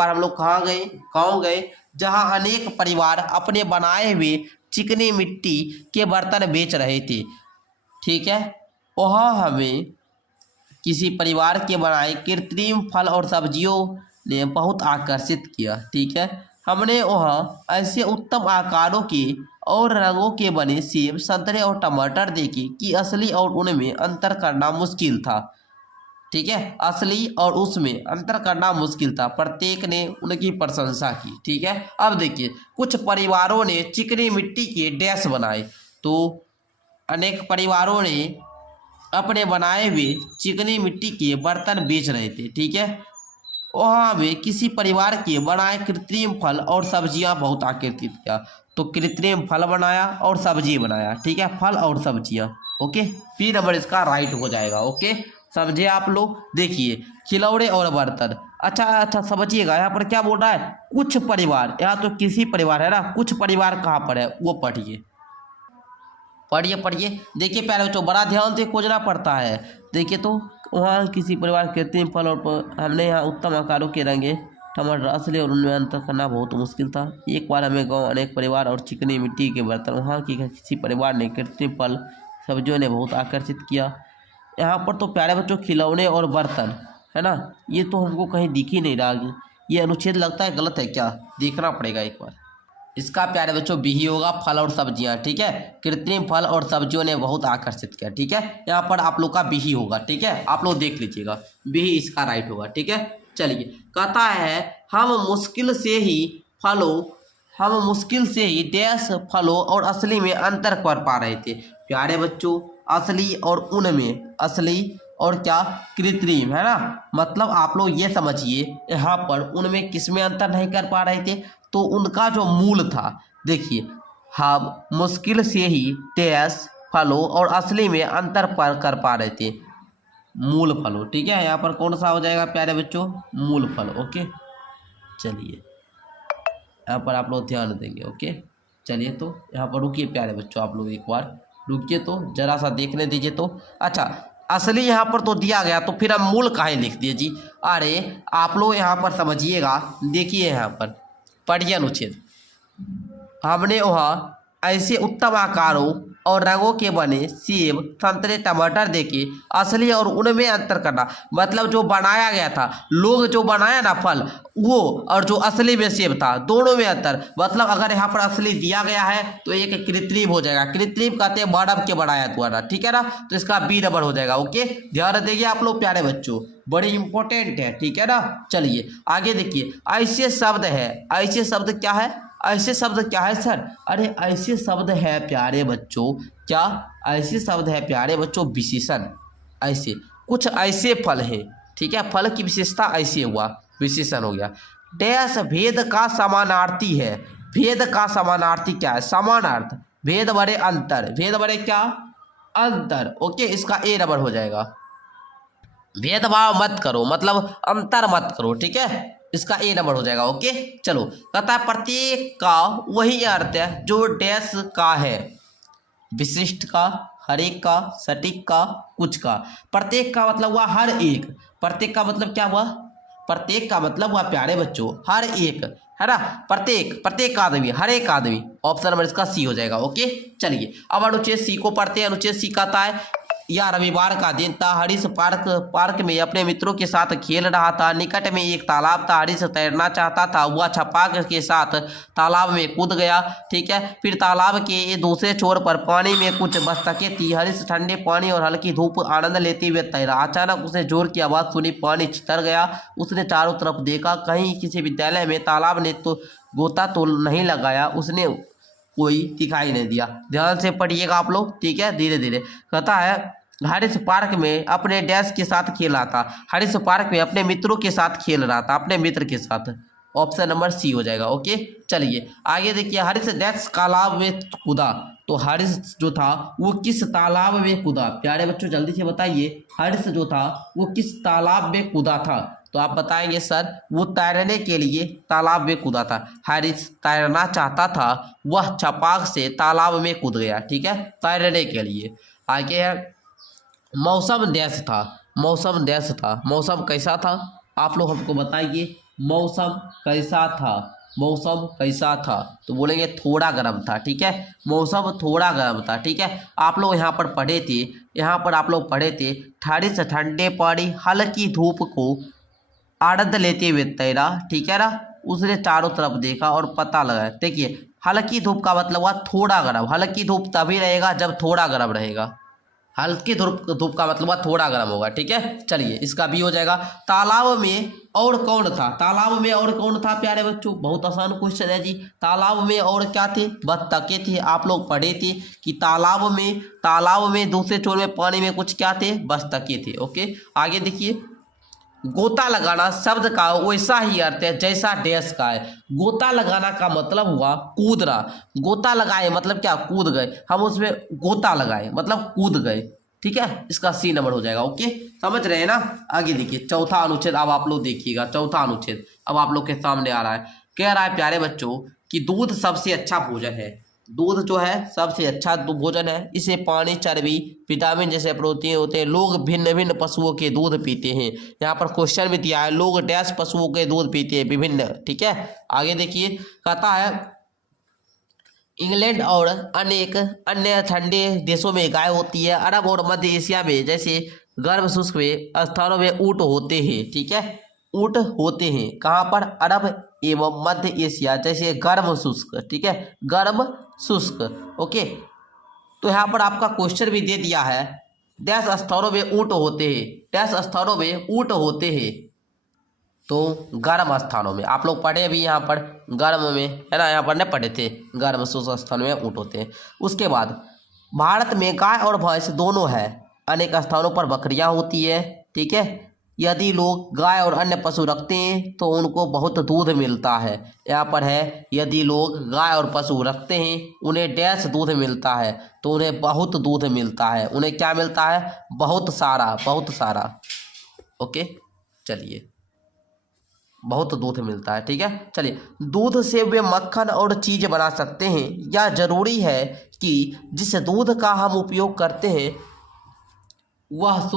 हम लोग कहाँ गए, गाँव गए, जहाँ अनेक परिवार अपने बनाए हुए चिकनी मिट्टी के बर्तन बेच रहे थे। ठीक है, वहाँ हमें किसी परिवार के बनाए कृत्रिम फल और सब्जियों ने बहुत आकर्षित किया। ठीक है, हमने वहाँ ऐसे उत्तम आकारों के और रंगों के बने सेब, संतरे और टमाटर देखे कि असली और उनमें अंतर करना मुश्किल था। ठीक है, असली और उसमें अंतर करना मुश्किल था। प्रत्येक ने उनकी प्रशंसा की। ठीक है, अब देखिए कुछ परिवारों ने चिकनी मिट्टी के डैश बनाए, तो अनेक परिवारों ने अपने बनाए हुए चिकनी मिट्टी के बर्तन बेच रहे थे। ठीक है, वहाँ में किसी परिवार के बनाए कृत्रिम फल और सब्जियां बहुत आकर्षित किया, तो कृत्रिम फल बनाया और सब्जी बनाया। ठीक है, फल और सब्जियां। ओके, बी नंबर इसका राइट हो जाएगा। ओके, समझे आप लोग। देखिए खिलौने और बर्तन। अच्छा समझिएगा, यहाँ पर क्या बोल रहा है, कुछ परिवार, यहाँ तो किसी परिवार है ना, कुछ परिवार कहाँ पर है वो पढ़िए। पढ़िए पढ़िए। देखिए प्यारे बच्चों, बड़ा ध्यान से खोजना पड़ता है। देखिए तो वहाँ किसी परिवार कृत्रिम फल और हमने यहाँ उत्तम आकारों के रंगे टमाटर असली और उनमें अंतर करना बहुत मुश्किल था। एक बार हमें गांव अनेक परिवार और चिकनी मिट्टी के बर्तन, वहाँ की किसी परिवार ने कृत्रिम फल सब्जियों ने बहुत आकर्षित किया। यहाँ पर तो प्यारे बच्चों खिलौने और बर्तन है ना, ये तो हमको कहीं दिख ही नहीं रहा। ये अनुच्छेद लगता है गलत है क्या, देखना पड़ेगा एक बार। इसका प्यारे बच्चों बी ही होगा, फल और सब्जियां। ठीक है, कृत्रिम फल और सब्जियों ने बहुत आकर्षित किया। ठीक है, यहाँ पर आप लोग का बी ही होगा। ठीक है, आप लोग देख लीजिएगा, बी ही इसका राइट होगा। ठीक है, चलिए कहता है हम मुश्किल से ही डैश फलों और असली में अंतर कर पा रहे थे। प्यारे बच्चों, असली और उनमें, असली और क्या, कृत्रिम है ना, मतलब आप लोग ये समझिए यहाँ पर उनमें किसमें अंतर नहीं कर पा रहे थे, तो उनका जो मूल था, देखिए हम मुश्किल से ही डैश फलों और असली में अंतर कर पा रहे थे, मूल फलों। ठीक है, यहाँ पर कौन सा हो जाएगा प्यारे बच्चों, मूल फल। ओके, चलिए यहाँ पर आप लोग ध्यान देंगे। ओके, चलिए तो यहाँ पर रुकिए प्यारे बच्चों, आप लोग एक बार रुकिए तो जरा सा देखने दीजिए। तो अच्छा, असली यहाँ पर तो दिया गया, तो फिर हम मूल काहे लिख दिए जी। अरे आप लोग यहाँ पर समझिएगा, देखिए यहाँ पर पढ़िए अनुच्छेद, हमने वहाँ ऐसे उत्तम आकारों और रंगों के बने सेब, संतरे, टमाटर देखे, असली और उनमें अंतर करना, मतलब जो बनाया गया था, लोग जो बनाया ना फल वो, और जो असली में सेब था, दोनों में अंतर। मतलब अगर यहाँ पर असली दिया गया है तो एक कृत्रिम हो जाएगा, कृत्रिम कहते हैं मानव के बनाया द्वारा। ठीक है ना, तो इसका बी नंबर हो जाएगा। ओके, ध्यान देंगे आप लोग प्यारे बच्चों, बड़ी इंपॉर्टेंट है। ठीक है ना, चलिए आगे देखिए, ऐसे शब्द है, ऐसे शब्द क्या है, ऐसे शब्द क्या है सर, अरे ऐसे शब्द है प्यारे बच्चों, क्या ऐसे शब्द है प्यारे बच्चों, विशेषण। ऐसे कुछ ऐसे फल हैं। ठीक है, फल की विशेषता ऐसे हुआ, विशेषण हो गया। डैश भेद का समानार्थी है, भेद का समानार्थी क्या है, समानार्थ, भेद बड़े अंतर, भेद बड़े क्या, अंतर। ओके, इसका ए नंबर हो जाएगा। भेदभाव मत करो, मतलब अंतर मत करो। ठीक है, इसका ए नंबर हो जाएगा। ओके, चलो कहता है प्रत्येक का वही अर्थ है जो डैश का है, विशिष्ट का, हर एक का, सटीक का, कुछ का। प्रत्येक का मतलब हुआ हर एक, प्रत्येक का मतलब क्या हुआ, प्रत्येक का मतलब हुआ प्यारे बच्चों हर एक, है ना, प्रत्येक आदमी, हर एक आदमी। ऑप्शन नंबर इसका सी हो जाएगा। ओके, चलिए अब अनुच्छेद सी को पढ़ते हैं। अनुच्छेद सी कहता है या रविवार का दिन था, हरीश पार्क में अपने मित्रों के साथ खेल रहा था। निकट में एक तालाब था, हरीश तैरना चाहता था, वह छपाक के साथ तालाब में कूद गया। ठीक है, फिर तालाब के दूसरे छोर पर पानी में कुछ बतखें थी। हरीश ठंडे पानी और हल्की धूप आनंद लेते हुए तैरा। अचानक उसे जोर की आवाज़ सुनी, पानी छितर गया। उसने चारों तरफ देखा, कहीं किसी विद्यालय में तालाब ने तो गोता तो नहीं लगाया, उसने कोई दिखाई नहीं दिया। ध्यान से पढ़िएगा आप लोग। ठीक है, धीरे धीरे कहता है हरीश पार्क में अपने डैश के साथ खेल रहा था, हरीश पार्क में अपने मित्रों के साथ खेल रहा था, अपने मित्र के साथ। ऑप्शन नंबर सी हो जाएगा। ओके, चलिए आगे देखिए, हरीश डैश तालाब में कूदा, तो हरीश जो था वो किस तालाब में कूदा, प्यारे बच्चों जल्दी से बताइए, हरीश जो था वो किस तालाब में कूदा था, तो आप बताएंगे सर वो तैरने के लिए तालाब में कूदा था। हरीश तैरना चाहता था, वह छपाक से तालाब में कूद गया। ठीक है, तैरने के लिए। आगे है मौसम डैश था, मौसम डैश था, मौसम कैसा था, आप लोग हमको बताइए, मौसम कैसा था, मौसम कैसा था, तो बोलेंगे थोड़ा गर्म था। ठीक है, मौसम थोड़ा गर्म था। ठीक है, आप लोग यहाँ पर पढ़े थे, यहाँ पर आप लोग पढ़े थे, हरीश ठंडे पानी हल्की धूप को आनंद लेते हुए तैरा। ठीक है ना, उसने चारों तरफ देखा और पता लगाया। देखिए हल्की धूप का मतलब हुआ थोड़ा गर्म, हल्की धूप तभी रहेगा जब थोड़ा गर्म रहेगा, हल्की धूप का मतलब थोड़ा गर्म होगा। ठीक है, चलिए इसका भी हो जाएगा। तालाब में और कौन था, तालाब में और कौन था प्यारे बच्चों, बहुत आसान क्वेश्चन है जी। तालाब में और क्या थे, बत्तखें थे। आप लोग पढ़े थे कि तालाब में दूसरे छोर में पानी में कुछ क्या थे, बत्तखें थे। ओके, आगे देखिए, गोता लगाना शब्द का वैसा ही अर्थ है जैसा डैश का है। गोता लगाना का मतलब हुआ कूदना, गोता लगाए मतलब क्या, कूद गए, हम उसमें गोता लगाए मतलब कूद गए। ठीक है, इसका सी नंबर हो जाएगा। ओके, समझ रहे हैं ना। आगे देखिए चौथा अनुच्छेद, अब आप लोग देखिएगा चौथा अनुच्छेद अब आप लोग के सामने आ रहा है। कह रहा है प्यारे बच्चों कि दूध सबसे अच्छा भोजन है, दूध जो है सबसे अच्छा भोजन है। इसे पानी, चर्बी, विटामिन जैसे प्रोटीन होते हैं। लोग भिन्न भिन्न पशुओं के दूध पीते हैं। यहाँ पर क्वेश्चन भी दिया है, लोग डैश पशुओं के दूध पीते हैं, विभिन्न। ठीक है, आगे देखिए, कहता है इंग्लैंड और अनेक अन्य ठंडे देशों में गाय होती है। अरब और मध्य एशिया में जैसे गर्म शुष्क में स्थानों में ऊंट होते हैं। ठीक है, ऊंट होते हैं कहाँ पर? अरब एवं मध्य एशिया जैसे गर्म शुष्क। ठीक है, गर्म शुष्क। ओके, तो यहाँ पर आपका क्वेश्चन भी दे दिया है, डैश स्थानों में ऊंट होते हैं, डैश स्थानों में ऊंट होते हैं, तो गर्म स्थानों में। आप लोग पढ़े भी यहाँ पर गर्म में, है ना, यहाँ पर नहीं पढ़े थे, गर्म शुष्क स्थान में ऊंट होते हैं। उसके बाद भारत में गाय और भैंस दोनों है। अनेक स्थानों पर बकरियां होती है। ठीक है, यदि लोग गाय और अन्य पशु रखते हैं तो उनको बहुत दूध मिलता है। यहाँ पर है, यदि लोग गाय और पशु रखते हैं उन्हें डैश दूध मिलता है, तो उन्हें बहुत दूध मिलता है। उन्हें क्या मिलता है? बहुत सारा, बहुत सारा। ओके, चलिए, बहुत दूध मिलता है। ठीक है, चलिए, दूध से वे मक्खन और चीज़ बना सकते हैं। यह जरूरी है कि जिस दूध का हम उपयोग करते हैं वह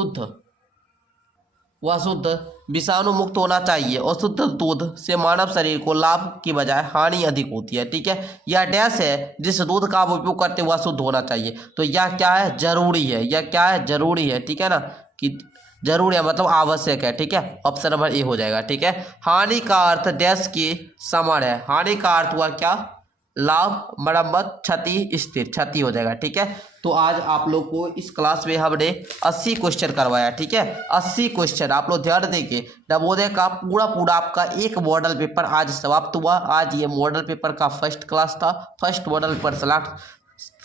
शुद्ध विषाणु मुक्त होना चाहिए और शुद्ध दूध से मानव शरीर को लाभ की बजाय हानि अधिक होती है। ठीक है, यह डैश है, जिस दूध का आप उपयोग करते हैं वह शुद्ध होना चाहिए। तो यह क्या है? जरूरी है। यह क्या है? जरूरी है। ठीक है ना, कि जरूरी है मतलब आवश्यक है। ठीक है, ऑप्शन नंबर ए हो जाएगा। ठीक है, हानि का अर्थ डैश के समान है। हानि का अर्थ हुआ क्या? लाभ, मरम्मत, क्षति, स्थिर, क्षति हो जाएगा। ठीक है, तो आज आप लोग को इस क्लास में हमने 80 क्वेश्चन करवाया। ठीक है, 80 क्वेश्चन आप लोग ध्यान देंगे। नवोदय का पूरा आपका एक मॉडल पेपर आज समाप्त हुआ। आज ये मॉडल पेपर का फर्स्ट क्लास था। फर्स्ट मॉडल पेपर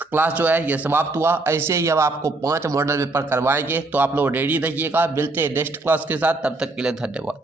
क्लास जो है ये समाप्त हुआ। ऐसे ही हम आपको 5 मॉडल पेपर करवाएंगे, तो आप लोग रेडी रहिएगा। मिलते हैं नेक्स्ट क्लास के साथ, तब तक के लिए धन्यवाद।